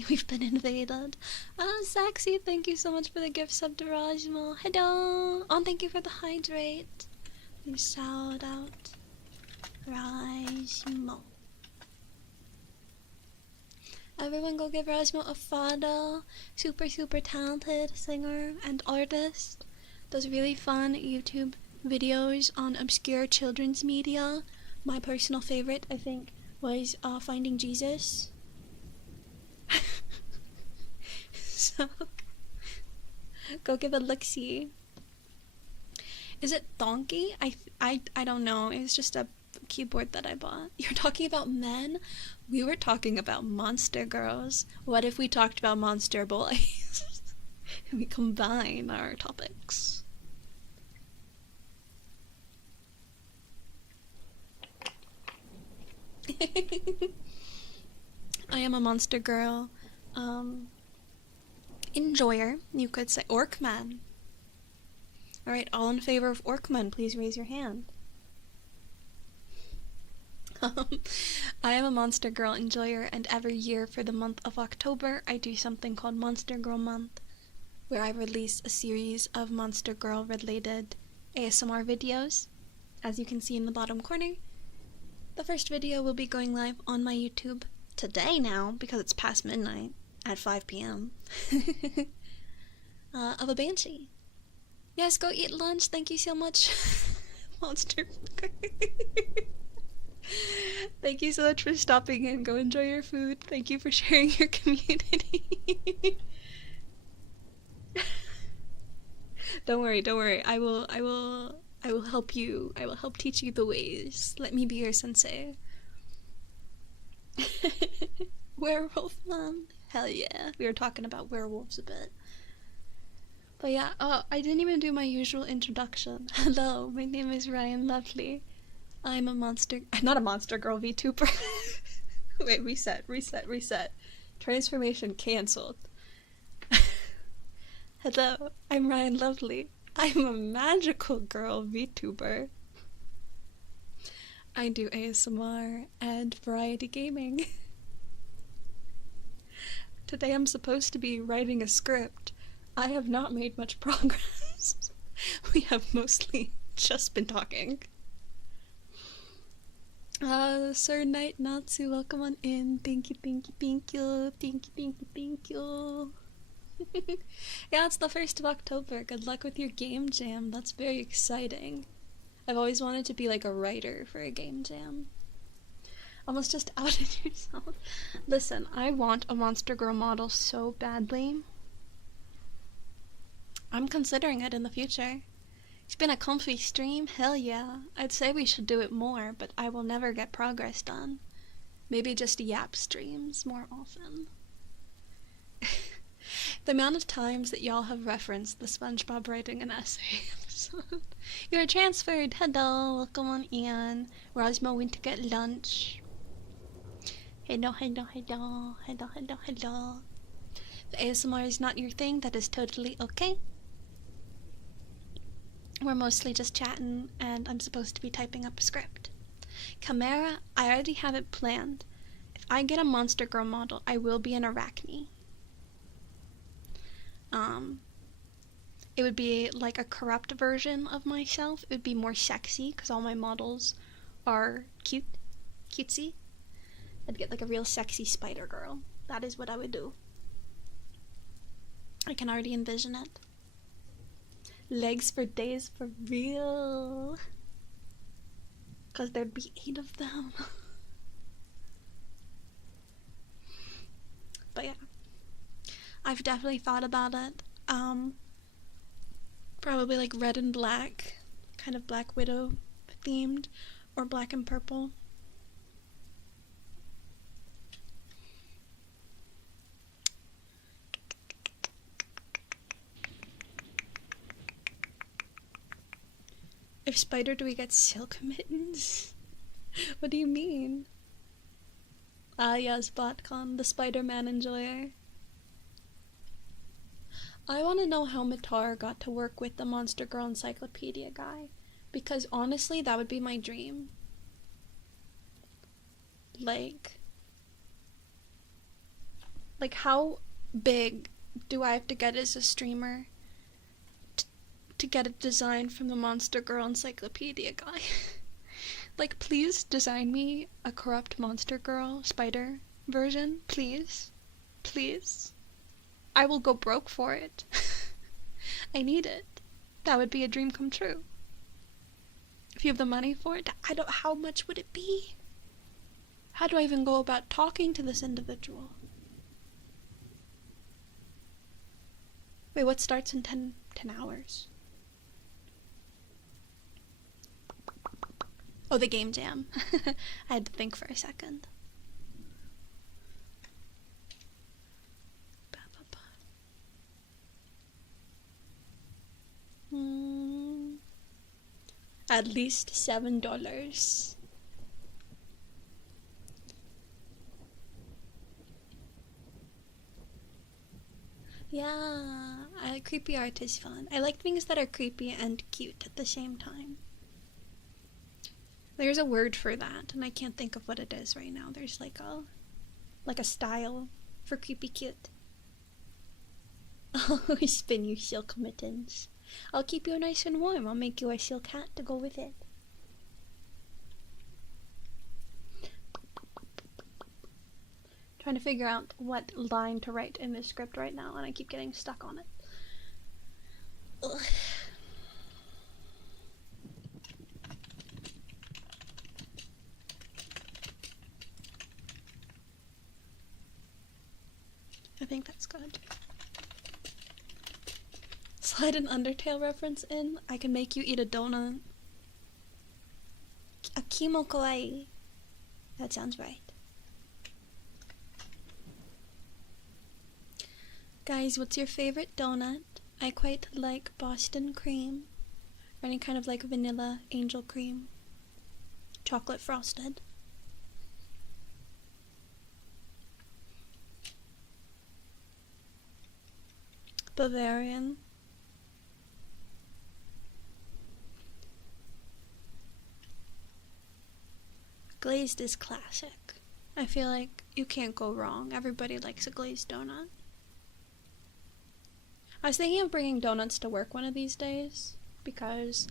We've been invaded. Oh, Saxy, thank you so much for the gift sub to Rajmo. Hello! Oh, thank you for the hydrate. Please shout out Rajmo. Everyone go give Rajmo a follow. Super talented singer and artist. Does really fun YouTube videos on obscure children's media. My personal favorite, I think, was Finding Jesus. So, go give a look-see. Is it Donkey? I don't know. It's just a keyboard that I bought. You're talking about men? We were talking about monster girls. What if we talked about monster boys? We combine our topics. I am a monster girl. Enjoyer, you could say. Orcman. Alright, all in favor of Orcman, please raise your hand. I am a Monster Girl enjoyer, and every year for the month of October, I do something called Monster Girl Month, where I release a series of Monster Girl related ASMR videos. As you can see in the bottom corner, the first video will be going live on my YouTube today now, because it's past midnight. At 5 p.m. Of a banshee. Yes, go eat lunch. Thank you so much, Monster. Thank you so much for stopping in. Go enjoy your food. Thank you for sharing your community. Don't worry. I will help you. I will help teach you the ways. Let me be your sensei. Werewolf man. Hell yeah. We were talking about werewolves a bit. But yeah, I didn't even do my usual introduction. Hello, my name is Ryan Lovely. I'm a monster... Not a monster girl, VTuber. Wait, reset. Transformation cancelled. Hello, I'm Ryan Lovely. I'm a magical girl VTuber. I do ASMR and variety gaming. Today I'm supposed to be writing a script. I have not made much progress. We have mostly just been talking. Sir Knight Natsu, welcome on in. Thank you. Yeah, it's the 1st of October. Good luck with your game jam. That's very exciting. I've always wanted to be like a writer for a game jam. Almost just outed yourself. Listen, I want a Monster Girl model so badly. I'm considering it in the future. It's been a comfy stream, hell yeah. I'd say we should do it more, but I will never get progress done. Maybe just yap streams more often. The amount of times that y'all have referenced the SpongeBob writing an essay episode. You're transferred. Hello, welcome on in. Rosmo went to get lunch. Hello. If ASMR is not your thing, that is totally okay. We're mostly just chatting, and I'm supposed to be typing up a script. Chimera, I already have it planned. If I get a Monster Girl model, I will be an Arachne. It would be like a corrupt version of myself. It would be more sexy, because all my models are cutesy. I'd get like a real sexy spider girl. That is what I would do. I can already envision it. Legs for days for real. Because there'd be 8 of them. But yeah. I've definitely thought about it. Probably like red and black. Kind of Black Widow themed. Or black and purple. If spider, do we get silk mittens? What do you mean? Ah yes, BotCon, the Spider-Man enjoyer. I want to know how Matar got to work with the Monster Girl Encyclopedia guy, because honestly, that would be my dream. Like how big do I have to get as a streamer to get a design from the Monster Girl Encyclopedia guy? Like, please design me a corrupt Monster Girl spider version, please. Please. I will go broke for it. I need it. That would be a dream come true. If you have the money for it, how much would it be? How do I even go about talking to this individual? Wait, what starts in 10 hours? Oh, the game jam. I had to think for a second. At least $7. Yeah, creepy art is fun. I like things that are creepy and cute at the same time. There's a word for that, and I can't think of what it is right now. There's like a style for creepy cute. Oh, spin you silk mittens. I'll keep you nice and warm. I'll make you a silk hat to go with it. Trying to figure out what line to write in this script right now, and I keep getting stuck on it. Ugh. I think that's good. Slide an Undertale reference in. I can make you eat a donut. A kimo kawaii. That sounds right. Guys, what's your favorite donut? I quite like Boston cream. Or any kind of like vanilla angel cream. Chocolate frosted. Bavarian. Glazed is classic. I feel like you can't go wrong. Everybody likes a glazed donut. I was thinking of bringing donuts to work one of these days because,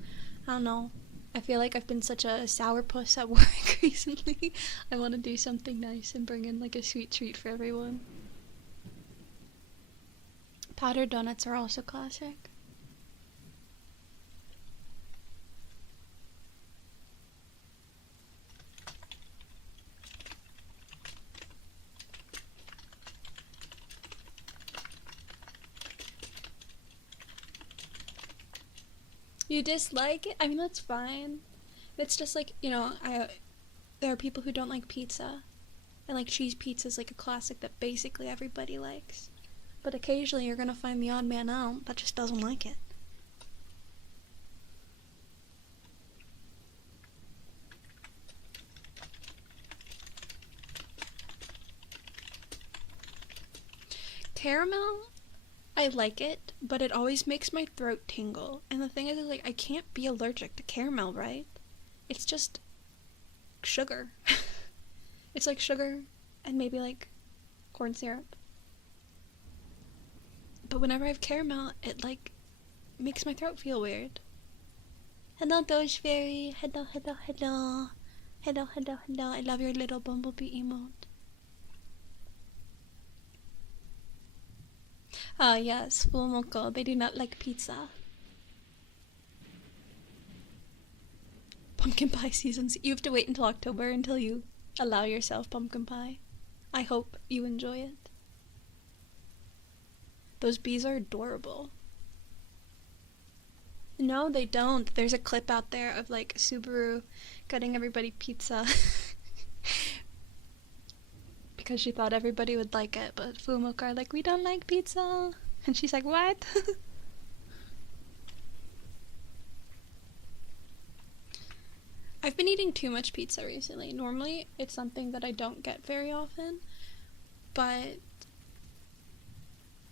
I don't know, I feel like I've been such a sourpuss at work recently. I want to do something nice and bring in like a sweet treat for everyone. Powdered donuts are also classic. You dislike it? I mean, that's fine. It's just like, there are people who don't like pizza. And like cheese pizza is like a classic that basically everybody likes. But occasionally you're gonna find the odd man out that just doesn't like it. Caramel, I like it, but it always makes my throat tingle. And the thing is, like, I can't be allergic to caramel, right? It's just sugar. It's like sugar and maybe like corn syrup. But whenever I have caramel, it like makes my throat feel weird. Hello, Doge Fairy. Hello, hello, hello. Hello, hello, hello. I love your little bumblebee emote. Ah, yes, Fumoko. They do not like pizza. Pumpkin pie seasons. You have to wait until October until you allow yourself pumpkin pie. I hope you enjoy it. Those bees are adorable. No, they don't. There's a clip out there of like Subaru cutting everybody pizza because she thought everybody would like it, but Fumoko are like, we don't like pizza. And she's like, what? I've been eating too much pizza recently. Normally, it's something that I don't get very often, but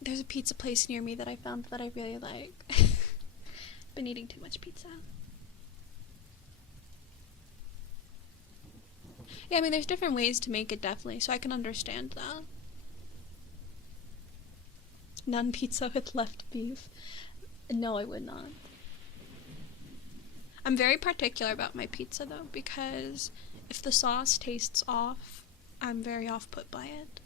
there's a pizza place near me that I found that I really like. Been eating too much pizza. Yeah, I mean, there's different ways to make it, definitely, so I can understand that. None pizza with left beef. No, I would not. I'm very particular about my pizza, though, because if the sauce tastes off, I'm very off-put by it.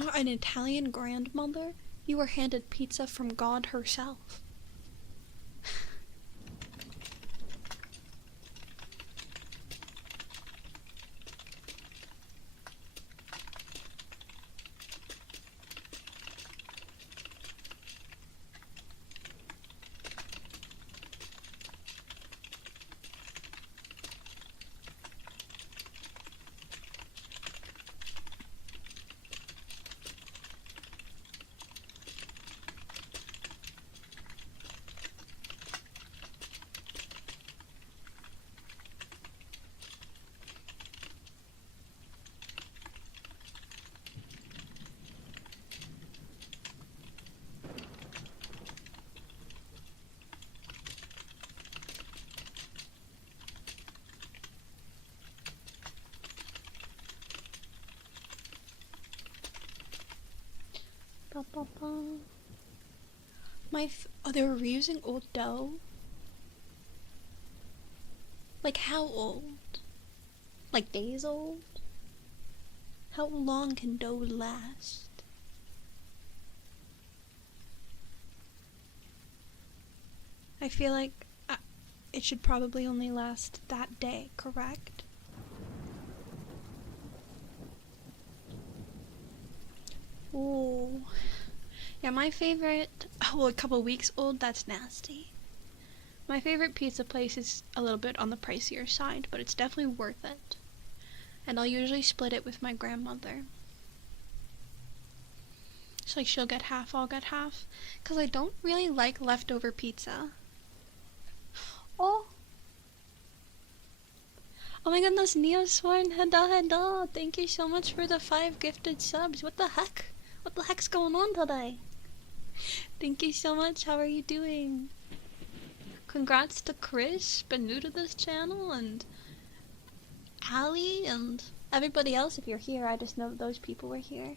Oh, an Italian grandmother? You were handed pizza from God herself. Ba, ba, ba. Oh, they were reusing old dough? Like how old? Like days old? How long can dough last? I feel like it should probably only last that day, correct? Ooh. Yeah, my favorite... Oh, a couple weeks old? That's nasty. My favorite pizza place is a little bit on the pricier side, but it's definitely worth it. And I'll usually split it with my grandmother. So like she'll get half, I'll get half. Because I don't really like leftover pizza. Oh! Oh my goodness, Neosworn, hada. Thank you so much for the 5 gifted subs. What the heck? What the heck's going on today? Thank you so much. How are you doing? Congrats to Chris, been new to this channel, and Ali, and everybody else. If you're here, I just know that those people were here.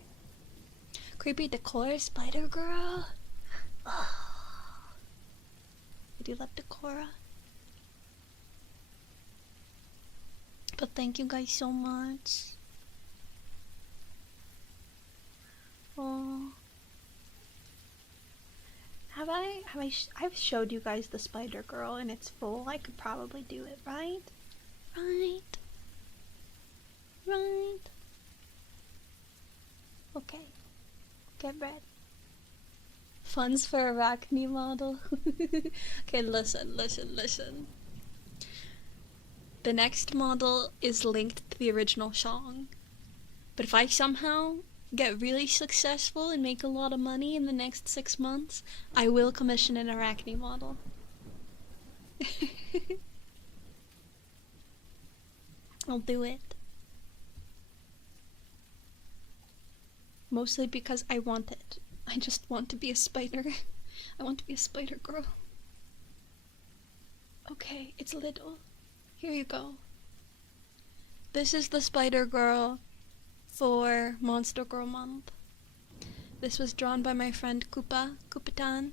Creepy Decor, Spider Girl. Oh. I do love Decora. But thank you guys so much. Oh. I've showed you guys the spider girl and it's full. I could probably do it, right? Right. Right. Okay. Get ready. Funds for Arachne model. Okay, listen. The next model is linked to the original song. But if I somehow get really successful and make a lot of money in the next 6 months, I will commission an Arachne model. I'll do it. Mostly because I want it. I just want to be a spider. I want to be a spider girl. Okay, it's little. Here you go. This is the spider girl for Monster Girl Month. This was drawn by my friend Kupitan.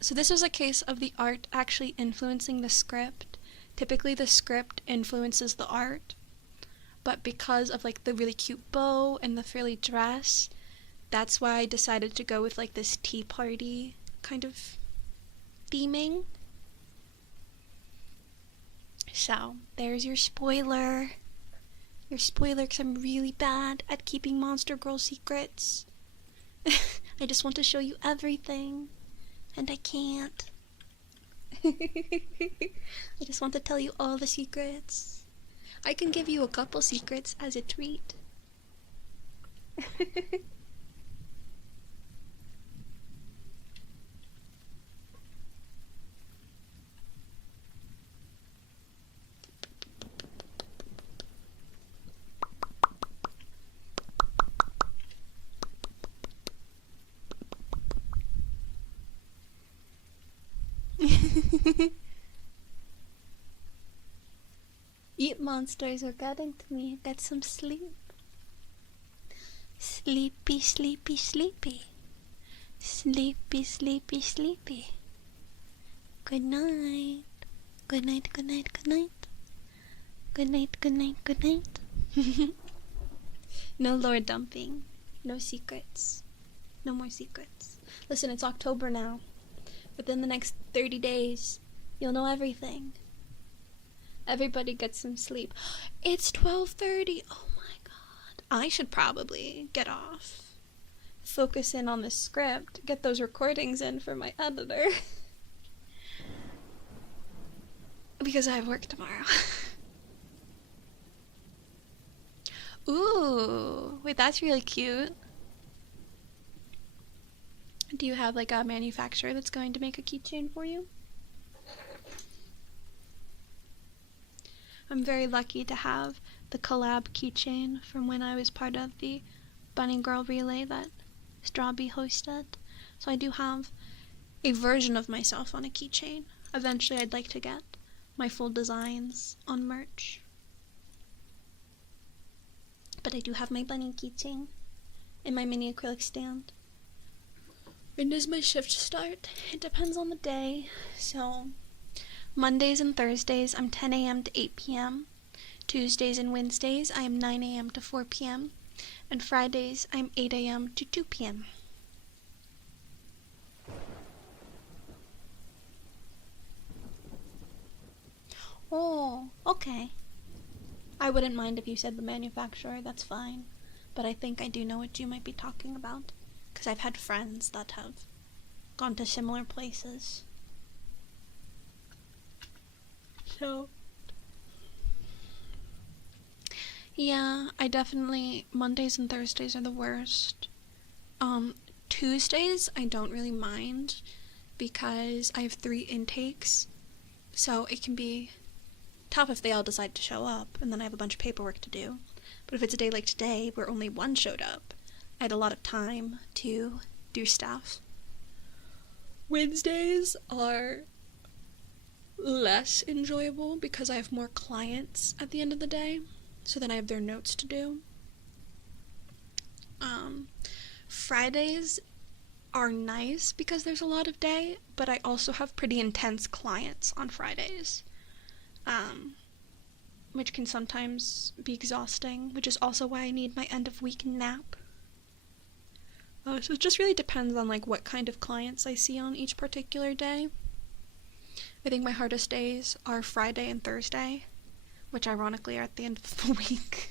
So this was a case of the art actually influencing the script. Typically the script influences the art, but because of like the really cute bow and the frilly dress, that's why I decided to go with like this tea party kind of theming. So, there's your spoiler. Your spoiler, because I'm really bad at keeping Monster Girl secrets. I just want to show you everything, and I can't. I just want to tell you all the secrets. I can give you a couple secrets as a treat. Eat monsters are getting to me. Get some sleep. Sleepy, sleepy, sleepy. Sleepy, sleepy, sleepy. Good night. Good night, good night, good night. Good night, good night, good night. No lore dumping. No secrets. No more secrets. Listen, it's October now. Within the next 30 days, you'll know everything. Everybody get some sleep. It's 12:30. Oh my god. I should probably get off. Focus in on the script. Get those recordings in for my editor. Because I have work tomorrow. Ooh. Wait, that's really cute. Do you have like a manufacturer that's going to make a keychain for you? I'm very lucky to have the collab keychain from when I was part of the Bunny Girl Relay that Strawby hosted. So I do have a version of myself on a keychain. Eventually I'd like to get my full designs on merch. But I do have my bunny keychain in my mini acrylic stand. When does my shift start? It depends on the day. So Mondays and Thursdays, I'm 10 a.m. to 8 p.m. Tuesdays and Wednesdays, I am 9 a.m. to 4 p.m. And Fridays, I'm 8 a.m. to 2 p.m. Oh, okay. I wouldn't mind if you said the manufacturer, that's fine. But I think I do know what you might be talking about, because I've had friends that have gone to similar places. So, yeah, I definitely, Mondays and Thursdays are the worst. Tuesdays, I don't really mind, because I have 3 intakes, so it can be tough if they all decide to show up, and then I have a bunch of paperwork to do. But if it's a day like today, where only 1 showed up, I had a lot of time to do stuff. Wednesdays are less enjoyable because I have more clients at the end of the day, so then I have their notes to do. Fridays are nice because there's a lot of day, but I also have pretty intense clients on Fridays, which can sometimes be exhausting, which is also why I need my end of week nap. So it just really depends on like what kind of clients I see on each particular day. I think my hardest days are Friday and Thursday, which ironically are at the end of the week.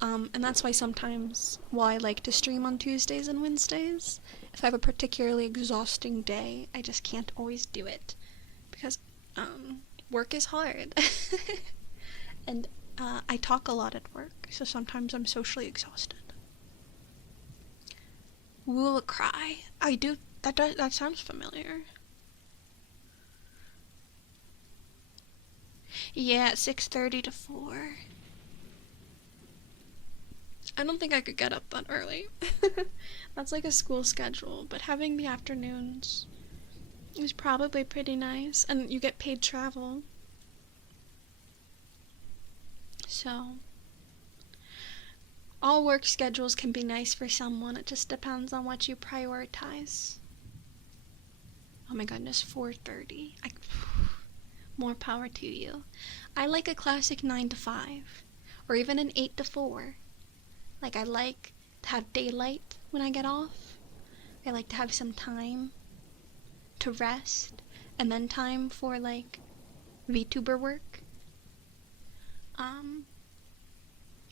And that's why sometimes, while I like to stream on Tuesdays and Wednesdays, if I have a particularly exhausting day, I just can't always do it. Because, work is hard. And, I talk a lot at work, so sometimes I'm socially exhausted. Will cry. I do. That sounds familiar. Yeah, 6:30 to 4. I don't think I could get up that early. That's like a school schedule, but having the afternoons is probably pretty nice, and you get paid travel. So, all work schedules can be nice for someone. It just depends on what you prioritize. Oh my goodness, 4:30. More power to you. I like a classic 9 to 5, or even an 8 to 4. Like, I like to have daylight when I get off. I like to have some time to rest, and then time for, like, Vtuber work.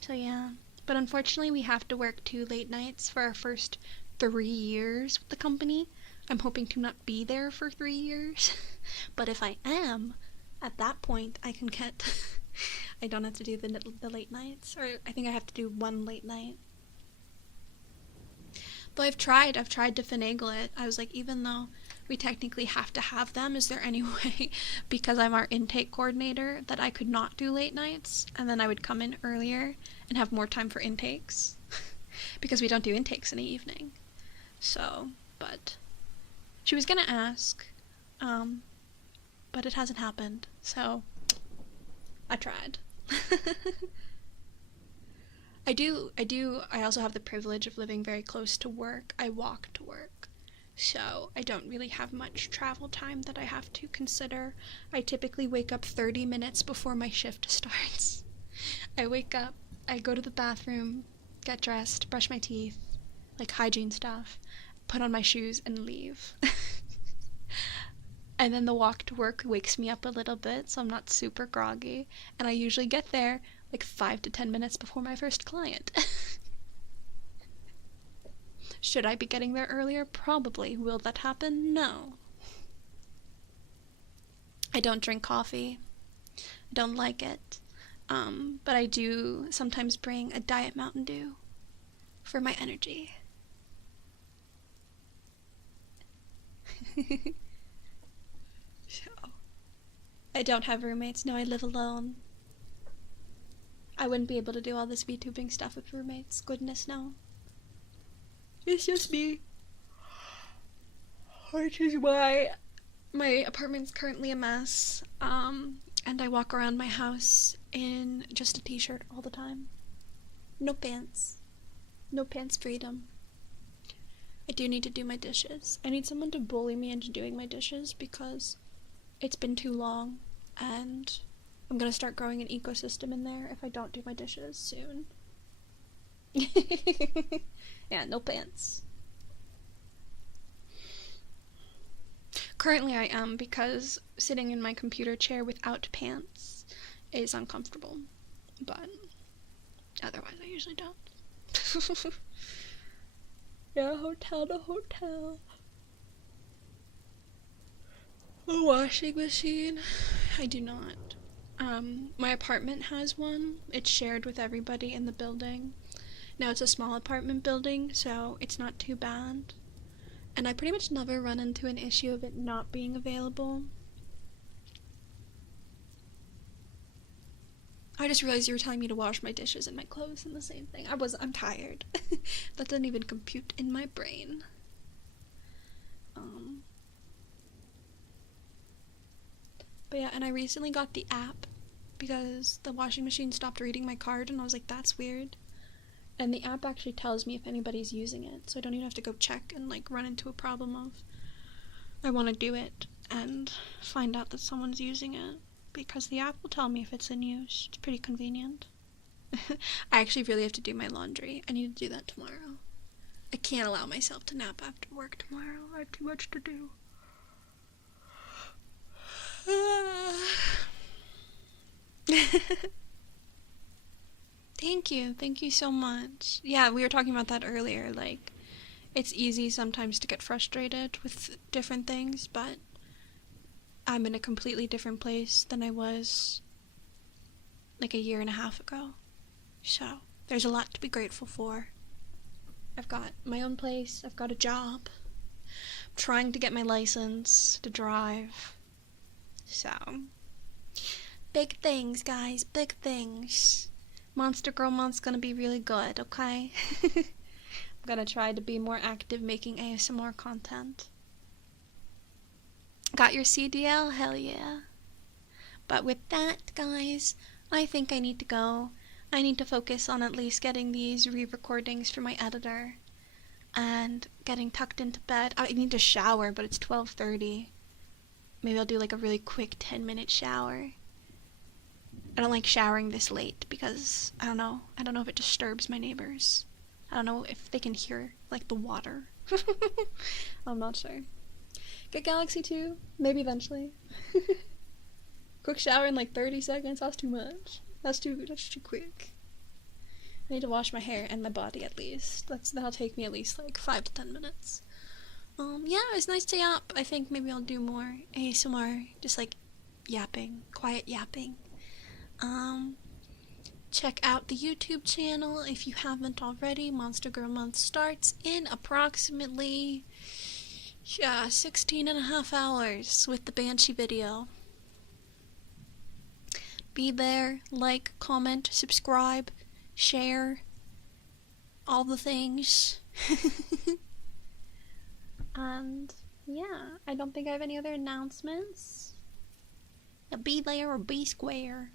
So yeah. But unfortunately, we have to work 2 late nights for our first 3 years with the company. I'm hoping to not be there for 3 years. But if I am, at that point, I can get... I don't have to do the late nights. Or I think I have to do 1 late night. Though I've tried to finagle it. I was like, even though we technically have to have them, is there any way, because I'm our intake coordinator, that I could not do late nights, and then I would come in earlier and have more time for intakes? Because we don't do intakes in the evening. So, but she was gonna ask, but it hasn't happened, so I tried. I also have the privilege of living very close to work. I walk to work, so I don't really have much travel time that I have to consider. I typically wake up 30 minutes before my shift starts. I wake up, I go to the bathroom, get dressed, brush my teeth, like hygiene stuff, put on my shoes, and leave. And then the walk to work wakes me up a little bit, so I'm not super groggy, and I usually get there like 5 to 10 minutes before my first client. Should I be getting there earlier? Probably. Will that happen? No. I don't drink coffee. I don't like it. But I do sometimes bring a Diet Mountain Dew for my energy. So, I don't have roommates. No, I live alone. I wouldn't be able to do all this VTubing stuff with roommates. Goodness, no. It's just me. Which is why my apartment's currently a mess. And I walk around my house in just a t-shirt all the time. No pants. No pants freedom. I do need to do my dishes. I need someone to bully me into doing my dishes because it's been too long, and I'm gonna start growing an ecosystem in there if I don't do my dishes soon. Yeah, no pants. Currently I am, because sitting in my computer chair without pants is uncomfortable. But otherwise I usually don't. Yeah, hotel to hotel. A washing machine? I do not. My apartment has one. It's shared with everybody in the building. Now, it's a small apartment building, so it's not too bad. And I pretty much never run into an issue of it not being available. I just realized you were telling me to wash my dishes and my clothes and the same thing. I'm tired. That doesn't even compute in my brain. But yeah, and I recently got the app because the washing machine stopped reading my card, and I was like, that's weird. And the app actually tells me if anybody's using it, so I don't even have to go check and like run into a problem of I want to do it and find out that someone's using it, because the app will tell me if it's in use. It's pretty convenient. I actually really have to do my laundry. I need to do that tomorrow. I can't allow myself to nap after work tomorrow. I have too much to do. Thank you so much. Yeah, we were talking about that earlier, like, it's easy sometimes to get frustrated with different things, but I'm in a completely different place than I was like a year and a half ago. So, there's a lot to be grateful for. I've got my own place, I've got a job, I'm trying to get my license to drive. So, big things, guys, big things. Monster Girl Month's gonna be really good, okay? I'm gonna try to be more active making ASMR content. Got your CDL? Hell yeah. But with that, guys, I think I need to go. I need to focus on at least getting these re-recordings for my editor and getting tucked into bed. I need to shower, but it's 12:30. Maybe I'll do like a really quick 10-minute shower. I don't like showering this late because, I don't know if it disturbs my neighbors. I don't know if they can hear, like, the water. I'm not sure. Get Galaxy 2? Maybe eventually. Quick shower in like 30 seconds? That's too much. That's too quick. I need to wash my hair and my body at least. That'll take me at least like 5 to 10 minutes. Yeah, it was nice to yap. I think maybe I'll do more ASMR, just like yapping, quiet yapping. Check out the YouTube channel if you haven't already. Monster Girl Month starts in approximately 16 and a half hours with the Banshee video. Be there, like, comment, subscribe, share, all the things. And yeah, I don't think I have any other announcements. Be there or be square.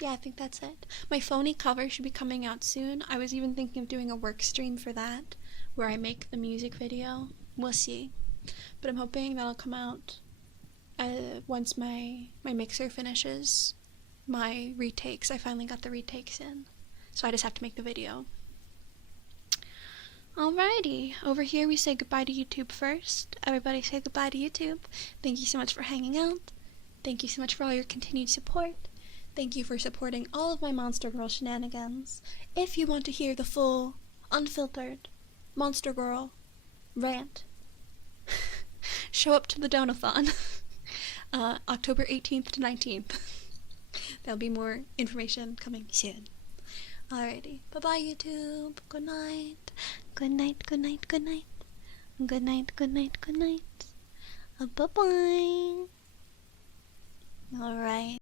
Yeah, I think that's it. My phony cover should be coming out soon. I was even thinking of doing a work stream for that, where I make the music video. We'll see. But I'm hoping that'll come out once my mixer finishes my retakes. I finally got the retakes in, so I just have to make the video. Alrighty, over here we say goodbye to YouTube first. Everybody say goodbye to YouTube. Thank you so much for hanging out. Thank you so much for all your continued support. Thank you for supporting all of my Monster Girl shenanigans. If you want to hear the full, unfiltered Monster Girl rant, show up to the Donathon. October 18th to 19th. There'll be more information coming soon. Alrighty. Bye-bye, YouTube. Good night. Good night, good night, good night. Good night, good night, good night. Bye-bye. Alright.